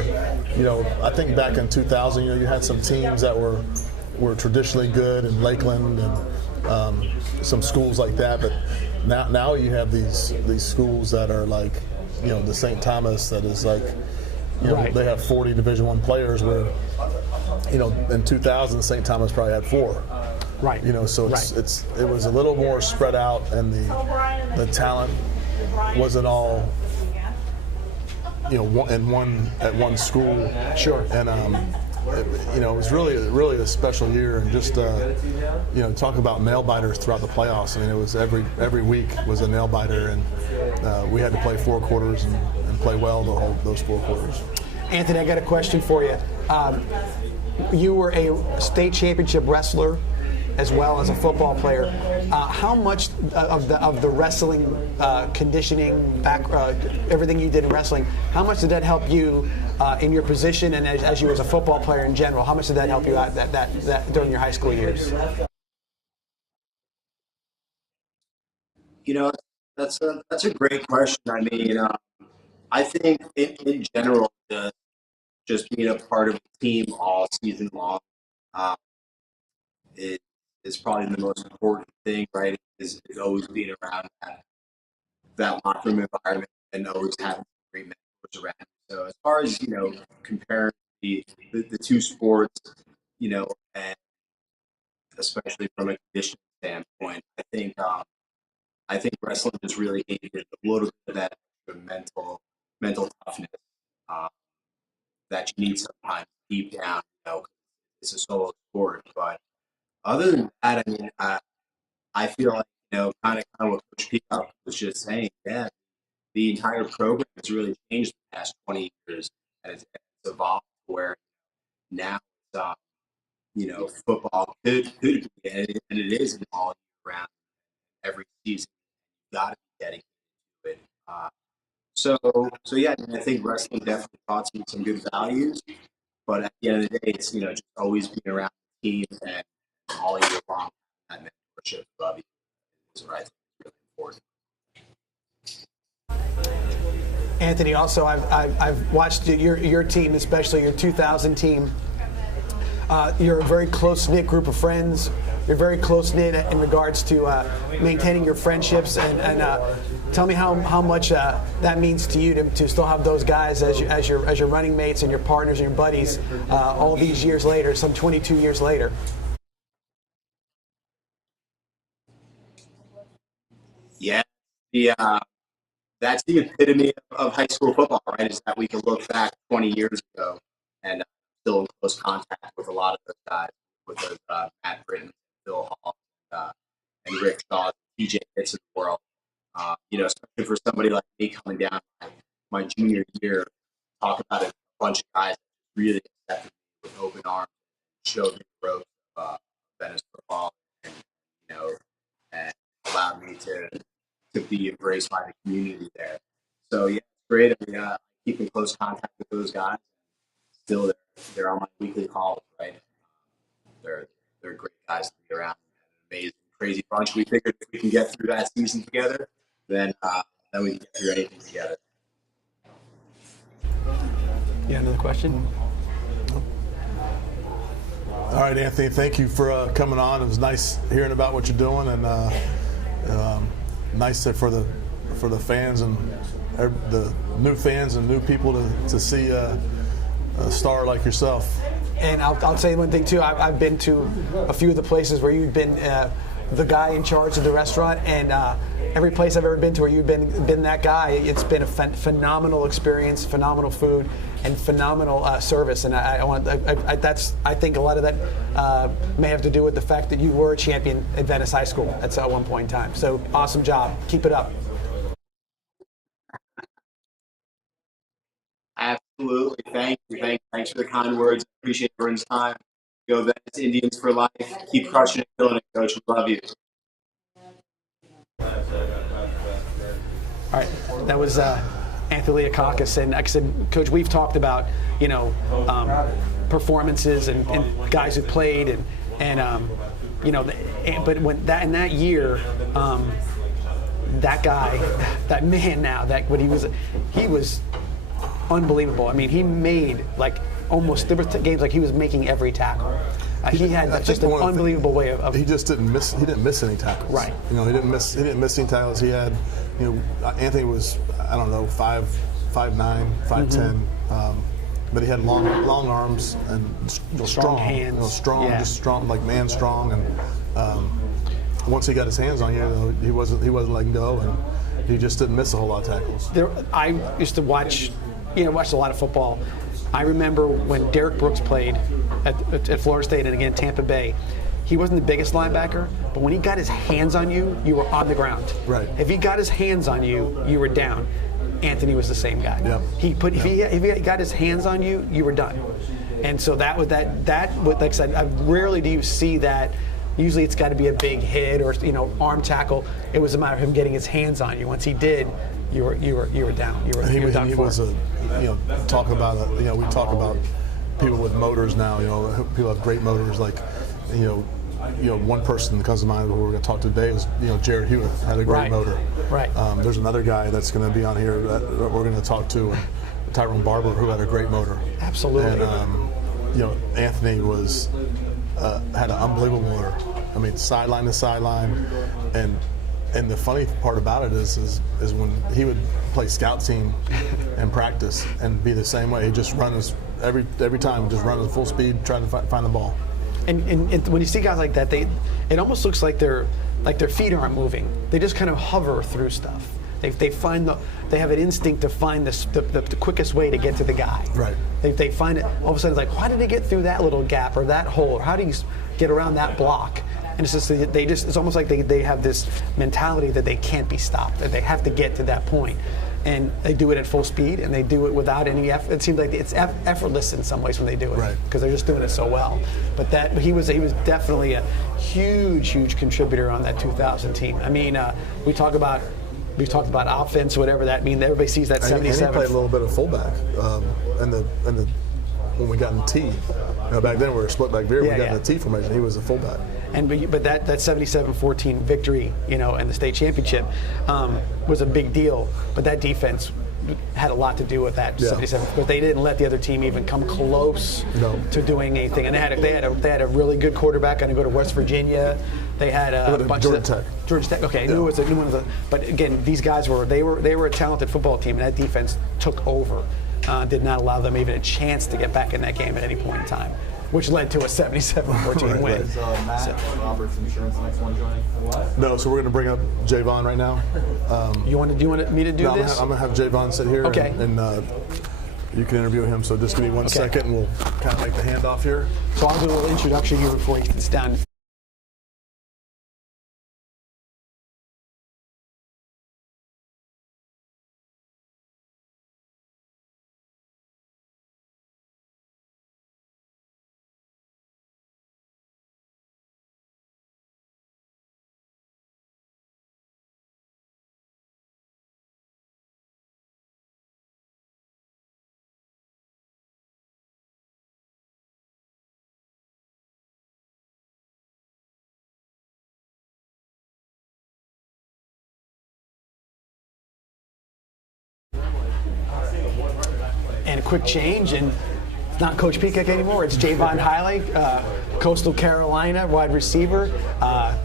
I think back in 2000, you had some teams that were traditionally good in Lakeland and some schools like that. But now you have these schools that are like. The St. Thomas that is like, they have 40 Division I players where, in 2000 St. Thomas probably had 4. Right. So it was a little more spread out, and the talent wasn't all, at one school. Sure. And it was really a special year, and just talk about nail biters throughout the playoffs. I mean, it was every week was a nail biter, and we had to play 4 quarters and play well those 4 quarters. Anthony, I got a question for you. You were a state championship wrestler as well as a football player. How much of the wrestling conditioning, everything you did in wrestling, how much did that help you in your position and as you as a football player in general? How much did that help you out that during your high school years? That's a great question. I mean, I think in general, just being a part of a team all season long, is probably the most important thing, right? Is always being around that locker room environment and always having great mentors around. So as far as comparing the 2 sports, and especially from a conditioning standpoint, I think wrestling just really gave you a little bit of that mental toughness that you need sometimes deep down. It's a solo sport, but other than that, I mean, I feel like kind of what Coach Peacock was just saying. Yeah, the entire program has really changed the past 20 years, and it's evolved where now it's, football could be, and it is an all year round. Every season, you got to be dedicated to it. So yeah, I think wrestling definitely taught me some good values, but at the end of the day, it's just always being around the team and all year long. That mentorship love is what I think is really important. Anthony, also I've watched your team, especially your 2000 team. You're a very close-knit group of friends. You're very close-knit in regards to maintaining your friendships. And tell me how much that means to you to still have those guys as your running mates and your partners and your buddies all these years later, some 22 years later. Yeah, that's the epitome of high school football, right? Is that we can look back 20 years ago and still in close contact with a lot of those guys, with those Matt Britton, Bill Hall, and Rick Shaw, TJ Hits of the world. Especially for somebody like me coming down my junior year, talk about a bunch of guys that really accepted me with open arms, showed me the ropes of Venice football, and and allowed me to be embraced by the community there. So yeah, it's great. I mean, I keep in close contact with those guys. Still, they're on my weekly calls, right? They're great guys to be around. An amazing, crazy bunch. We figured if we can get through that season together, then we can get through anything together. Yeah, another question? All right, Anthony, thank you for coming on. It was nice hearing about what you're doing, and nice for the fans and the new fans and new people to see a star like yourself. And I'll say one thing too. I've been to a few of the places where you've been the guy in charge of the restaurant, and every place I've ever been to where you've been that guy, it's been a phenomenal experience, phenomenal food, and phenomenal service. And I think a lot of that may have to do with the fact that you were a champion at Venice High School at one point in time. So awesome job, keep it up. Absolutely. Thank you. Thanks for the kind words. Appreciate everyone's time. Go Venice Indians for life. Keep crushing it, killing it, Coach. We love you. All right, that was Anthony Leakakis, and like I said, Coach, we've talked about performances and guys who played, but when in that year, that guy, that man now, he was unbelievable. I mean, he made there were games like he was making every tackle. He had just an unbelievable way of. He just didn't miss. He didn't miss any tackles. Right. He didn't miss any tackles. He had, Anthony was 5'9", 5'10", but he had long arms and strong hands. Strong, like man strong, and once he got his hands on you, he wasn't letting go, and he just didn't miss a whole lot of tackles. I used to watched a lot of football. I remember when Derek Brooks played at Florida State and again Tampa Bay. He wasn't the biggest linebacker, but when he got his hands on you, you were on the ground. Right. If he got his hands on you, you were down. Anthony was the same guy. Yep. If he got his hands on you, you were done. And so that like I said, rarely do you see that. Usually it's got to be a big hit or arm tackle. It was a matter of him getting his hands on you. Once he did, you were down. You were done he for. Was talk about we talk about people with motors now. People have great motors. Like one person that comes to mind who we're going to talk to today was Jared Hewitt had a great motor. Right. There's another guy that's going to be on here that we're going to talk to, Tyrone Barber, who had a great motor. Absolutely. And Anthony was had an unbelievable motor. I mean, sideline to sideline, and the funny part about it is when he would play scout team and practice and be the same way. He just run every time, just run at full speed, trying to find the ball. And when you see guys like that, it almost looks like their feet aren't moving. They just kind of hover through stuff. They have an instinct to find the quickest way to get to the guy. Right. They find it. All of a sudden, it's like, why did he get through that little gap or that hole, or how do you get around that block? And it's just it's almost like they have this mentality that they can't be stopped, that they have to get to that point. And they do it at full speed, and they do it without any effort. It seems like it's effortless in some ways when they do it, right? Because they're just doing it so well. But he was definitely a huge contributor on that 2000 team. I mean, we talked about offense, whatever that means. Everybody sees that 77. And he played a little bit of fullback, when we got in T. Back then we were split back veer. We got in the T formation. He was a fullback. But that 77-14 victory, in the state championship, was a big deal. But that defense had a lot to do with that 77, because they didn't let the other team even come close to doing anything. And they had a really good quarterback. Going to go to West Virginia. They had a bunch Georgia of Tech. Georgia Tech. Okay, I knew it was one of the. But again, these guys were a talented football team, and that defense took over. Did not allow them even a chance to get back in that game at any point in time, which led to a 77-14 win. Is Matt Roberts Insurance the next one joining? No, so we're going to bring up Javon right now. Do you want me to do this? I'm going to have Javon sit here. Okay. And you can interview him. So just give me 1 second, and we'll kind of make the handoff here. So I'll do a little introduction here before he sits down. And a quick change, and it's not Coach Peacock anymore. It's Javon Hiley, Coastal Carolina wide receiver,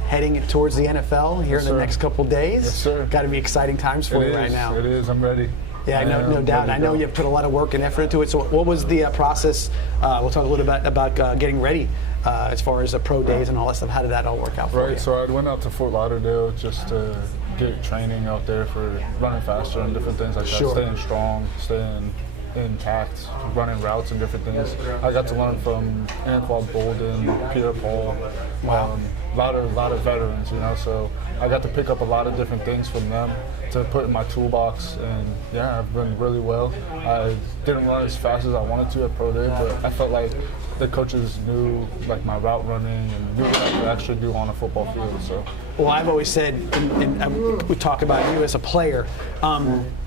heading towards the NFL here in the next couple days. Yes, sir. Got to be exciting times for you right now. It is. I'm ready. Yeah, no doubt. I know you've put a lot of work and effort into it. So what was the process? We'll talk a little bit about getting ready as far as the pro days and all that stuff? How did that all work out for you? Right, so I went out to Fort Lauderdale just to get training out there for running faster and different things like that, staying strong, staying intact, running routes and different things. I got to learn from Anquan Bolden, Pierre Paul, a lot of veterans, you know, so I got to pick up a lot of different things from them to put in my toolbox, and yeah, I've been really well. I didn't run as fast as I wanted to at Pro Day, but I felt like the coaches knew like my route running and knew what I could actually do on a football field. So, well, I've always said, and we talk about you as a player,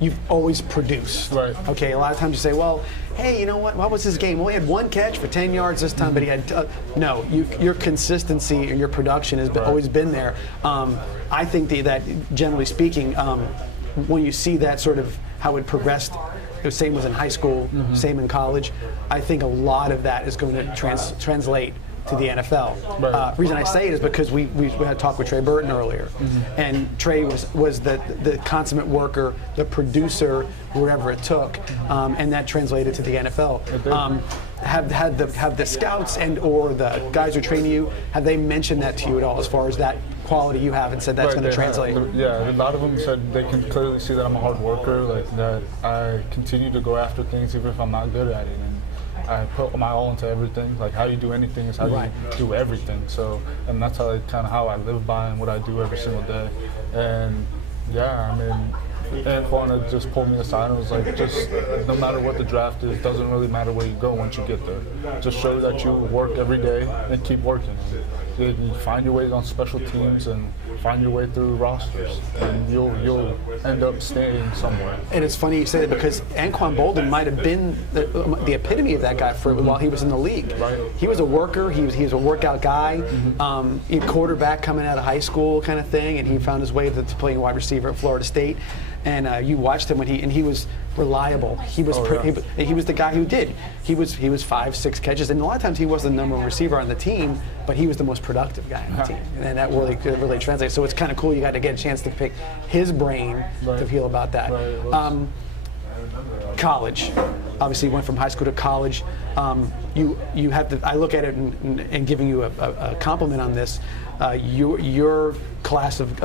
you've always produced. Right. Okay, a lot of times you say, well, hey, you know what was his game? Well, he had 1 catch for 10 yards this time, but he had no. Your consistency and your production has always been there. I think that generally speaking, when you see that sort of how it progressed, the same was in high school, same in college, I think a lot of that is going to translate to the NFL. Right. Reason I say it is because we had a talk with Trey Burton earlier, and Trey was the consummate worker, the producer, wherever it took, and that translated to the NFL. Have the scouts and or the guys who are training you, have they mentioned that to you at all as far as that quality you have and said that's going to translate? Yeah, a lot of them said they can clearly see that I'm a hard worker, like that I continue to go after things even if I'm not good at it. And I put my all into everything. Like how you do anything is how you do everything. So, and that's how how I live by and what I do every single day. And yeah, I mean, Anquan had just pulled me aside and was like, just no matter what the draft is, doesn't really matter where you go once you get there. Just show that you work every day and keep working. You find your way on special teams and find your way through rosters, and you'll end up staying somewhere. And it's funny you say that because Anquan Bolden might have been the epitome of that guy for while he was in the league. Right. He was a worker. He was a workout guy. Quarterback coming out of high school kind of thing, and he found his way to playing wide receiver at Florida State. And you watched him when he was reliable. He was he was the guy who did. He was 5-6 catches, and a lot of times he wasn't the number one receiver on the team, but he was the most productive guy on the team, and that really translates. So it's kind of cool. You got to get a chance to pick his brain to feel about that. Right, college, obviously went from high school to college. You have to. I look at it and giving you a compliment on this. Your class of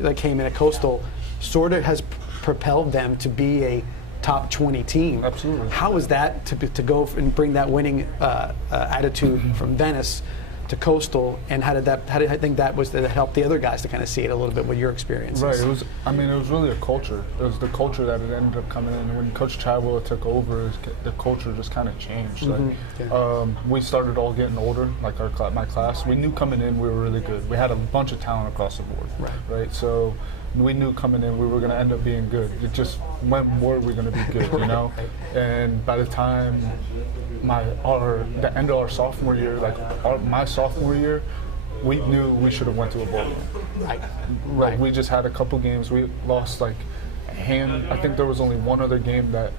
that came in at Coastal sort of has propelled them to be a top 20 team. Absolutely. How was that to go and bring that winning attitude from Venice to Coastal, and how did I think that help the other guys to kind of see it a little bit with your experiences? Right. It was really a culture. It was the culture that it ended up coming in. And when Coach Chadwell took over, the culture just kind of changed. We started all getting older, like my class. We knew coming in we were really good. We had a bunch of talent across the board. Right. So we knew coming in we were going to end up being good. It just, when were we going to be good, you know? And by the time the end of our sophomore year, my sophomore year, we knew we should have went to a bowl game. Right. We just had a couple games. We lost I think there was only one other game that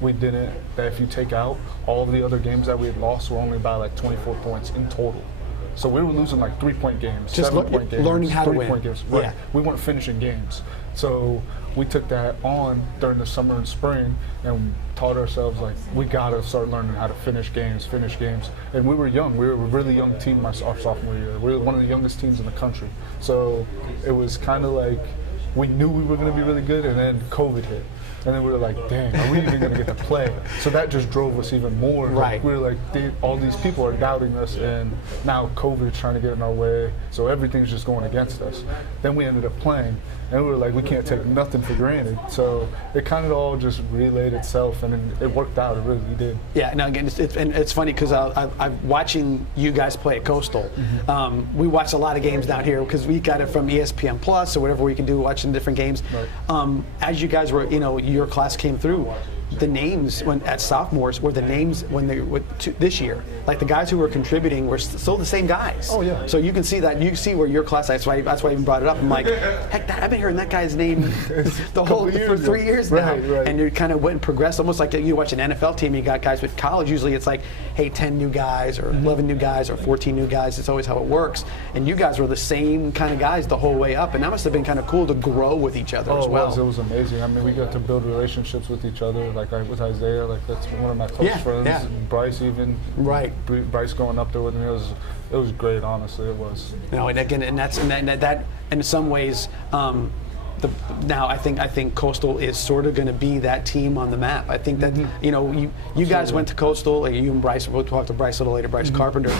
we didn't, that if you take out, all of the other games that we had lost were only by 24 points in total. So we were losing 3-point games, just 7-point games, learning how to win. 3-point games. Right. Yeah. We weren't finishing games. So we took that on during the summer and spring and taught ourselves we gotta start learning how to finish games. And we were young. We were a really young team our sophomore year. We were one of the youngest teams in the country. So it was kind of we knew we were gonna be really good, and then COVID hit. And then we were like, dang, are we even going to get to play? So that just drove us even more. Right. We were like, all these people are doubting us, and now COVID's trying to get in our way, so everything's just going against us. Then we ended up playing, and we were like, we can't take nothing for granted. So it kind of all just relayed itself, and it worked out. It really did. Yeah, now again, it's funny because I'm watching you guys play at Coastal. We watch a lot of games down here because we got it from ESPN Plus or whatever we can do, watching different games. Right. As you guys were, your class came through, the names at sophomores were the names when they were this year. The guys who were contributing were still the same guys. Oh yeah. So you can see that. You see where your class. That's why I even brought it up. I'm like, heck, I've been hearing that guy's name for 3 years now. Right. And you kind of went and progressed, almost like you watch an NFL team. You got guys with college. Usually it's 10 new guys or 11 new guys or 14 new guys. It's always how it works. And you guys were the same kind of guys the whole way up. And that must have been kind of cool to grow with each other as well. It was amazing. I mean, we got to build relationships with each other. like with Isaiah, like that's one of my close friends. Yeah. And Bryce even. Right. Bryce going up there with me, it was great. Honestly, it was. No, and again, and that in some ways. Now I think Coastal is sort of going to be that team on the map. I think that you guys went to Coastal, like you and Bryce. We'll talk to Bryce a little later. Bryce Carpenter.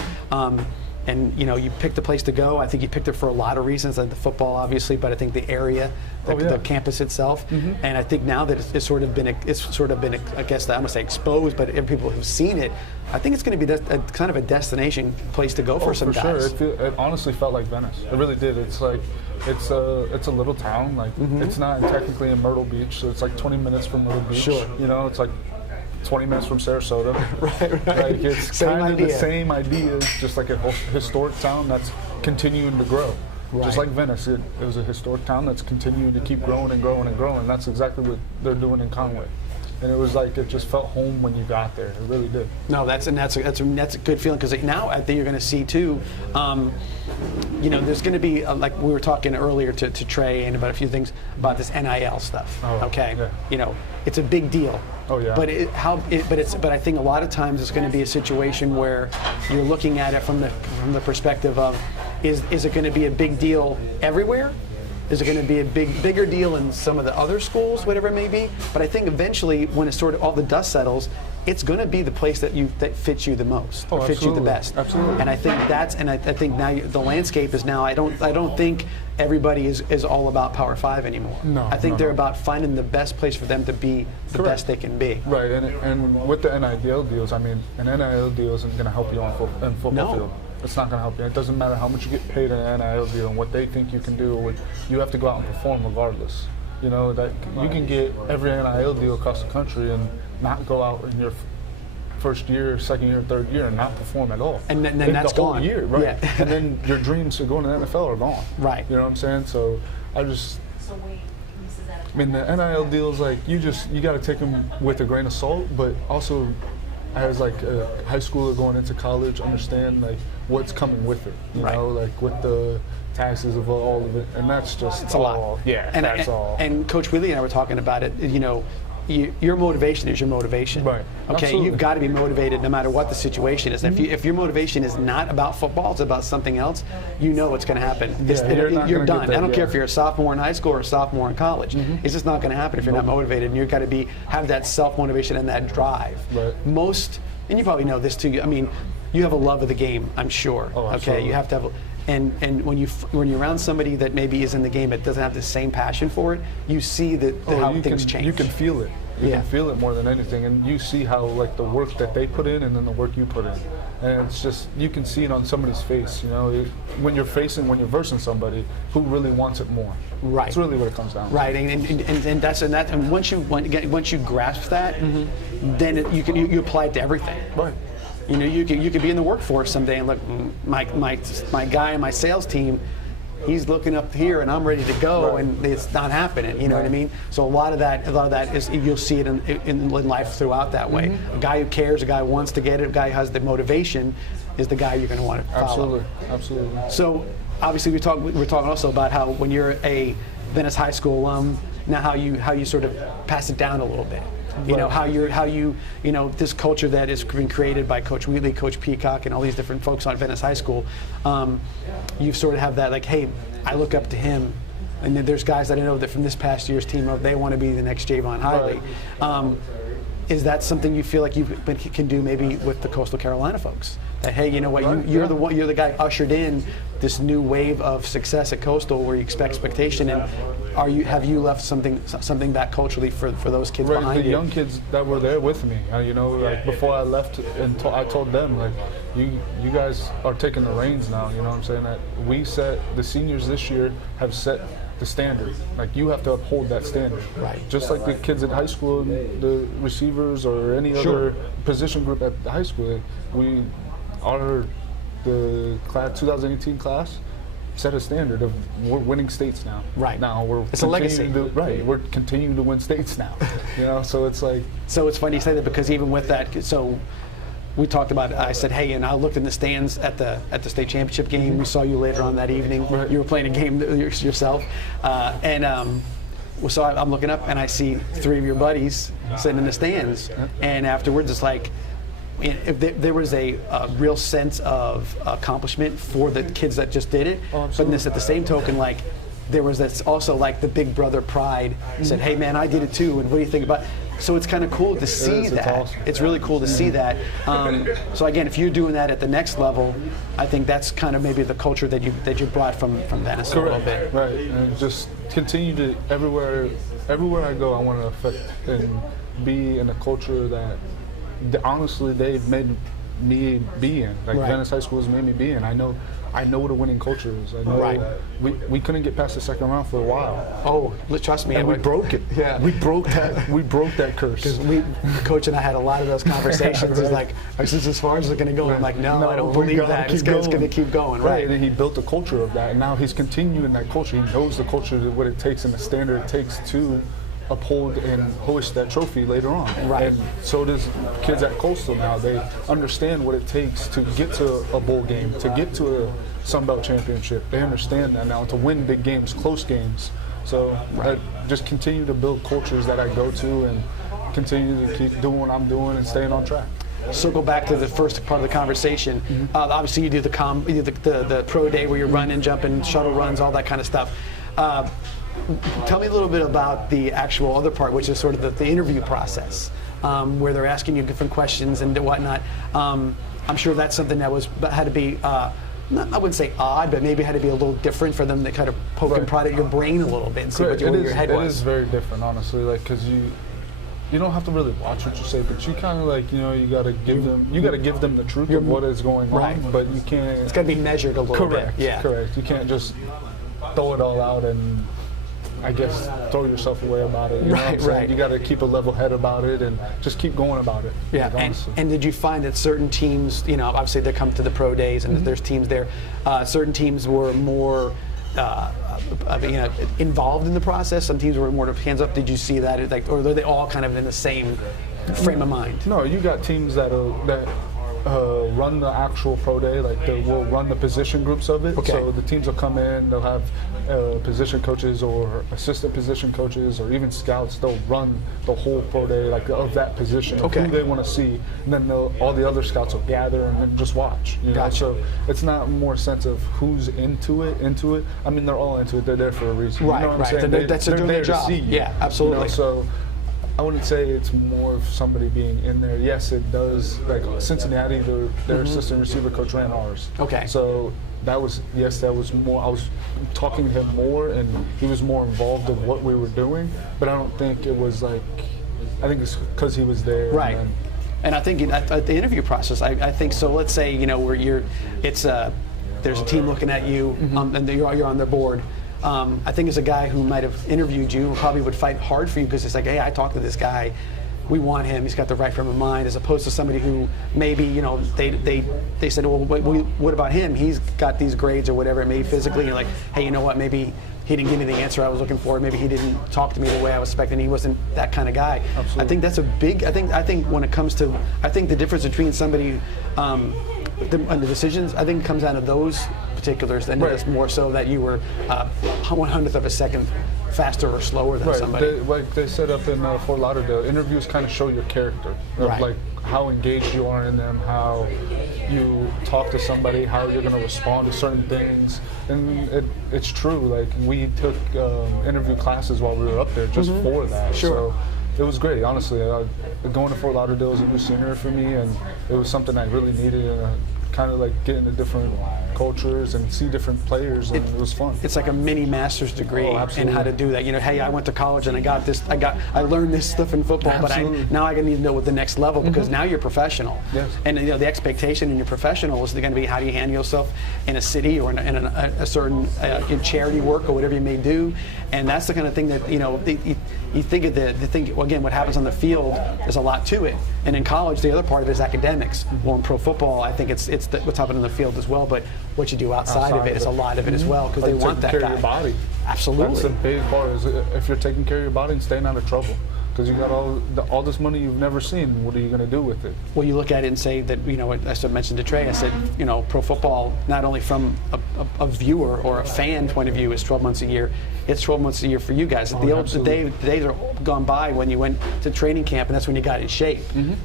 And you picked a place to go. I think you picked it for a lot of reasons, like the football, obviously, but I think the area, the campus itself, and I think now that it's sort of been, I guess I'm gonna say exposed, but if people have seen it, I think it's going to be a kind of a destination place to go for some guys. Sure. It honestly felt like Venice. It really did. It's like it's a little town. Like it's not technically in Myrtle Beach, so it's like 20 minutes from Myrtle Beach. Sure. It's like 20 minutes from Sarasota. right. Like it's kind of the same idea, just like a historic town that's continuing to grow. Right. Just like Venice, it was a historic town that's continuing to keep growing and growing and growing. That's exactly what they're doing in Conway. And it was like it just felt home when you got there. It really did. No, that's a good feeling, because now I think you're going to see too. There's going to be like we were talking earlier to Trey and about a few things about this NIL stuff. Oh, okay, yeah. It's a big deal. Oh yeah. But I think a lot of times it's going to be a situation where you're looking at it from the perspective of is it going to be a big deal everywhere? Is it going to be a bigger deal in some of the other schools, whatever it may be? But I think eventually, when it's sort of all the dust settles, it's going to be the place that fits you the most, or fits you the best. Absolutely. And I think I think now the landscape is now. I don't think everybody is all about Power 5 anymore. No. I think they're about finding the best place for them to be the best they can be. Right. And with the NIL deals, I mean, an NIL deal isn't going to help you on football field. It's not going to help you. It doesn't matter how much you get paid in an NIL deal and what they think you can do. You have to go out and perform regardless. That you can get every NIL deal across the country and not go out in your first year, second year, third year and not perform at all. And then that's the whole gone. Year, right? Yeah. And then your dreams of going to the NFL are gone. Right. You know what I'm saying? So I mean, the NIL deals, like you got to take them with a grain of salt, but also as like a high schooler going into college, understand like what's coming with it. You know, like with the taxes of all of it, and that's just it's a lot. Yeah, that's all. And Coach Wheatley and I were talking about it. Your motivation is your motivation. Right. Okay. Absolutely. You've got to be motivated no matter what the situation is. If your motivation is not about football, it's about something else, you know what's going to happen. You're done. I don't care if you're a sophomore in high school or a sophomore in college. It's just not going to happen if you're not motivated. And you've got to have that self-motivation and that drive. Right. And you probably know this too. I mean, you have a love of the game, I'm sure. Oh, okay. You have to have. And when you're around somebody that maybe is in the game that doesn't have the same passion for it, you see how things change. You can feel it. You can feel it more than anything, and you see how like the work that they put in and then the work you put in, and it's just you can see it on somebody's face. When you're versing somebody who really wants it more. Right. That's really what it comes down to. Right, and once you grasp that, then you apply it to everything. Right. You could be in the workforce someday and look, my guy in my sales team, he's looking up here and I'm ready to go, and it's not happening. You know what I mean? So a lot of that is you'll see it in life throughout that way. A guy who cares, a guy who wants to get it, a guy who has the motivation, is the guy you're going to want to follow. Absolutely. So obviously we're talking also about how when you're a Venice High School alum, now how you sort of pass it down a little bit. How you this culture that has been created by Coach Wheatley, Coach Peacock, and all these different folks on Venice High School. You sort of have that like, hey, I look up to him, and then there's guys that I know that from this past year's team, they want to be the next Javon Hiley. Right. Is that something you feel like you can do maybe with the Coastal Carolina folks? That hey, you know what, you're the guy ushered in this new wave of success at Coastal where you expect expectation, and have you left something back culturally for those kids behind you? The young kids that were there with me, like before I left, and I told them like, you guys are taking the reins now. You know what I'm saying? That the seniors this year have set the standard. Like you have to uphold that standard. Right. Just like the kids at high school, the receivers or any other position group at the high school, the class 2018 class set a standard of we're winning states now. Right. Now it's a legacy. We're continuing to win states now. So it's like. So it's funny you say that, because even with that, so we talked about it. I said, hey, and I looked in the stands at the state championship game. We saw you later on that evening. Right. You were playing a game yourself, and so I'm looking up and I see 3 of your buddies sitting in the stands, and afterwards it's like, if there was a real sense of accomplishment for the kids that just did it, but this at the same token, like, there was this also like the big brother pride, said, hey man, I did it too, and what do you think about it? So it's kind of cool to see that. It's awesome. It's really cool to see that. So again, if you're doing that at the next level, I think that's kind of maybe the culture that you brought from Venice. Correct. A little bit. Right, and just continue to everywhere I go, I want to affect and be in a culture that honestly they've made me be in. Like Venice High School has made me be in. I know what a winning culture is. I know we couldn't get past the second round for a while. Oh, trust me, and we broke it. Yeah, we broke that curse. Because Coach and I had a lot of those conversations. It's like, is this as far as it's going to go? I'm like, no, I don't believe that. It's going to keep going. Right. And then he built a culture of that, and now he's continuing that culture. He knows the culture, what it takes, and the standard it takes to uphold and hoist that trophy later on. Right. And so does kids at Coastal now. They understand what it takes to get to a bowl game, to get to a Sun Belt championship. They understand that now, to win big games, close games. So I just continue to build cultures that I go to and continue to keep doing what I'm doing and staying on track. Circle back to the first part of the conversation. Obviously, you do the pro day where you're running, jumping, shuttle runs, all that kind of stuff. Tell me a little bit about the actual other part, which is sort of the interview process, where they're asking you different questions and whatnot. I'm sure that's something that had to be, I wouldn't say odd, but maybe had to be a little different for them to kind of poke and prod at your brain a little bit and see what your head was. It is very different, honestly, like, because you don't have to really watch what you say, but you kind of like, you got to give them the truth of what is going on, but you can't. It's got to be measured a little bit. Yeah. Correct. You can't just throw it all out and, I guess, throw yourself away about it. You know what I'm saying? You got to keep a level head about it and just keep going about it. Yeah, and did you find that certain teams, obviously they come to the pro days and there's teams there, certain teams were more involved in the process, some teams were more hands up? Did you see that, or are they all kind of in the same frame of mind? No, you got teams that run the actual pro day, like they will run the position groups of it. Okay. So the teams will come in, they'll have position coaches or assistant position coaches or even scouts. They'll run the whole pro day, like of that position, of who they want to see, and then all the other scouts will gather and then just watch. Gotcha. So it's not more sense of who's into it. I mean, they're all into it. They're there for a reason. Right, you know what I'm saying? They're doing their job. To see you. Yeah, absolutely. So I wouldn't say it's more of somebody being in there. Yes, it does. Like Cincinnati, their assistant receiver coach ran ours. Okay. So that was more. I was talking to him more, and he was more involved in what we were doing. But I don't think it was like. I think it's because he was there. Right. And I think at the interview process, I think so. Let's say where there's a team looking at you, and you're on their board. I think as a guy who might have interviewed you, probably would fight hard for you because it's like, hey, I talked to this guy, we want him, he's got the right frame of mind, as opposed to somebody who maybe, they said, well, what about him? He's got these grades or whatever it may be physically. You're like, hey, you know what, maybe he didn't give me the answer I was looking for, maybe he didn't talk to me the way I was expecting, he wasn't that kind of guy. Absolutely. I think that's a big, I think when it comes to, I think the difference between somebody and the decisions, I think comes down to those particulars than it is more so that you were 1/100th of a second faster or slower than somebody. Like they said up in Fort Lauderdale, interviews kind of show your character, of like how engaged you are in them, how you talk to somebody, how you're going to respond to certain things, and it's true. Like we took interview classes while we were up there just for that. Sure. So it was great, honestly. Going to Fort Lauderdale was a new scenery for me, and it was something I really needed. Kind of like get into different cultures and see different players, and it was fun. It's like a mini master's degree in how to do that. Hey, I went to college and I got this. I learned this stuff in football, but now I need to know what the next level, because now you're professional. Yes. And the expectation in your professional is going to be how do you handle yourself in a city or in a certain in charity work or whatever you may do, and that's the kind of thing that you think of the thing. Well, again, what happens on the field, there's a lot to it, and in college the other part of it is academics. Well, in pro football, I think it's what's happening in the field as well, but what you do outside of it is a lot of it as well, because they want that guy. Taking care of your body. Absolutely. That's the big part, is if you're taking care of your body and staying out of trouble. because you got all this money you've never seen. What are you going to do with it? Well, you look at it and say that, as I mentioned to Trey, I said, pro football, not only from a viewer or a fan point of view, is 12 months a year. It's 12 months a year for you guys. The days are gone by when you went to training camp and that's when you got in shape.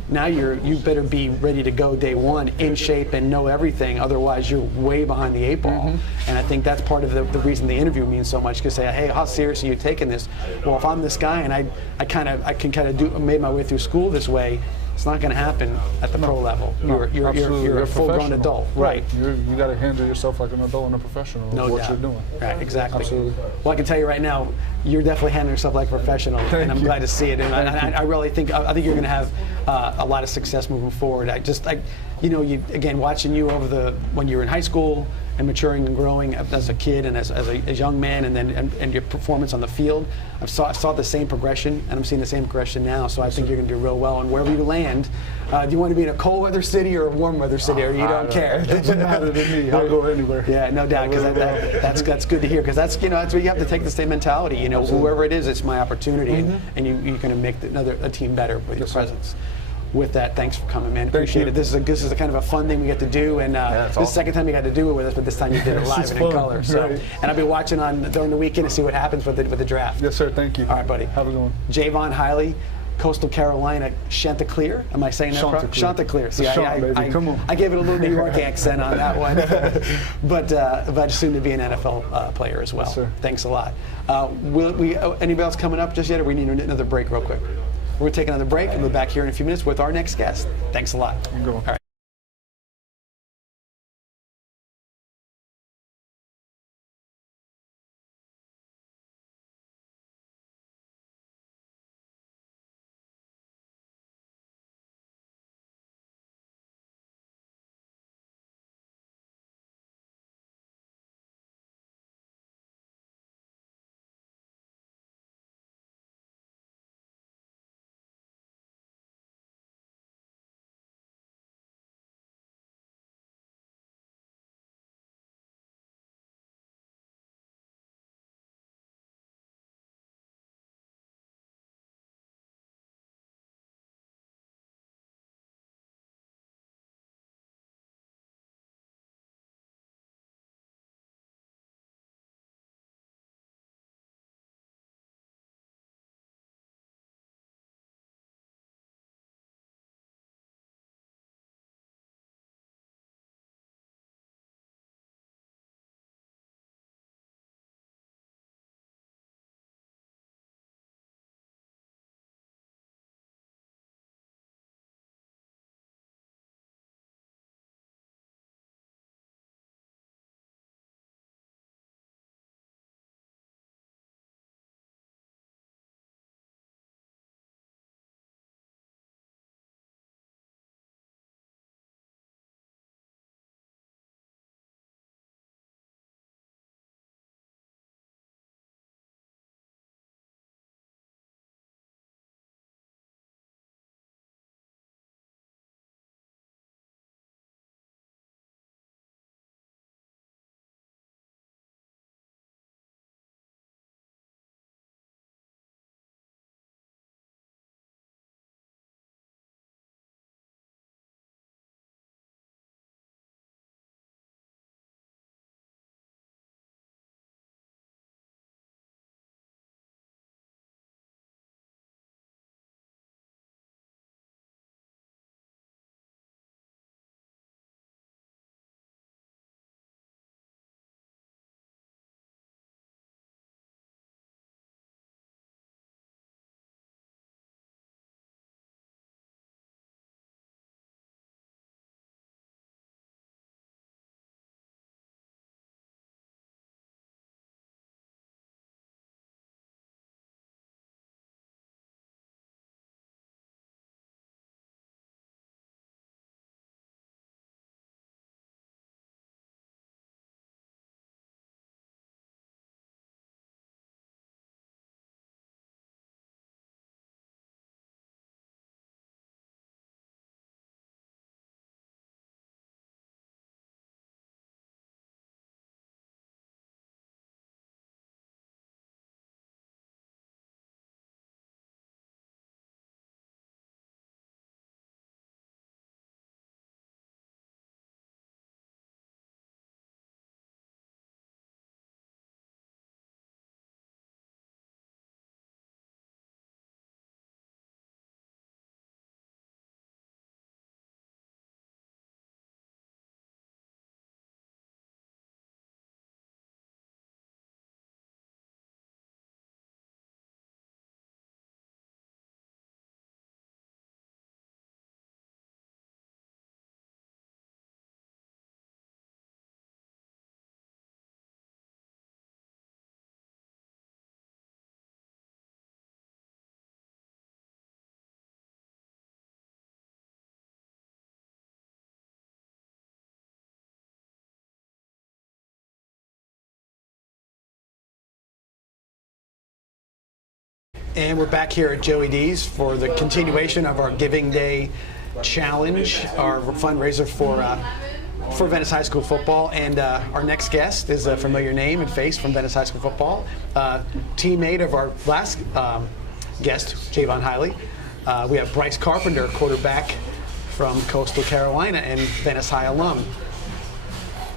Now you better be ready to go day one, in shape and know everything. Otherwise, you're way behind the 8 ball. And I think that's part of the reason the interview means so much. You can say, hey, how serious are you taking this? Well, if I'm this guy and I made my way through school this way, it's not going to happen at the pro level. You're a full-grown adult, right? You got to handle yourself like an adult and a professional. No what doubt. you're doing. Right, exactly. Absolutely. Well, I can tell you right now, you're definitely handling yourself like a professional, and I'm glad to see it. And I really think you're going to have a lot of success moving forward. Again, watching you when you were in high school and maturing and growing as a kid and as a young man, and your performance on the field, I saw the same progression, and I'm seeing the same progression now. So I think you're going to do real well. And wherever you land, do you want to be in a cold weather city or a warm weather city, or you don't care? It doesn't matter to me. I'll go anywhere. Yeah, no doubt, because that's good to hear. Because that's where you have to take the same mentality. Whoever it is, it's my opportunity, and you're going to make a team better with your presence. With that, thanks for coming, man. Appreciate it. This is a kind of a fun thing we get to do, and this is the second time you got to do it with us, but this time you did it live and in color. So, right. And I'll be watching during the weekend to see what happens with the draft. Yes, sir. Thank you. All right, buddy. Have a good one. Javon Hiley, Coastal Carolina, Chanticleer. Am I saying that properly? Chanticleer. See, Come on. I gave it a little New York accent on that one, but soon to be an NFL player as well. Yes, sir. Thanks a lot. Anybody else coming up just yet, or we need another break real quick? We're going to take another break and we'll be back here in a few minutes with our next guest. Thanks a lot. All right. And we're back here at Joey D's for the continuation of our Giving Day Challenge, our fundraiser for Venice High School football. And our next guest is a familiar name and face from Venice High School football, teammate of our last guest, Javon Hiley. We have Bryce Carpenter, quarterback from Coastal Carolina and Venice High alum.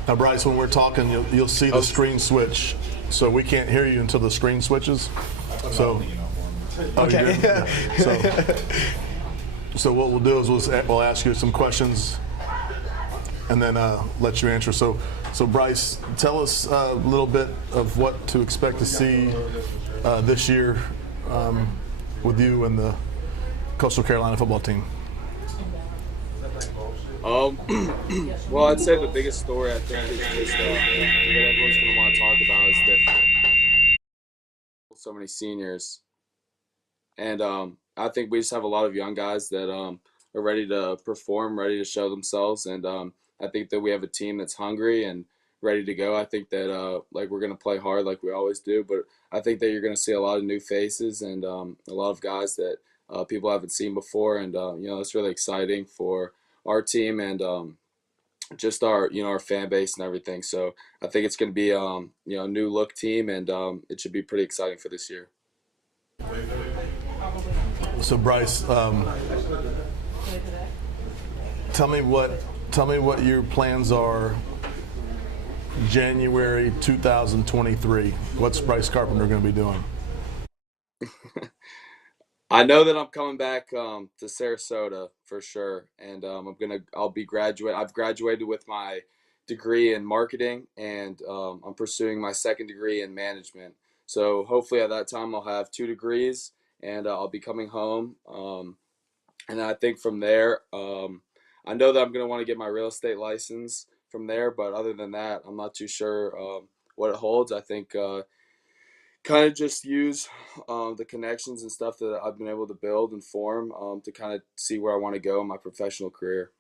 Now, Bryce, when we're talking, you'll see the screen switch. So we can't hear you until the screen switches. So, Okay. So what we'll do is we'll ask you some questions and then let you answer. So Bryce, tell us a little bit of what to expect to see this year with you and the Coastal Carolina football team. Well, I'd say the biggest story I think is just that everyone's going to want to talk about is that so many seniors, and I think we just have a lot of young guys that are ready to perform, ready to show themselves, and I think that we have a team that's hungry and ready to go. I think that like we're going to play hard like we always do, but I think that you're going to see a lot of new faces and a lot of guys that people haven't seen before, and it's really exciting for our team and just our our fan base and everything. So I think it's going to be a new look team, and it should be pretty exciting for this year. So Bryce, tell me what your plans are. January 2023. What's Bryce Carpenter going to be doing? I know that I'm coming back to Sarasota for sure, and I'll be graduate. I've graduated with my degree in marketing, and I'm pursuing my second degree in management. So hopefully at that time I'll have 2 degrees, and I'll be coming home. And I think from there, I know that I'm going to want to get my real estate license from there, but other than that, I'm not too sure what it holds. I think kind of just use the connections and stuff that I've been able to build and form to kind of see where I want to go in my professional career.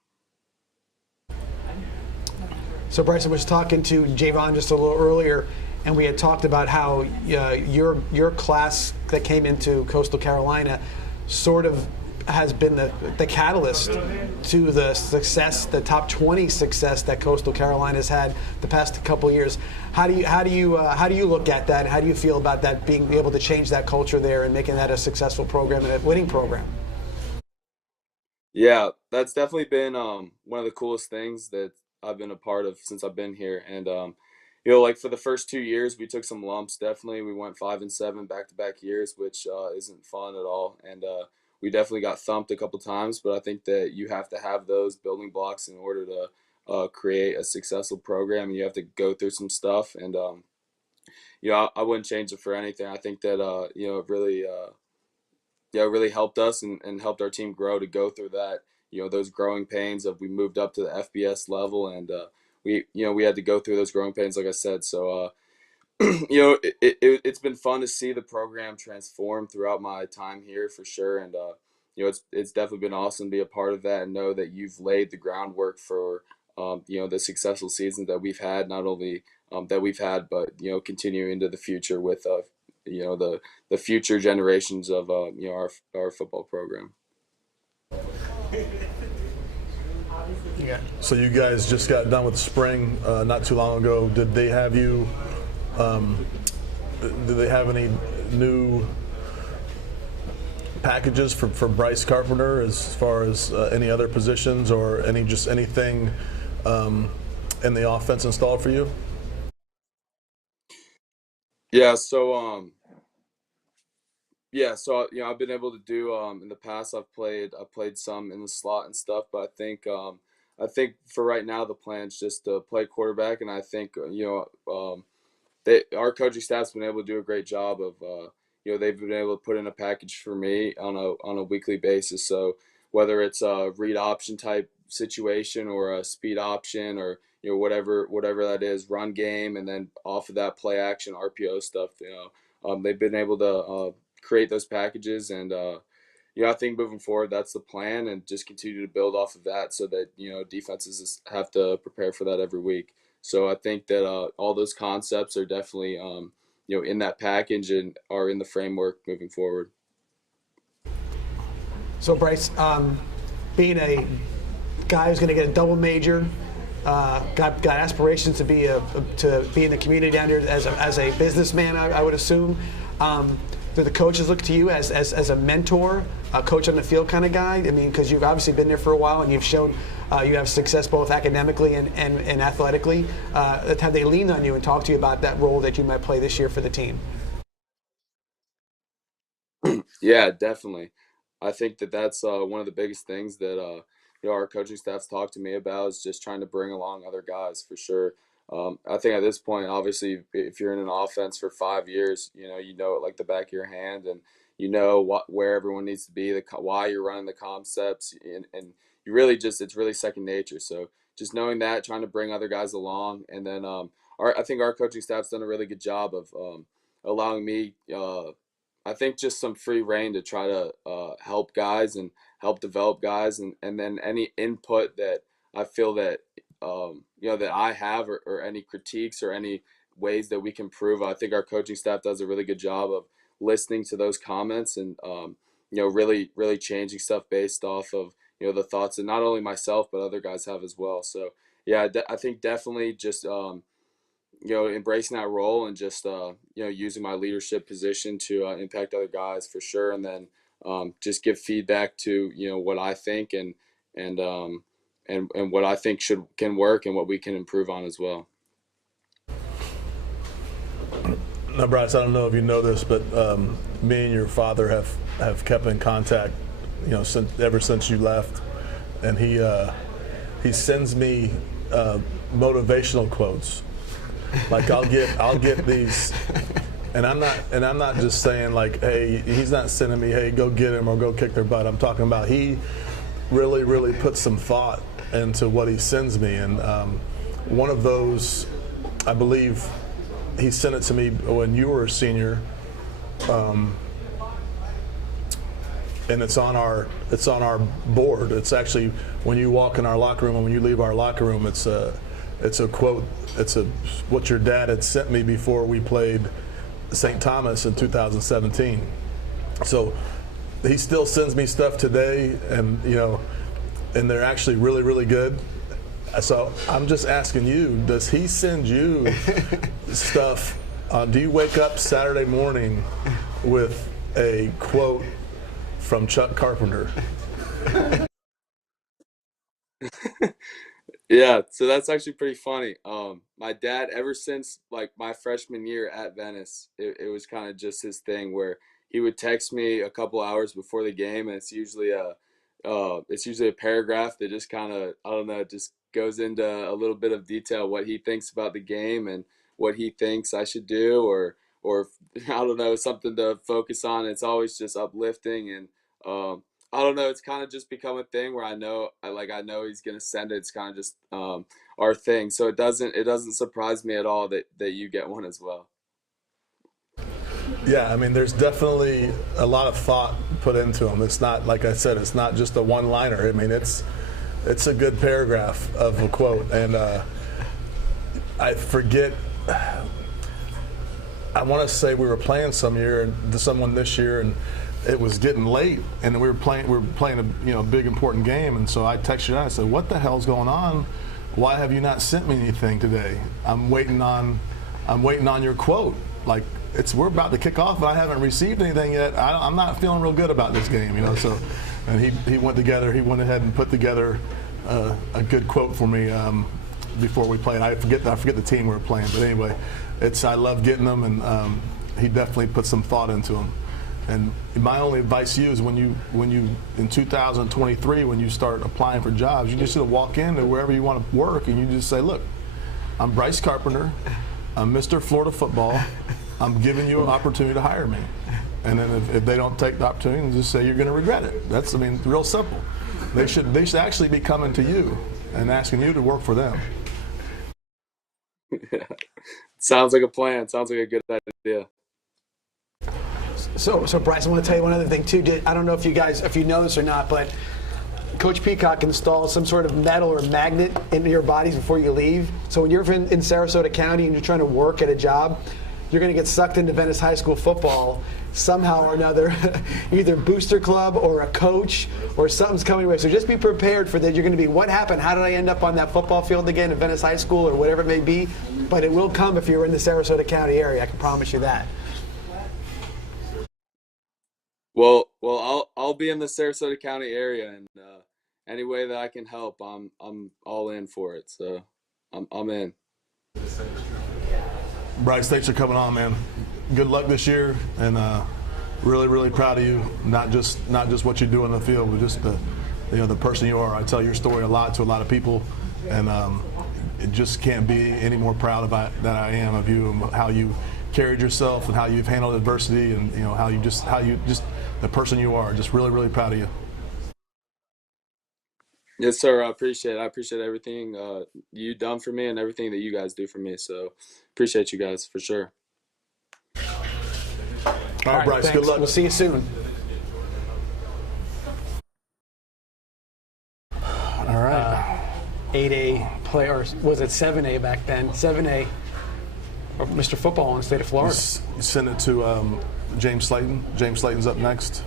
So Bryce, I was talking to Javon just a little earlier, and we had talked about how your class that came into Coastal Carolina sort of has been the catalyst to the success, the top 20 success that Coastal Carolina has had the past couple of years. How do you look at that? How do you feel about that, being able to change that culture there and making that a successful program and a winning program? Yeah, that's definitely been one of the coolest things that I've been a part of since I've been here. And like for the first 2 years, we took some lumps. Definitely, we went 5-7 back-to-back years, which isn't fun at all. And we definitely got thumped a couple times, but I think that you have to have those building blocks in order to create a successful program, and you have to go through some stuff. And I wouldn't change it for anything. I think that it really helped us and helped our team grow to go through that. Those growing pains of we moved up to the FBS level, and we had to go through those growing pains, like I said. So it's been fun to see the program transform throughout my time here for sure, and it's definitely been awesome to be a part of that and know that you've laid the groundwork for the successful seasons that we've had, not only that we've had, but continue into the future with the future generations of our football program. Yeah. So you guys just got done with spring not too long ago. Did they have you? Do they have any new packages for Bryce Carpenter as far as any other positions or anything in the offense installed for you? Yeah. So I've been able to do in the past. I've played some in the slot and stuff, but I think for right now the plan is just to play quarterback, and I think our coaching staff's been able to do a great job of they've been able to put in a package for me on a weekly basis. So whether it's a read option type situation or a speed option or whatever that is, run game, and then off of that play action RPO stuff, they've been able to create those packages, and I think moving forward that's the plan, and just continue to build off of that so that defenses have to prepare for that every week. So I think that all those concepts are definitely in that package and are in the framework moving forward. So Bryce, being a guy who's going to get a double major, got aspirations to be in the community down here as a businessman, I would assume. Do the coaches look to you as a mentor, a coach on the field kind of guy? I mean, because you've obviously been there for a while and you've shown you have success both academically and athletically. Have they leaned on you and talked to you about that role that you might play this year for the team? Yeah, definitely. I think that's one of the biggest things that our coaching staff's talked to me about is just trying to bring along other guys for sure. I think at this point, obviously, if you're in an offense for 5 years, you know it like the back of your hand, and you know where everyone needs to be, why you're running the concepts, and you really it's really second nature. So just knowing that, trying to bring other guys along, and then I think our coaching staff's done a really good job of allowing me. I think just some free reign to try to help guys and help develop guys, and then any input that I feel that that I have or any critiques or any ways that we can improve. I think our coaching staff does a really good job of listening to those comments and really changing stuff based off of the thoughts that not only myself but other guys have as well. So yeah, I think definitely just embracing that role and just using my leadership position to impact other guys for sure, and then just give feedback to what I think and what I think can work and what we can improve on as well. Now, Bryce, I don't know if you know this, but me and your father have kept in contact, ever since you left, and he sends me motivational quotes. Like I'll get these, and I'm not just saying like, hey, he's not sending me, hey, go get him or go kick their butt. I'm talking about he really puts some thought into what he sends me, and one of those, I believe, he sent it to me when you were a senior, and it's on our board. It's actually when you walk in our locker room and when you leave our locker room, it's a quote. It's what your dad had sent me before we played St. Thomas in 2017. So he still sends me stuff today, and and they're actually really good. So I'm just asking you, does he send you stuff? Do you wake up Saturday morning with a quote from Chuck Carpenter? Yeah, so that's actually pretty funny. My dad, ever since like my freshman year at Venice, it was kind of just his thing where he would text me a couple hours before the game, and it's usually a paragraph that just kind of, I don't know, just goes into a little bit of detail what he thinks about the game and what he thinks I should do, or I don't know, something to focus on. It's always just uplifting, and I don't know, it's kind of just become a thing where I know he's gonna send it. It's kind of just our thing. So it doesn't surprise me at all that you get one as well. Yeah, I mean, there's definitely a lot of thought put into them. It's not, like I said, it's not just a one-liner. I mean, it's a good paragraph of a quote, and I forget. I want to say we were playing someone this year, and it was getting late, and we were playing a big important game, and so I texted you and I said, "What the hell's going on? Why have you not sent me anything today? I'm waiting on your quote. Like we're about to kick off, but I haven't received anything yet. I'm not feeling real good about this game, So, and he went ahead and put together a good quote for me before we played. I forget the team we were playing, but anyway, I love getting them, and he definitely put some thought into them. And my only advice to you is when you in 2023, when you start applying for jobs, you just sort of walk into wherever you want to work and you just say, look, I'm Bryce Carpenter, I'm Mr. Florida Football, I'm giving you an opportunity to hire me. And then if they don't take the opportunity, just say you're going to regret it. That's, real simple. They should actually be coming to you and asking you to work for them. Yeah. Sounds like a plan. Sounds like a good idea. So Bryce, I want to tell you one other thing too. I don't know if you know this or not, but Coach Peacock installed some sort of metal or magnet into your bodies before you leave. So when you're in Sarasota County and you're trying to work at a job, you're going to get sucked into Venice High School football somehow or another, either booster club or a coach or something's coming away. So just be prepared for that. You're going to be, what happened? How did I end up on that football field again at Venice High School or whatever it may be? But it will come if you're in the Sarasota County area. I can promise you that. Well, I'll be in the Sarasota County area, and any way that I can help, I'm all in for it. So I'm in. Bryce, thanks for coming on, man. Good luck this year, and really proud of you. Not just what you do in the field, but just the person you are. I tell your story a lot to a lot of people, and it just can't be any more proud of that I am of you and how you carried yourself and how you've handled adversity, and how you just the person you are. Just really proud of you. Yes, sir. I appreciate it. I appreciate everything you done for me and everything that you guys do for me. So appreciate you guys for sure. All right, Bryce, thanks. good luck. We'll see you soon. All right. 8A players. Was it 7A back then? 7A. Mr. Football in the state of Florida. You send it to James Slayton. James Slayton's up next.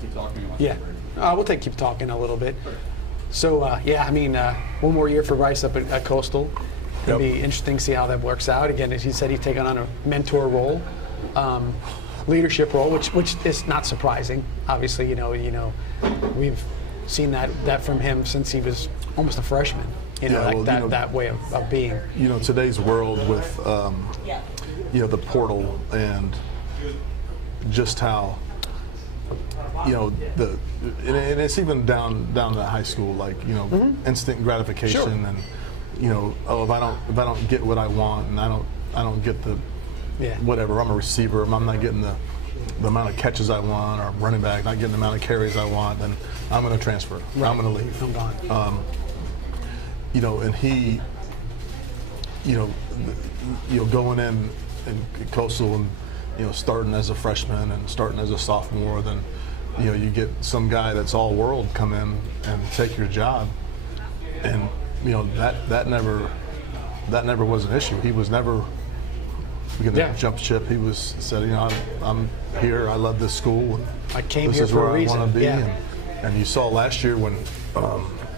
Keep talking. Yeah. We'll keep talking a little bit. So, one more year for Bryce up at Coastal. It'll be interesting to see how that works out. Again, as he said, he's taken on a mentor role, leadership role, which is not surprising. Obviously, we've seen that from him since he was almost a freshman. That way of being. Today's world with the portal and just how and it's even down to high school, like instant gratification. Sure. And if I don't get what I want, and I don't get the whatever, I'm a receiver, I'm not getting the amount of catches I want, or running back not getting the amount of carries I want, then I'm going to transfer. Right. I'm going to leave. I'm gone. And he, going in Coastal and starting as a freshman and starting as a sophomore, then you get some guy that's all world come in and take your job, and that never was an issue. He was never going to jump ship. He said, I'm here. I love this school. And I came this here is for where a I reason. want to be. Yeah. And you saw last year when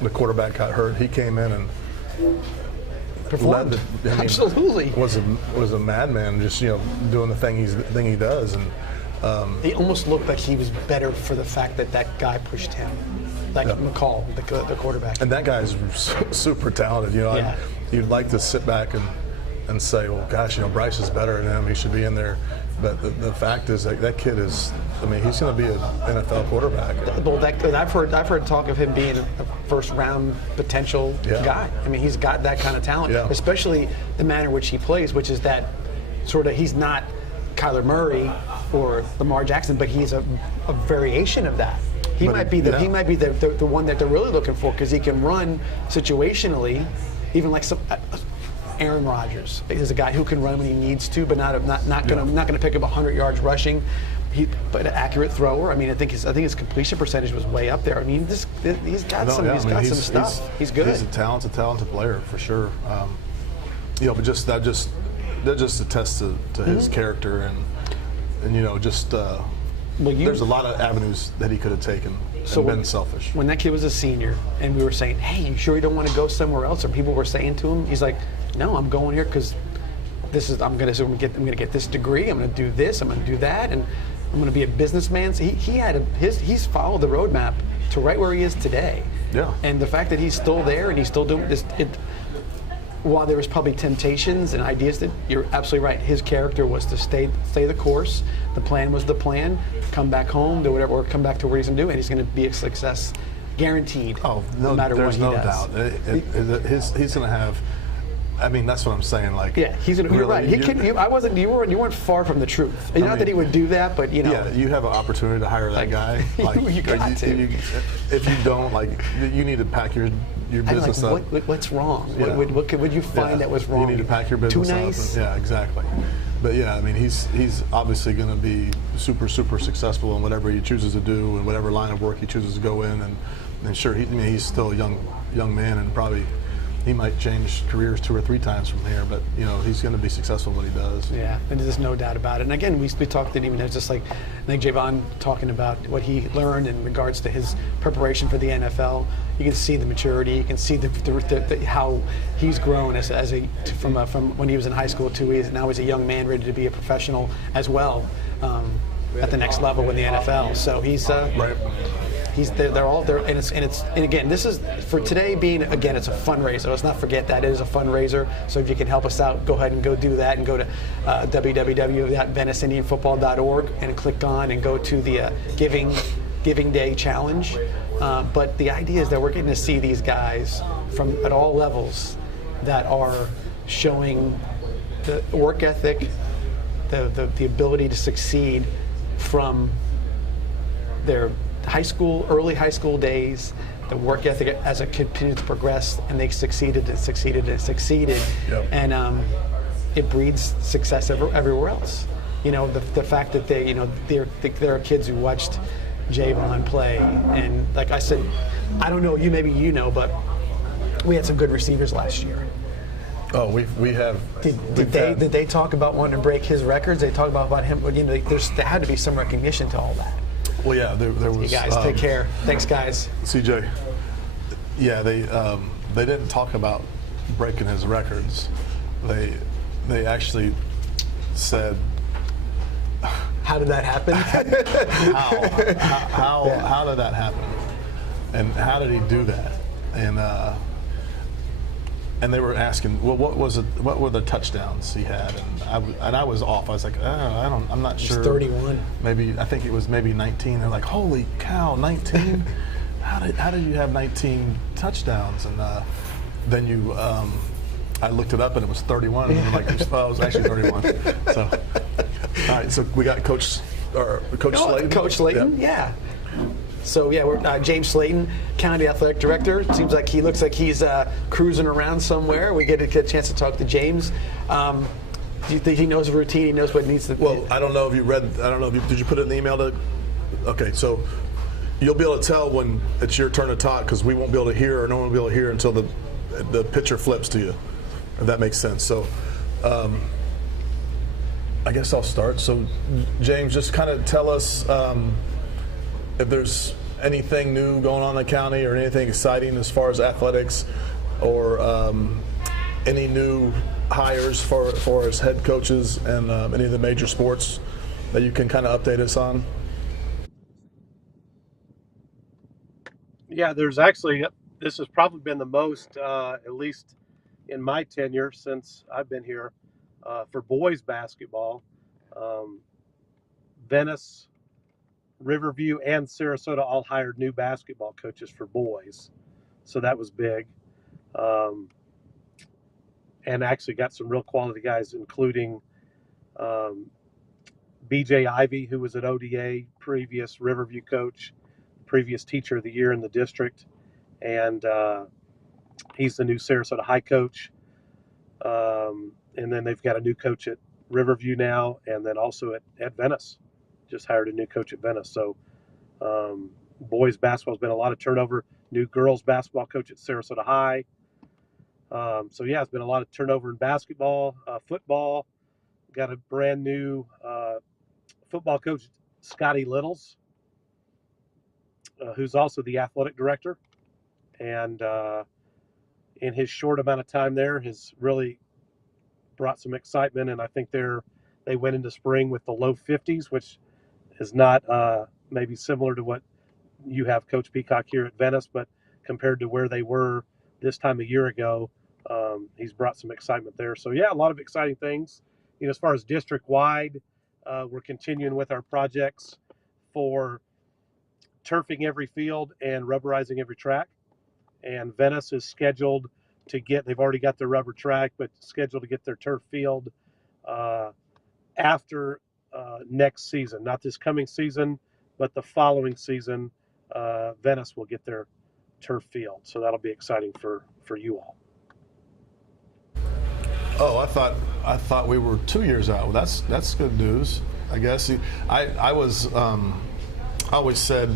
the quarterback got hurt, he came in and performed. Absolutely. Was a madman, just doing the thing he does, and he almost looked like he was better for the fact that guy pushed him, like McCall, the quarterback. And that guy's super talented. You'd like to sit back and say, well, gosh, Bryce is better than him. He should be in there. But the fact is that kid is. He's going to be an NFL quarterback. Well, I've heard talk of him being a first-round potential guy. He's got that kind of talent, especially the manner in which he plays, which is that sort of, he's not Kyler Murray or Lamar Jackson, but he's a variation of that. He might be the one that they're really looking for, because he can run situationally, even like some. Aaron Rodgers is a guy who can run when he needs to, but not going to pick up 100 yards rushing. But an accurate thrower. I think his completion percentage was way up there. He's got some stuff. He's good. He's a talented player for sure. But that just attests to his character and there's a lot of avenues that he could have taken. So been selfish. When that kid was a senior, and we were saying, "Hey, you sure you don't want to go somewhere else?" Or people were saying to him, he's like, "No, I'm going here because I'm going to get this degree. I'm going to do this. I'm going to do that, and I'm going to be a businessman." So he's followed the roadmap to right where he is today. Yeah. And the fact that he's still there and he's still doing this, while there was probably temptations and ideas, that you're absolutely right. His character was to stay the course. The plan was the plan. Come back home, do whatever, or come back to where he's going to do, and he's going to be a success, guaranteed. Oh, no matter what he does. There's no doubt. He's going to have. That's what I'm saying. He's going to. You're right. You weren't far from the truth. Not that he would do that, but Yeah, you have an opportunity to hire that guy. You got to. If you don't, you need to pack your business up. What's wrong? Yeah. What would you find that was wrong? You need to pack your business Too nice? up. Exactly. But he's obviously going to be super successful in whatever he chooses to do and whatever line of work he chooses to go in. And sure, he's still a young man, and probably he might change careers 2 or 3 times from here, but he's going to be successful at what he does. Yeah, and there's no doubt about it. And again, we talked that even just like I think Javon talking about what he learned in regards to his preparation for the NFL. You can see the maturity. You can see how he's grown from when he was in high school to now he's a young man ready to be a professional as well at the next level in the NFL. So he's right. They're all there, and again, this is for today being it's a fundraiser. Let's not forget that it is a fundraiser. So if you can help us out, go ahead and go do that, and go to www.VeniceIndianFootball.org and click on and go to the Giving Day Challenge. But the idea is that we're getting to see these guys from at all levels that are showing the work ethic, the ability to succeed from their early high school days, the work ethic as it continues to progress, and they succeeded. Yep. And it breeds success everywhere else. The fact that there are kids who watched Javon play, and like I said, I don't know, maybe but we had some good receivers last year. Oh, we have. Did they talk about wanting to break his records? They talk about him. There had to be some recognition to all that. Well, yeah, there was. You guys take care. Thanks, guys. CJ. Yeah, they didn't talk about breaking his records. They actually said. How did that happen? How did that happen? And how did he do that? And they were asking, well, what were the touchdowns he had? And I was off. I was like, I'm not sure. He's 31. I think it was maybe 19. They're like, holy cow, 19? How did you have 19 touchdowns? And then I looked it up and it was 31. And I'm like, it was actually 31. So, all right. So we got Coach Slayton. Coach Slayton, yeah. So yeah, we're James Slayton, County Athletic Director. Seems like he looks like he's cruising around somewhere. We get a chance to talk to James. Do you think he knows the routine? He knows what needs to. Well, I don't know if you read. I don't know if did you put it in the email to. Okay, so you'll be able to tell when it's your turn to talk because we won't be able to hear, or no one will be able to hear until the picture flips to you. If that makes sense. So. I guess I'll start. So, James, just kind of tell us if there's anything new going on in the county or anything exciting as far as athletics or any new hires for as head coaches and any of the major sports that you can kind of update us on. Yeah, there's actually, this has probably been the most, at least in my tenure since I've been here, for boys basketball. Venice, Riverview, and Sarasota all hired new basketball coaches for boys. So that was big. And actually got some real quality guys, including BJ Ivy, who was at ODA, previous Riverview coach, previous teacher of the year in the district. And he's the new Sarasota High coach. And then they've got a new coach at Riverview now, and then also at Venice. Just hired a new coach at Venice. So boys basketball has been a lot of turnover. New girls basketball coach at Sarasota High. So yeah, it's been a lot of turnover in basketball, football. Got a brand new football coach, Scotty Littles, who's also the athletic director. And in his short amount of time there has really brought some excitement. And I think they went into spring with the low 50s, which is not maybe similar to what you have Coach Peacock here at Venice, but compared to where they were this time a year ago, he's brought some excitement there. So yeah, a lot of exciting things. As far as district wide, we're continuing with our projects for turfing every field and rubberizing every track. And Venice is scheduled to they've already got their rubber track, but scheduled to get their turf field after next season. Not this coming season, but the following season, Venice will get their turf field. So that'll be exciting for you all. Oh, I thought we were 2 years out. Well, that's good news, I guess. I always said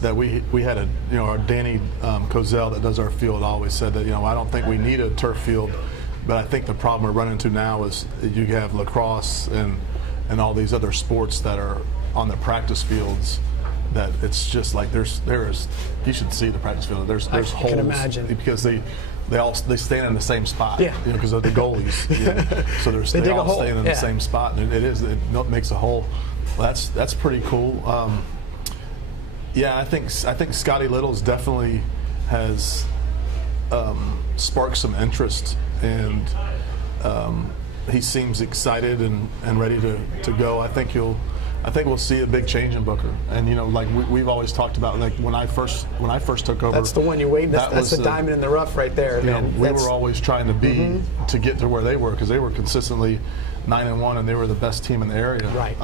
that we had our Danny Kozel that does our field always said that I don't think we need a turf field, but I think the problem we're running into now is you have lacrosse and all these other sports that are on the practice fields that it's just like there is you should see the practice field. There's holes. I can imagine because they stand in the same spot. Yeah. Because of the goalies. So they all stand in the same spot, and it makes a hole. Well, that's pretty cool. I think Scotty Little's definitely has sparked some interest, and he seems excited and ready to go. I think we'll see a big change in Booker. And like we've always talked about, like when I first took over. That's the one you wait. That's the diamond in the rough right there. We were always trying to be to get to where they were because they were consistently 9-1 and they were the best team in the area. Right.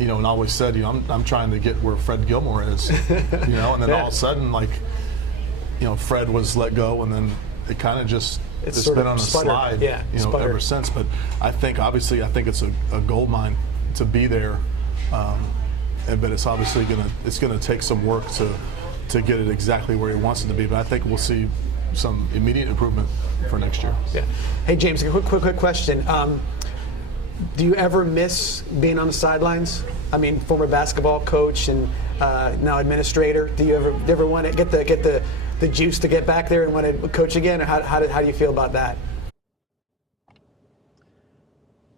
And I always said, I'm trying to get where Fred Gilmore is. And then all of a sudden, Fred was let go, and then it kind of just. It's been on a slide, ever since. But I think it's a gold mine to be there, but it's obviously gonna take some work to get it exactly where he wants it to be. But I think we'll see some immediate improvement for next year. Yeah. Hey James, a quick question. Do you ever miss being on the sidelines? I mean, former basketball coach and now administrator. Do you ever want to get the juice to get back there and want to coach again, or how do you feel about that?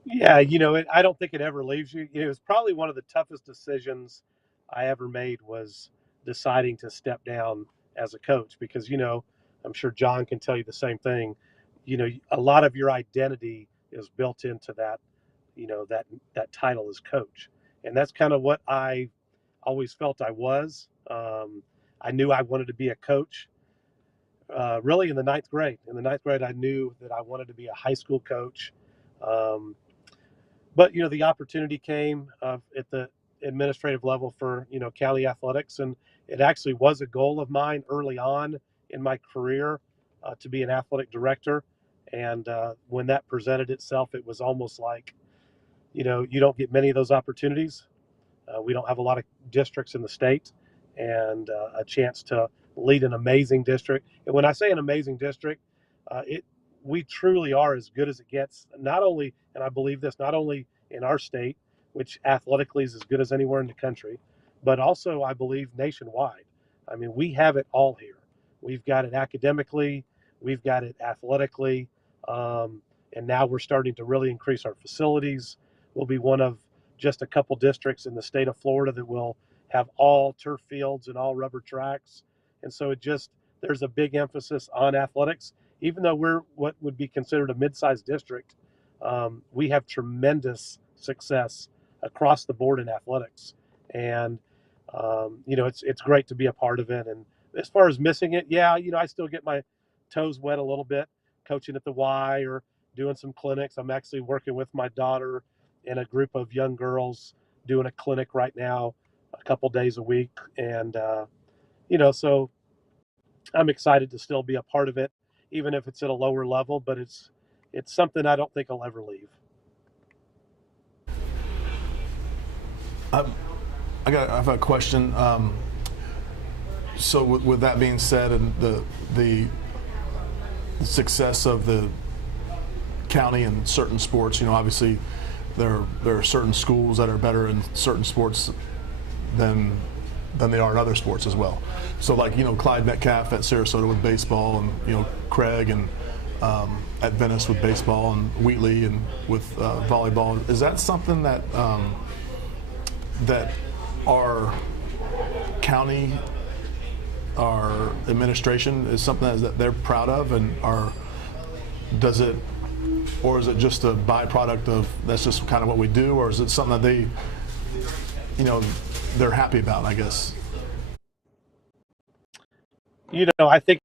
Yeah, I don't think it ever leaves you. It was probably one of the toughest decisions I ever made was deciding to step down as a coach because, I'm sure John can tell you the same thing. A lot of your identity is built into that, that title as coach. And that's kind of what I always felt I was. I knew I wanted to be a coach. Really in the ninth grade. In the ninth grade, I knew that I wanted to be a high school coach. But, the opportunity came at the administrative level for, county athletics. And it actually was a goal of mine early on in my career to be an athletic director. And when that presented itself, it was almost like, you don't get many of those opportunities. We don't have a lot of districts in the state, and a chance to lead an amazing district. And when I say an amazing district, we truly are as good as it gets. Not only, and I believe this, not only in our state, which athletically is as good as anywhere in the country, but also I believe nationwide. I mean, we have it all here. We've got it academically, we've got it athletically, and now we're starting to really increase our facilities. We'll be one of just a couple districts in the state of Florida that will have all turf fields and all rubber tracks. And so there's a big emphasis on athletics. Even though we're what would be considered a mid-sized district, we have tremendous success across the board in athletics. And, it's great to be a part of it. And as far as missing it, I still get my toes wet a little bit coaching at the Y or doing some clinics. I'm actually working with my daughter and a group of young girls doing a clinic right now a couple days a week. And, so I'm excited to still be a part of it, even if it's at a lower level, but it's something I don't think I'll ever leave. I have a question. So with that being said, and the success of the county in certain sports, obviously there are certain schools that are better in certain sports than they are in other sports as well. So Clyde Metcalf at Sarasota with baseball, and Craig and at Venice with baseball, and Wheatley and with volleyball. Is that something that that our county, our administration is something that they're proud of, and or is it just a byproduct of that's just kind of what we do, or is it something that they, they're happy about, I guess? I think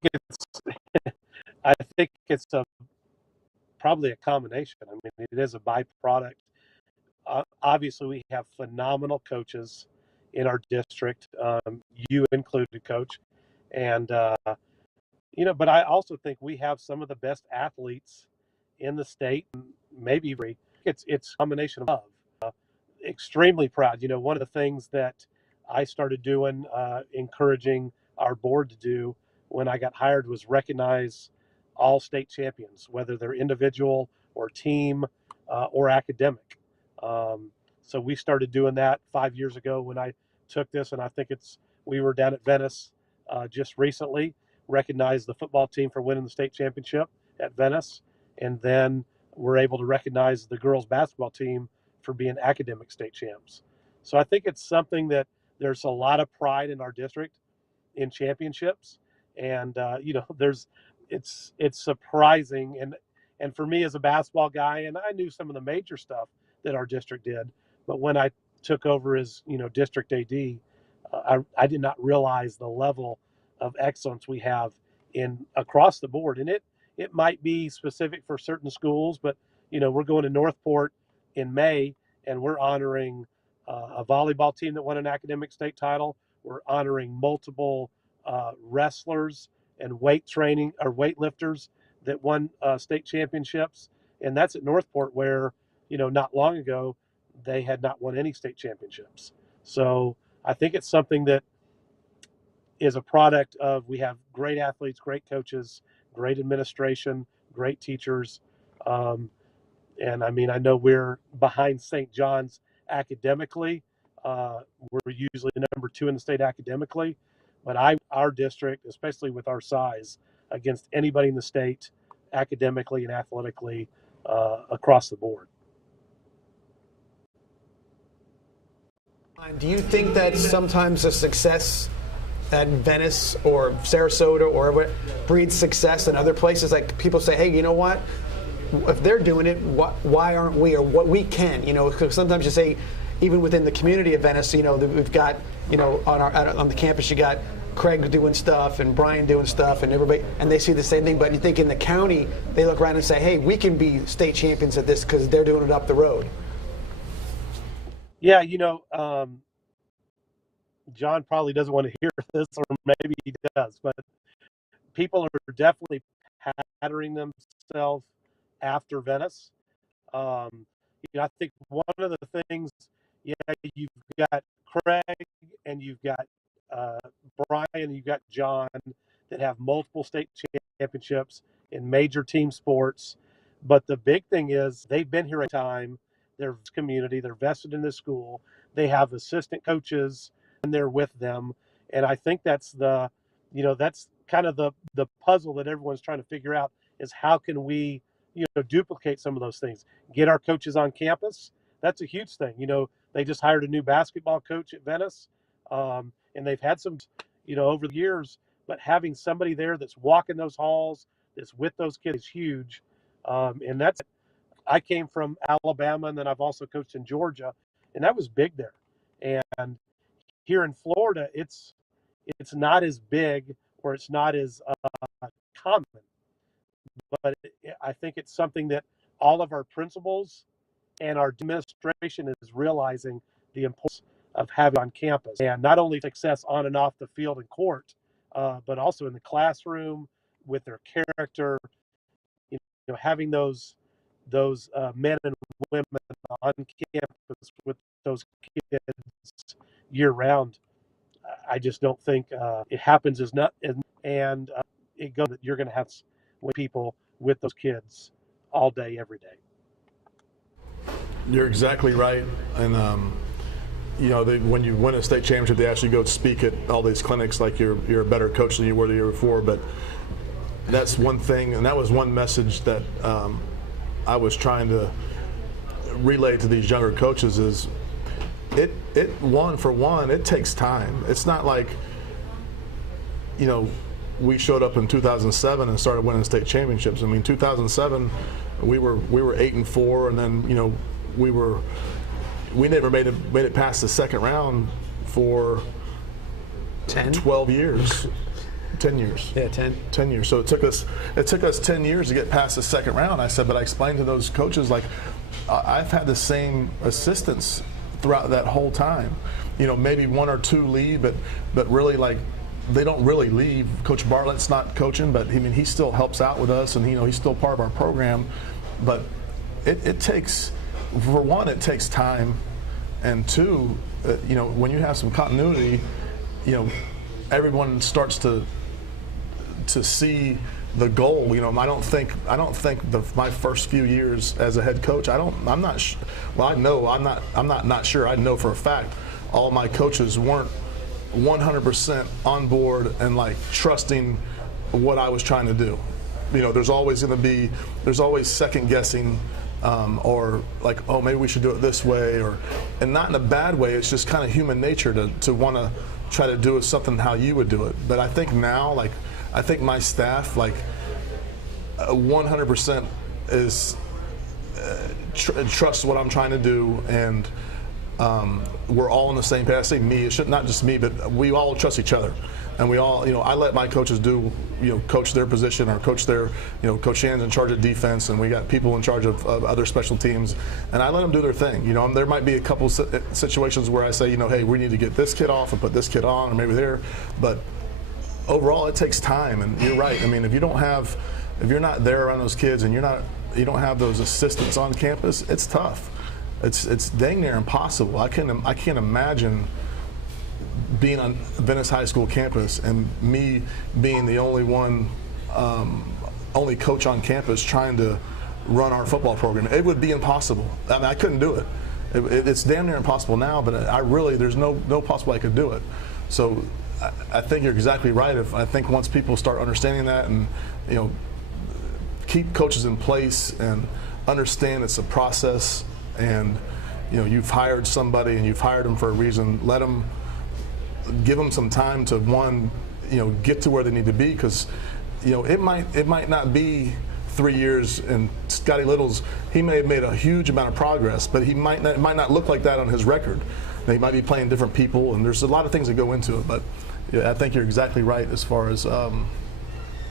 it's probably a combination. I mean, it is a byproduct. Obviously, we have phenomenal coaches in our district, you included, Coach. And, but I also think we have some of the best athletes in the state, maybe it's a combination of extremely proud. One of the things that I started doing, encouraging our board to do when I got hired, was recognize all state champions, whether they're individual or team or academic. So we started doing that 5 years ago when I took this, and I think we were down at Venice just recently, recognized the football team for winning the state championship at Venice, and then we're able to recognize the girls basketball team for being academic state champs. So I think it's something that there's a lot of pride in our district in championships, and it's surprising, and for me as a basketball guy, and I knew some of the major stuff that our district did, but when I took over as district AD, I did not realize the level of excellence we have in across the board, and it might be specific for certain schools, but we're going to Northport in May, and we're honoring a volleyball team that won an academic state title. We're honoring multiple wrestlers and weightlifters that won state championships, and that's at Northport, where not long ago they had not won any state championships. So I think it's something that is a product of, we have great athletes, great coaches, great administration, great teachers. And I mean, I know we're behind St. John's academically. We're usually number 2 in the state academically, but our district, especially with our size, against anybody in the state academically and athletically across the board. Do you think that sometimes the success at Venice or Sarasota or whatever breeds success in other places? Like people say, hey, you know what? If they're doing it, why aren't we? Or what we can, because sometimes you say, even within the community of Venice, we've got, on the campus, you got Craig doing stuff and Brian doing stuff and everybody, and they see the same thing. But you think in the county, they look around and say, hey, we can be state champions at this because they're doing it up the road. Yeah, John probably doesn't want to hear this, or maybe he does, but people are definitely patterning themselves after Venice. I think one of the things, you've got Craig and you've got Brian and you've got John that have multiple state championships in major team sports. But the big thing is they've been here a time. They're community. They're vested in the school. They have assistant coaches, and they're with them. And I think that's that's kind of the puzzle that everyone's trying to figure out, is how can we, duplicate some of those things. Get our coaches on campus. That's a huge thing. They just hired a new basketball coach at Venice, and they've had some, over the years. But having somebody there that's walking those halls, that's with those kids, is huge. And I came from Alabama, and then I've also coached in Georgia, and that was big there. And here in Florida, it's not as big, or it's not as common. But I think it's something that all of our principals and our administration is realizing the importance of having on campus, and not only success on and off the field and court, but also in the classroom with their character. Having those men and women on campus with those kids year round, I just don't think it happens as not, and it goes that you're going to have people with those kids all day, every day. You're exactly right, and when you win a state championship, they actually go speak at all these clinics like you're a better coach than you were the year before. But that's one thing, and that was one message that I was trying to relay to these younger coaches is it takes time. It's not like we showed up in 2007 and started winning state championships. I mean, 2007 we were 8-4, and then we never made it past the second round for 12 years. 10 years. Yeah, 10 years. So it took us 10 years to get past the second round. I said, but I explained to those coaches, like, I've had the same assistants throughout that whole time. Maybe one or two leave, but really, like, they don't really leave. Coach Bartlett's not coaching, but he still helps out with us, and he's still part of our program. But it takes, for one, it takes time and two, when you have some continuity, everyone starts to see the goal. I don't think my first few years as a head coach, I'm not sure. I know for a fact all my coaches weren't 100% on board and like trusting what I was trying to do. There's always second guessing, or like, oh, maybe we should do it this way, and not in a bad way. It's just kind of human nature to want to try to do something how you would do it. But I think now, I think my staff, 100% is trusts what I'm trying to do, and we're all on the same page. I say me, it should not just me, but we all trust each other. And we all, I let my coaches coach their position, or coach Coach Shannon's in charge of defense, and we got people in charge of other special teams, and I let them do their thing. There might be a couple situations where I say, hey, we need to get this kid off and put this kid on, or maybe there, but overall it takes time. And you're right. I mean, if you're not there around those kids, and you don't have those assistants on campus, it's tough. It's dang near impossible. I can't imagine being on Venice High School campus and me being the only coach on campus trying to run our football program. It would be impossible. I mean, I couldn't do it. It's damn near impossible now, but there's no possible I could do it. So I think you're exactly right. I think once people start understanding that, and keep coaches in place and understand it's a process, and you've hired somebody and you've hired them for a reason, give them some time to get to where they need to be, because it might not be 3 years, and Scotty Little's, he may have made a huge amount of progress, but it might not look like that on his record. He might be playing different people, and there's a lot of things that go into it. But I think you're exactly right as far as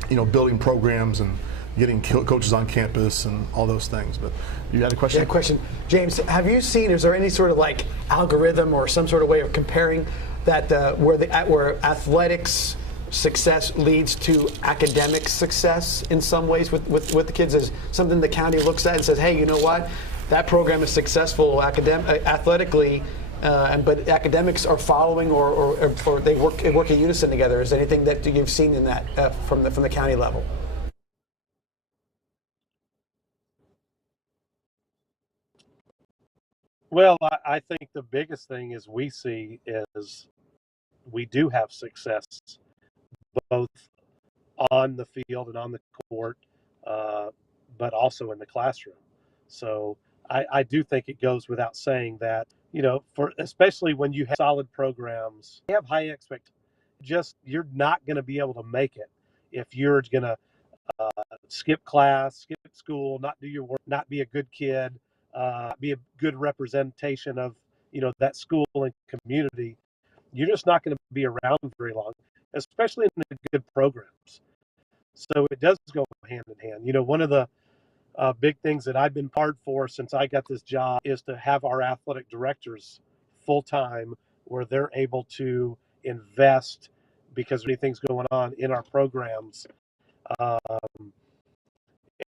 building programs and getting coaches on campus and all those things. But you had a question? Yeah, question. James, have you seen, is there any sort of algorithm or some sort of way of comparing that where athletics success leads to academic success in some ways with the kids? Is something the county looks at and says, hey, you know what, that program is successful athletically, but academics are following, or they work in unison together? Is there anything that you've seen in that from the county level? Well, I think the biggest thing is we see is we do have success both on the field and on the court, but also in the classroom. So I do think it goes without saying that, especially when you have solid programs, you have high expectations. You're not going to be able to make it if you're going to skip class, skip school, not do your work, not be a good kid, be a good representation of that school and community. You're just not going to be around very long, especially in the good programs. So it does go hand in hand. One of the big things that I've been hard for since I got this job is to have our athletic directors full time, where they're able to invest, because anything's going on in our programs.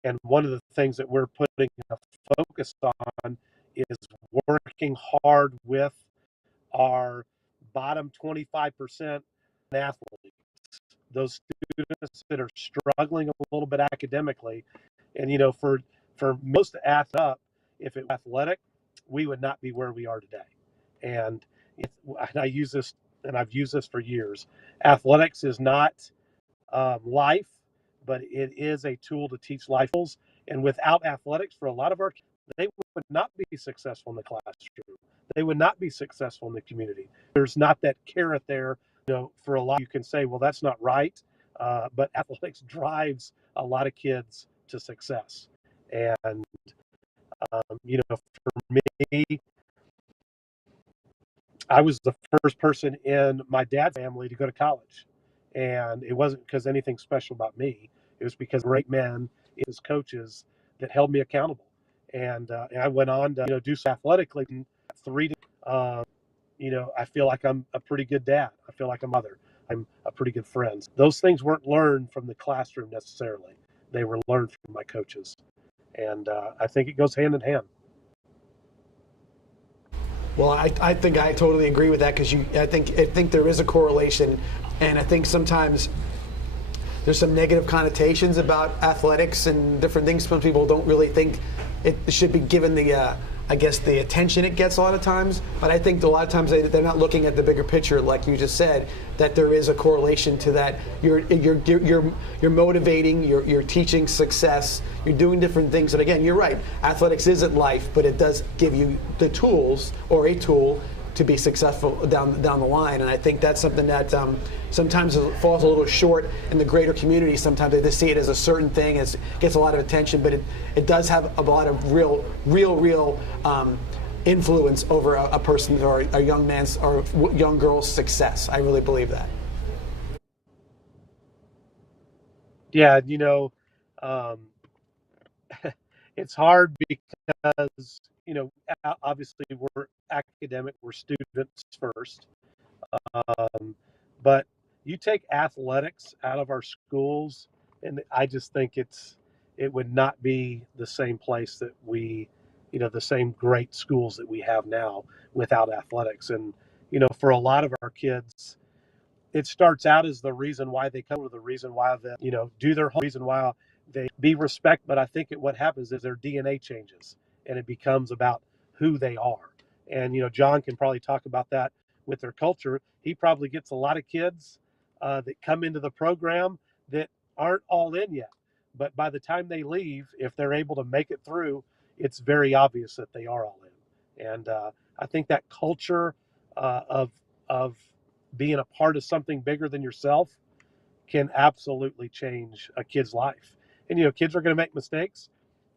And one of the things that we're putting a focus on is working hard with our bottom 25% athletes, those students that are struggling a little bit academically. And for most athletes, if it was athletic, we would not be where we are today. And I use this, and I've used this for years. Athletics is not life, but it is a tool to teach life skills. And without athletics, for a lot of our kids, they would not be successful in the classroom. They would not be successful in the community. There's not that carrot there. For a lot, you can say, well, that's not right. But athletics drives a lot of kids to success. And, for me, I was the first person in my dad's family to go to college. And it wasn't because anything special about me. It was because great men, his coaches, that held me accountable. And I went on to do so athletically. I feel like I'm a pretty good dad. I feel like a mother. I'm a pretty good friend. Those things weren't learned from the classroom necessarily. They were learned from my coaches. And I think it goes hand in hand. Well, I think I totally agree with that because I think there is a correlation, and I think sometimes there's some negative connotations about athletics and different things. Some people don't really think it should be given the the attention it gets a lot of times. But I think a lot of times they're not looking at the bigger picture, like you just said, that there is a correlation to that. You're motivating, you're teaching success, you're doing different things. And again, you're right. Athletics isn't life, but it does give you the tools or a tool to be successful down the line. And I think that's something that sometimes falls a little short in the greater community. Sometimes they just see it as a certain thing, it gets a lot of attention, but it does have a lot of real influence over a person's or a young man's or young girl's success. I really believe that. Yeah, it's hard because, obviously we're academic, we're students first. But you take athletics out of our schools, and I just think it would not be the same place that the same great schools that we have now without athletics. And, for a lot of our kids, it starts out as the reason why they come, or the reason why they, do their whole reason why they be respect. But I think what happens is their DNA changes and it becomes about who they are. And, John can probably talk about that with their culture. He probably gets a lot of kids that come into the program that aren't all in yet. But by the time they leave, if they're able to make it through, it's very obvious that they are all in. And I think that culture of being a part of something bigger than yourself can absolutely change a kid's life. And, kids are going to make mistakes.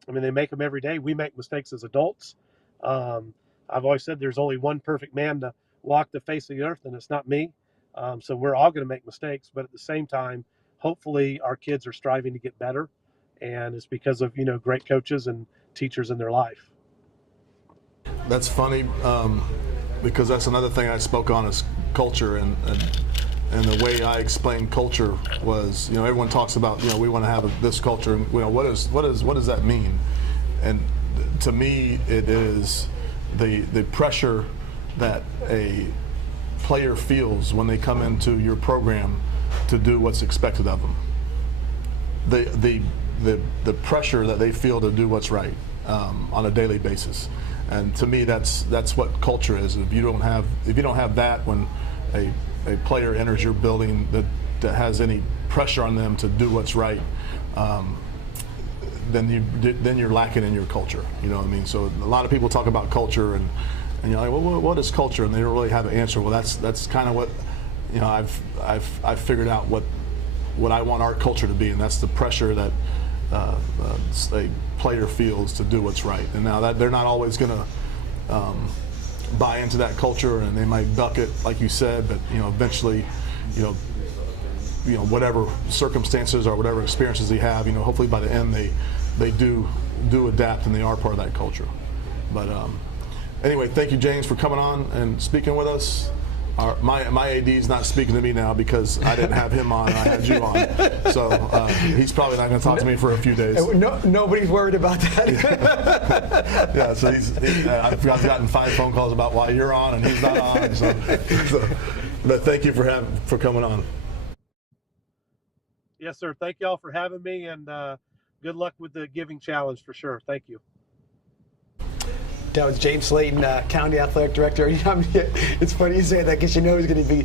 I mean, they make them every day. We make mistakes as adults. I've always said there's only one perfect man to walk the face of the earth, and it's not me. So we're all going to make mistakes. But at the same time, hopefully our kids are striving to get better. And it's because of, great coaches and teachers in their life. That's funny because that's another thing I spoke on is culture, and the way I explained culture was, everyone talks about, we want to have this culture, and what does that mean? And to me, it is the pressure that a player feels when they come into your program to do what's expected of them. The pressure that they feel to do what's right on a daily basis. And to me, that's what culture is. If you don't have that when a player enters your building that has any pressure on them to do what's right, then you're lacking in your culture. You know what I mean? So a lot of people talk about culture, and you're like, well, what is culture? And they don't really have an answer. Well, that's kind of what I've figured out what I want our culture to be, and that's the pressure that a player feels to do what's right. And now that they're not always going to buy into that culture, and they might buck it, like you said, but eventually, whatever circumstances or whatever experiences they have, hopefully by the end they do adapt and they are part of that culture. But anyway, thank you, James, for coming on and speaking with us. My AD is not speaking to me now because I didn't have him on and I had you on. So he's probably not going to talk to me for a few days. Nobody's worried about that. Yeah, so I've gotten 5 phone calls about why you're on and he's not on. So but thank you for coming on. Yes, sir. Thank you all for having me, and good luck with the giving challenge for sure. Thank you. That was James Slayton, County Athletic Director. It's funny you say that because he's going to be,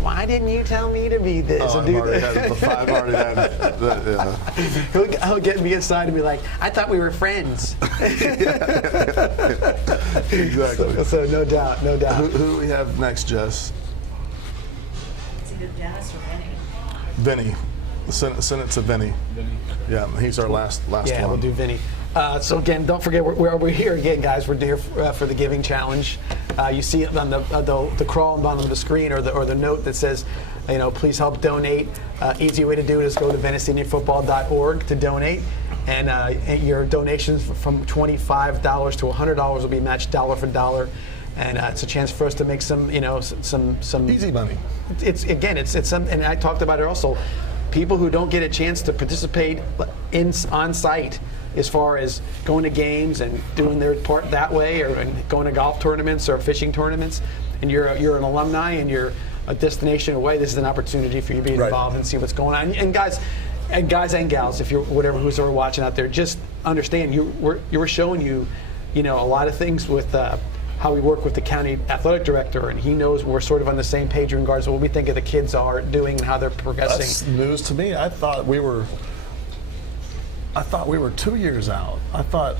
why didn't you tell me to be this? I've already had it. He'll get me inside and be like, I thought we were friends. Exactly. So no doubt. Who do we have next, Jess? It's either Dennis or Vinny. Send it to Vinny. Yeah, he's our last one. Yeah, we'll do Vinny. So again, don't forget we're here again, guys. We're here for the Giving Challenge. You see it on the crawl on the bottom of the screen, or the note that says, please help donate. Easy way to do it is go to VeniceSeniorFootball.org to donate, and your donations from $25 to $100 will be matched dollar for dollar. And it's a chance for us to make some easy money. It's some, and I talked about it also. People who don't get a chance to participate on site as far as going to games and doing their part that way, or and going to golf tournaments or fishing tournaments, and you're an alumni and you're a destination away, this is an opportunity for you to be involved and see what's going on. And guys and gals, if you're who's ever watching out there, just understand you were showing you know, a lot of things with how we work with the county athletic director, and he knows we're sort of on the same page in regards to what we think of the kids are doing and how they're progressing. That's news to me. I thought we were 2 years out. I thought.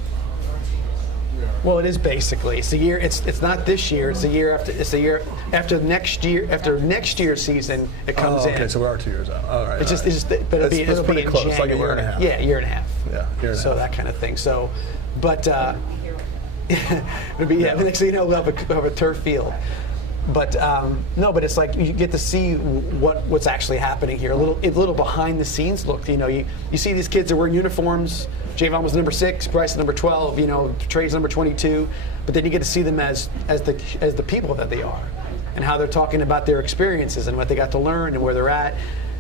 Well, it is basically. It's a year. It's not this year. It's a year after. It's a year after next year. After next year's season, it comes in. Okay, so we are 2 years out. All right. It's just. But it'll be pretty in close. January. Like a year and a half. Yeah, a year and a half. Yeah, year and a so half. that kind of thing. So, but it'll be the next thing you know, we'll have a turf field. But no, but it's like you get to see what's actually happening here. A little behind the scenes look. You know, you see these kids that wear uniforms. Javon was number 6, Bryce number 12. You know, Trey's number 22. But then you get to see them as the people that they are, and how they're talking about their experiences and what they got to learn and where they're at.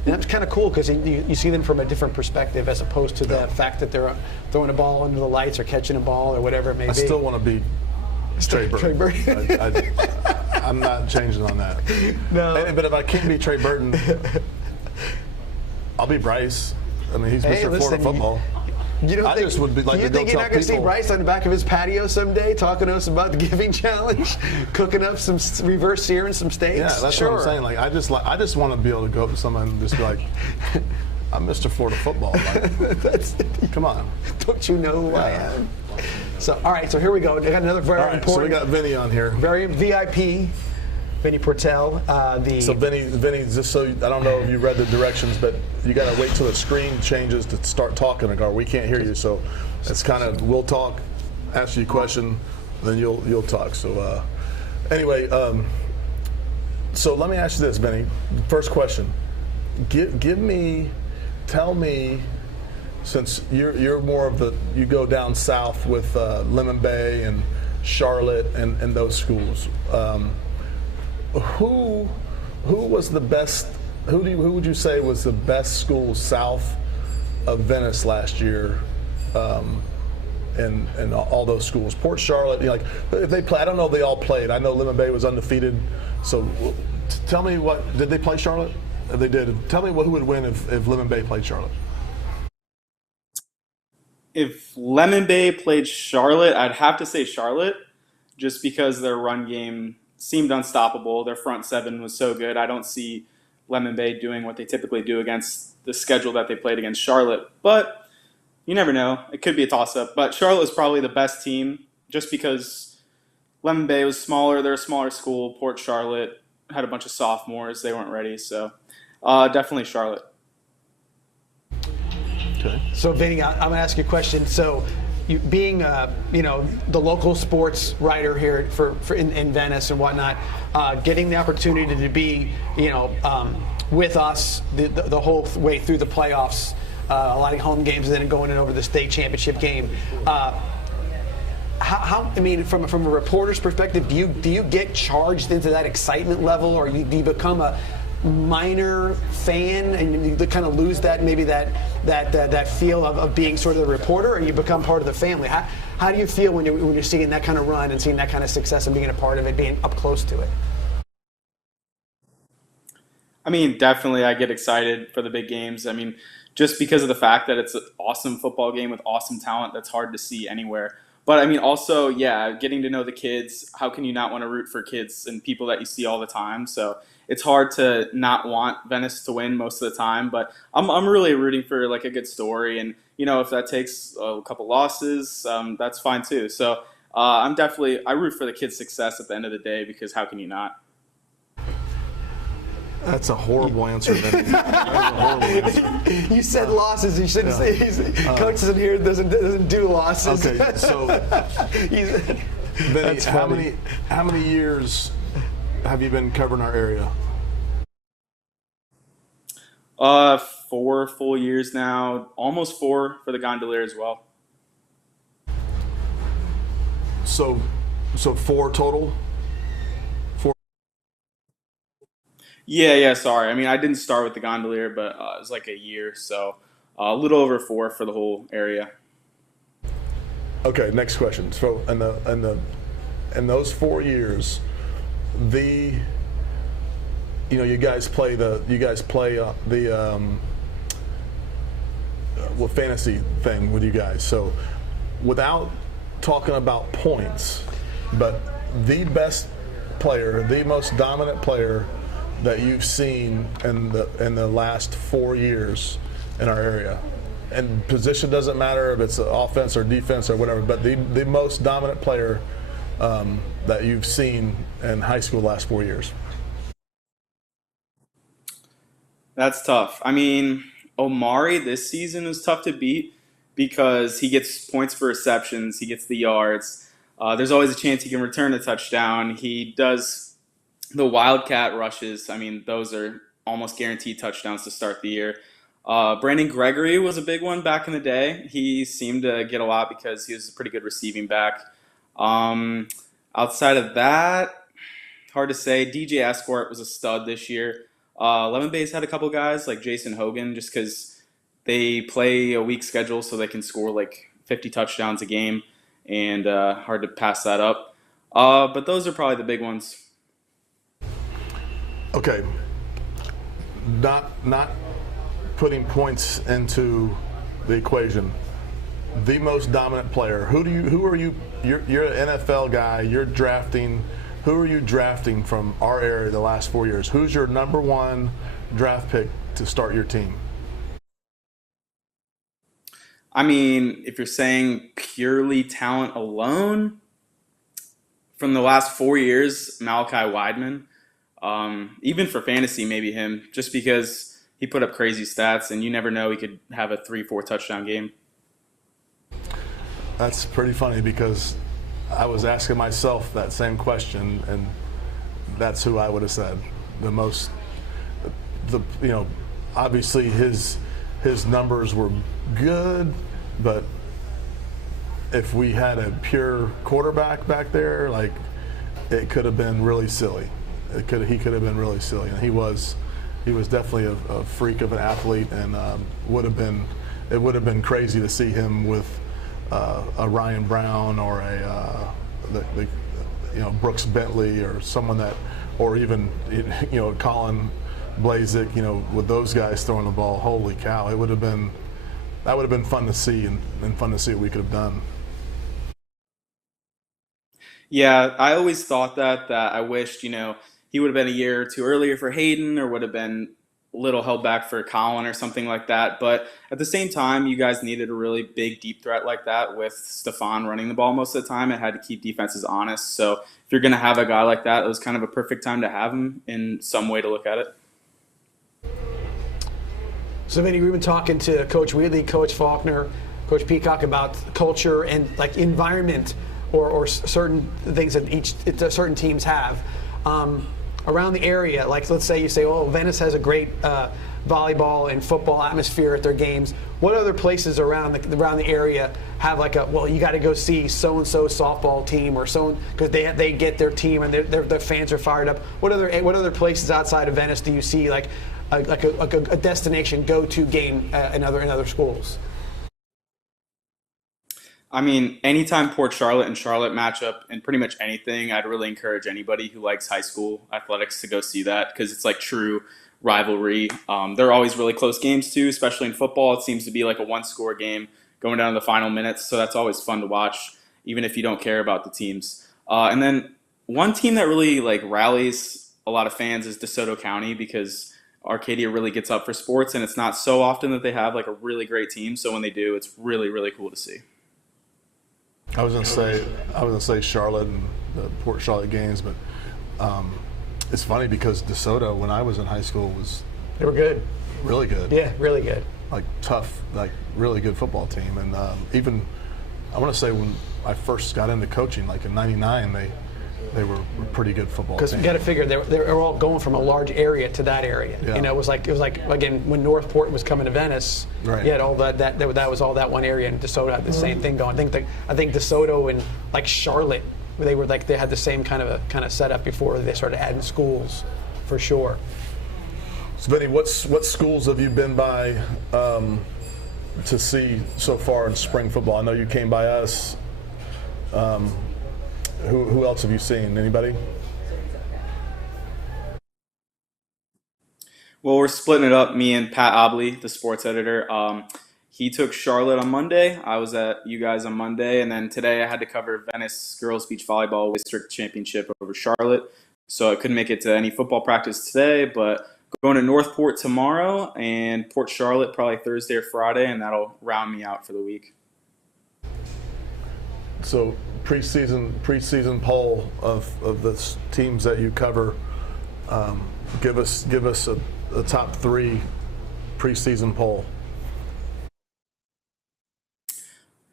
And that's kind of cool because you see them from a different perspective as opposed to the fact that they're throwing a ball under the lights or catching a ball or whatever it may be. I still want to be Trey Burton. I'm not changing on that. No. But if I can't be Trey Burton, I'll be Bryce. I mean, he's Mr. Florida football. You don't I think, just would be like you to think go you're tell not going to see people- Bryce on the back of his patio someday talking to us about the Giving Challenge, cooking up some reverse searing some steaks? Yeah, that's what I'm saying. Like I just want to be able to go up to someone and just be like, I'm Mr. Florida football. Like, come on. Don't you know who I am? So, all right, so here we go. I got another very All right, important. so we got Vinny on here. Very VIP, Vinny Portel. So Vinny, just so I don't know if you read the directions, but you got to wait till the screen changes to start talking, or we can't hear you. So it's kind of we'll talk, ask you a question, then you'll talk. So anyway, so let me ask you this, Vinny. First question: tell me. Since you're more of you go down south with Lemon Bay and Charlotte and those schools. Who was the best? Who would you say was the best school south of Venice last year? And all those schools, Port Charlotte. You know, like if they play, I don't know if they all played. I know Lemon Bay was undefeated. So tell me did they play Charlotte? If they did, tell me who would win if Lemon Bay played Charlotte. If Lemon Bay played Charlotte, I'd have to say Charlotte, just because their run game seemed unstoppable. Their front seven was so good. I don't see Lemon Bay doing what they typically do against the schedule that they played against Charlotte. But you never know. It could be a toss-up. But Charlotte was probably the best team, just because Lemon Bay was smaller. They're a smaller school. Port Charlotte had a bunch of sophomores. They weren't ready. So definitely Charlotte. Okay. So, Vinny, I'm going to ask you a question. So, you being the local sports writer here for in Venice and whatnot, getting the opportunity to be with us the whole way through the playoffs, a lot of home games, and then going in over the state championship game. How I mean, from a reporter's perspective, do you get charged into that excitement level, or do you become a minor fan and you kind of lose that feel of being sort of the reporter, or you become part of the family? How do you feel when you're seeing that kind of run and seeing that kind of success and being a part of it, being up close to it? I mean, definitely I get excited for the big games. I mean, just because of the fact that it's an awesome football game with awesome talent that's hard to see anywhere. But I mean, also, yeah, getting to know the kids. How can you not want to root for kids and people that you see all the time? So it's hard to not want Venice to win most of the time. But I'm really rooting for like a good story, and if that takes a couple losses, that's fine too. So I root for the kids' success at the end of the day, because how can you not? That's a horrible answer, Vinny. You said losses. You shouldn't say. Coach isn't here. Doesn't do losses. Okay, so Vinny, how many years have you been covering our area? 4 full years now. Almost 4 for the Gondolier as well. So 4 total. Yeah, sorry. I mean, I didn't start with the Gondolier, but it was like a year, so a little over 4 for the whole area. Okay, next question. So in those 4 years, you guys play the fantasy thing with you guys. So without talking about points, but the best player, the most dominant player that you've seen in the last 4 years in our area. And position doesn't matter if it's offense or defense or whatever, but the most dominant player that you've seen in high school the last 4 years. That's tough. I mean, Omari this season is tough to beat because he gets points for receptions, he gets the yards. There's always a chance he can return a touchdown. He does the wildcat rushes. I mean, those are almost guaranteed touchdowns to start the year. Brandon Gregory was a big one back in the day. He seemed to get a lot because he was a pretty good receiving back. Outside of that, hard to say. DJ Escort was a stud this year. Lemon Bay's had a couple guys like Jason Hogan just because they play a weak schedule so they can score like 50 touchdowns a game, and hard to pass that up. But those are probably the big ones. Okay. Not putting points into the equation. The most dominant player. Who are you? You're an NFL guy. You're drafting. Who are you drafting from our area the last 4 years? Who's your number one draft pick to start your team? I mean, if you're saying purely talent alone, from the last 4 years, Malachi Weidman. Even for fantasy, maybe him, just because he put up crazy stats, and you never know, he could have a 3-4 touchdown game. That's pretty funny because I was asking myself that same question, and that's who I would have said. Obviously his numbers were good, but if we had a pure quarterback back there, like, it could have been really silly. He could have been really silly, and he was definitely a freak of an athlete, and it would have been crazy to see him with a Ryan Brown or Brooks Bentley or someone that, or even Colin Blazek, with those guys throwing the ball. Holy cow! That would have been fun to see, and fun to see what we could have done. Yeah, I always thought that I wished, he would have been a year or two earlier for Hayden, or would have been a little held back for Colin or something like that. But at the same time, you guys needed a really big deep threat like that with Stephon running the ball most of the time. It had to keep defenses honest. So if you're going to have a guy like that, it was kind of a perfect time to have him in some way to look at it. So, Vinny, we've been talking to Coach Wheatley, Coach Faulkner, Coach Peacock about culture and like environment or certain things that certain teams have. Around the area, like let's say you say, oh, Venice has a great volleyball and football atmosphere at their games. What other places around the area have like you got to go see so-and-so softball team or so, because they get their team and their fans are fired up. What other places outside of Venice do you see like a destination go-to game in other schools? I mean, anytime Port Charlotte and Charlotte match up in pretty much anything, I'd really encourage anybody who likes high school athletics to go see that, because it's like true rivalry. They're always really close games too, especially in football. It seems to be like a one-score game going down to the final minutes, so that's always fun to watch, even if you don't care about the teams. And then one team that really like rallies a lot of fans is DeSoto County, because Arcadia really gets up for sports, and it's not so often that they have like a really great team. So when they do, it's really, really cool to see. I was gonna say Charlotte and the Port Charlotte games, but it's funny because DeSoto, when I was in high school, they were good, really good. Yeah, really good. Like tough, like really good football team, and even I want to say when I first got into coaching, like in '99, they were a pretty good football team. Because you got to figure they were all going from a large area to that area. Yeah. It was like again when Northport was coming to Venice. Right. You had all that was all that one area, and DeSoto had the same thing going. I think DeSoto and like Charlotte, they had the same kind of setup before they started adding schools, for sure. So Vinny, what schools have you been by to see so far in spring football? I know you came by us Who else have you seen? Anybody? Well, we're splitting it up. Me and Pat Obley, the sports editor. He took Charlotte on Monday. I was at you guys on Monday, and then today I had to cover Venice girls beach volleyball district championship over Charlotte. So I couldn't make it to any football practice today, but going to Northport tomorrow and Port Charlotte probably Thursday or Friday, and that'll round me out for the week. So preseason poll of the teams that you cover. Give us a top 3 preseason poll.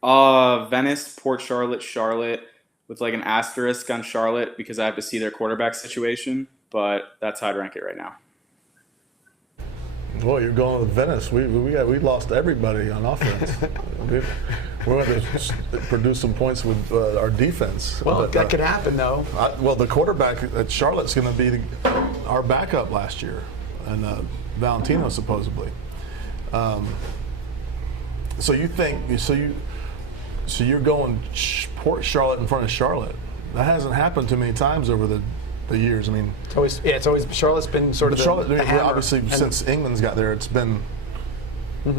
Venice, Port Charlotte, Charlotte, with like an asterisk on Charlotte because I have to see their quarterback situation, but that's how I'd rank it right now. Well, you're going with Venice. We lost everybody on offense. We're going to produce some points with our defense. Well, that could happen, though. The quarterback at Charlotte's going to be our backup last year, and Valentino supposedly. So you're going Port Charlotte in front of Charlotte. That hasn't happened too many times over the years. I mean, it's always Charlotte's been sort of the hammer. Obviously, since England's got there, it's been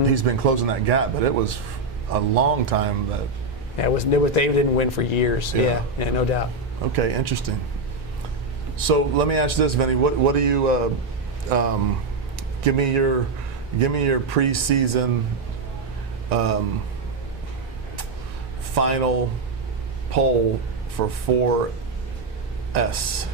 he's been closing that gap, but it was a long time that. Yeah, it was they didn't win for years. Yeah, no doubt. Okay, interesting. So let me ask you this, Vinny. What do you give me your preseason final poll for 4S.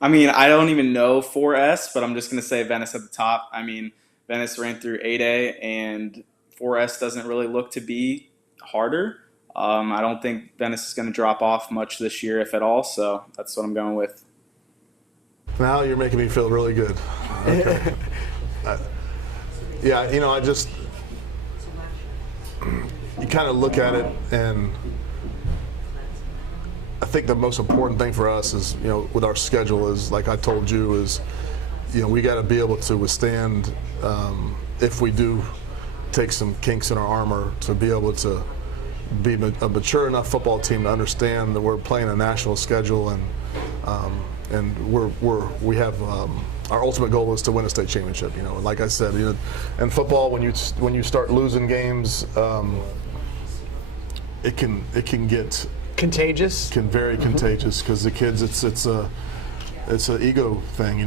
I mean, I don't even know 4S, but I'm just going to say Venice at the top. I mean, Venice ran through 8A, and 4S doesn't really look to be harder. I don't think Venice is going to drop off much this year, if at all, so that's what I'm going with. Now you're making me feel really good. Okay. Yeah, I just – you kind of look at it, and I think the most important thing for us is, with our schedule is, like I told you, is, we got to be able to withstand if we do take some kinks in our armor, to be able to be a mature enough football team to understand that we're playing a national schedule, and we have our ultimate goal is to win a state championship. Like I said, in football, when you start losing games, it can get contagious. Very contagious, because the kids, it's an ego thing.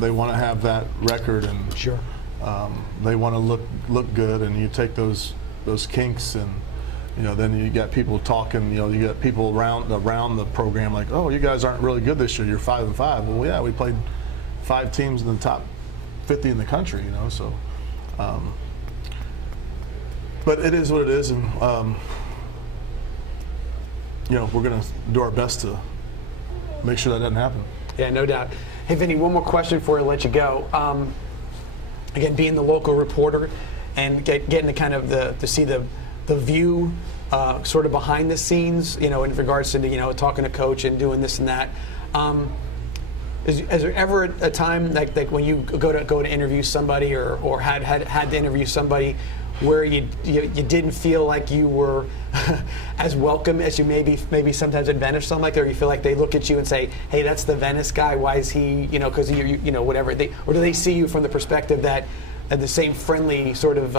They want to have that record, and sure, they want to look good, and you take those kinks, and then you got people talking. You got people around the program like, oh, you guys aren't really good this year. You're 5-5. Well, yeah, we played 5 teams in the top 50 in the country. So, but it is what it is, and we're going to do our best to make sure that doesn't happen. Yeah, no doubt. Hey, Vinny, one more question before I let you go. Again, being the local reporter and getting to kind of to see the view sort of behind the scenes, in regards to, talking to coach and doing this and that. Is there ever a time like when you go to interview somebody or had to interview somebody where you didn't feel like you were as welcome as you maybe sometimes in Venice, something like that, or you feel like they look at you and say, hey, that's the Venice guy, why is he, because whatever, or do they see you from the perspective that the same friendly sort of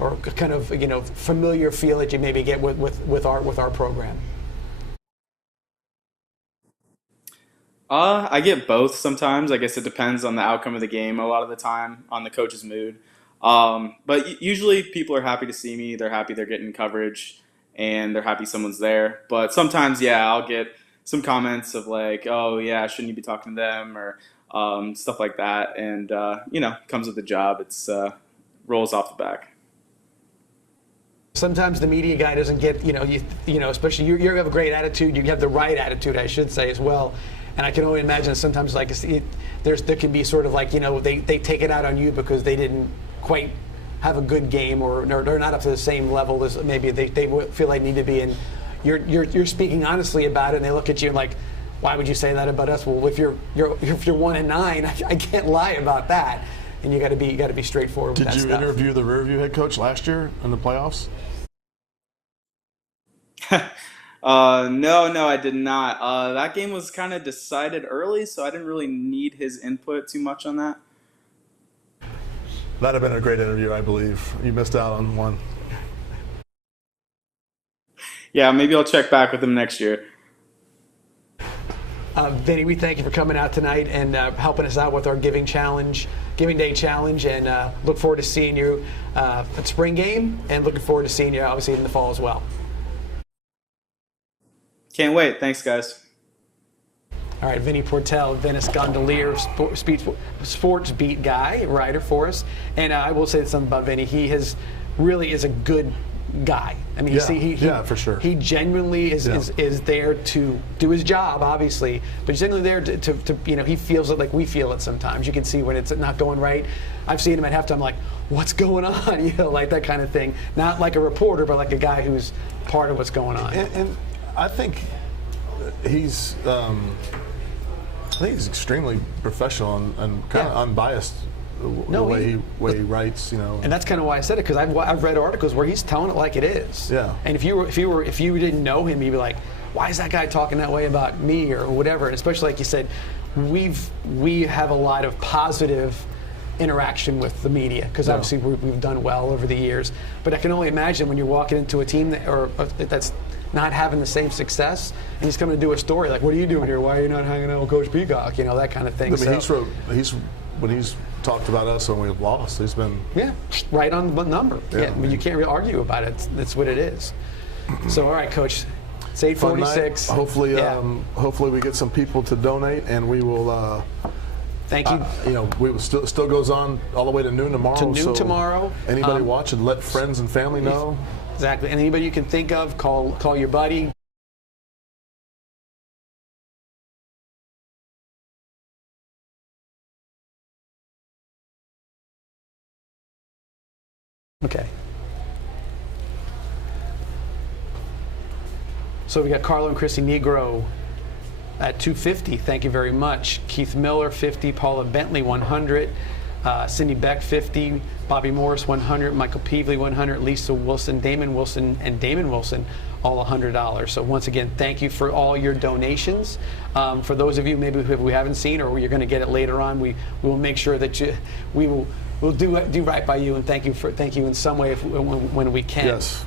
or kind of familiar feel that you maybe get with our program? I get both sometimes. I guess it depends on the outcome of the game a lot of the time, on the coach's mood. But usually people are happy to see me. They're happy they're getting coverage, and they're happy someone's there. But sometimes, I'll get some comments of like, oh, yeah, shouldn't you be talking to them, or stuff like that. And, comes with the job. It's rolls off the back. Sometimes the media guy doesn't get, especially you have a great attitude. You have the right attitude, I should say, as well. And I can only imagine sometimes like there can be sort of like, they take it out on you because they didn't quite have a good game, or they're not up to the same level as maybe they feel like need to be. And you're speaking honestly about it, and they look at you and like, why would you say that about us? Well, if you're 1-9, I can't lie about that. and you got to be straightforward with that Did you stuff. interview the rearview head coach last year in the playoffs? No, I did not. That game was kind of decided early, so I didn't really need his input too much on that. That'd have been a great interview, I believe. You missed out on one. Yeah, maybe I'll check back with him next year. Vinny, we thank you for coming out tonight and helping us out with our Giving Day Challenge, and look forward to seeing you at spring game, and looking forward to seeing you obviously in the fall as well. Can't wait. Thanks, guys. All right, Vinny Portel, Venice Gondolier, sports beat guy, writer for us. And I will say something about Vinny. He really is a good guy. I mean, yeah, for sure. He genuinely is there to do his job, obviously, but he's genuinely there to he feels it like we feel it sometimes. You can see when it's not going right. I've seen him at halftime like, what's going on? Like that kind of thing. Not like a reporter, but like a guy who's part of what's going on. And I think he's extremely professional and kind of unbiased. The way he writes, and that's kind of why I said it, because I've read articles where he's telling it like it is. Yeah. And if you didn't know him, you'd be like, why is that guy talking that way about me or whatever? And especially like you said, we have a lot of positive interaction with the media because obviously we've done well over the years. But I can only imagine when you're walking into a team that's not having the same success, and he's coming to do a story like, "What are you doing here? Why are you not hanging out with Coach Peacock?" That kind of thing. I mean, when he's talked about us when we've lost, he's been right on the number. Yeah, you can't really argue about it. That's what it is. So, all right, Coach, it's 8:46. Hopefully we get some people to donate, and we will. Thank you. We will still goes on all the way to noon tomorrow. To noon tomorrow. Anybody watching, let friends and family know. Exactly. And anybody you can think of, call your buddy. Okay. So we got Carlo and Chrissy Negro at $250. Thank you very much. Keith Miller, $50. Paula Bentley, $100. Cindy Beck, $50. Bobby Morris, $100. Michael Peevely, $100. Lisa Wilson, Damon Wilson, and Damon Wilson, all $100. So once again, thank you for all your donations. For those of you maybe who we haven't seen or you're going to get it later on, we will make sure that we'll do right by you and thank you in some way when we can. Yes.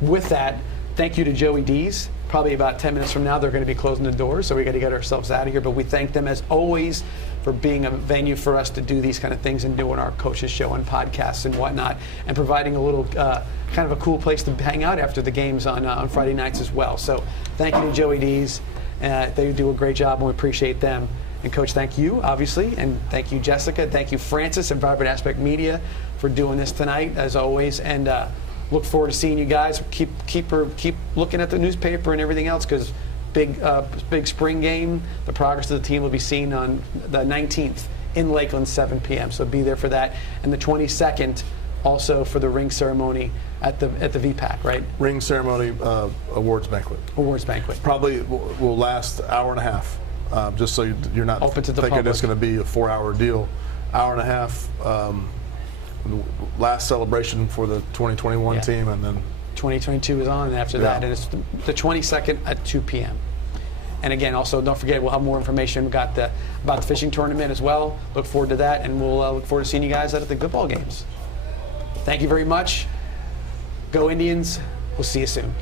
With that, thank you to Joey D's. Probably about 10 minutes from now, they're going to be closing the doors, so we got to get ourselves out of here. But we thank them as always for being a venue for us to do these kind of things and doing our coaches show and podcasts and whatnot, and providing a little kind of a cool place to hang out after the games on Friday nights as well. So thank you to Joey D's. They do a great job, and we appreciate them. And Coach, thank you, obviously, and thank you, Jessica. Thank you, Francis, and Vibrant Aspect Media for doing this tonight, as always. And look forward to seeing you guys. Keep looking at the newspaper and everything else, because big spring game. The progress of the team will be seen on the 19th in Lakeland, 7 p.m. So be there for that. And the 22nd, also for the ring ceremony at the VPAC, right? Ring ceremony, awards banquet. Awards banquet. Probably will last an hour and a half. Just so you're not open to the thinking public. It's going to be a 4-hour deal. Hour and a half. Last celebration for the 2021 team, and then 2022 is on after that, and it's the 22nd at 2 p.m. And again, also don't forget, we'll have more information. We got about the fishing tournament as well. Look forward to that, and we'll look forward to seeing you guys at the football games. Thank you very much. Go Indians. We'll see you soon.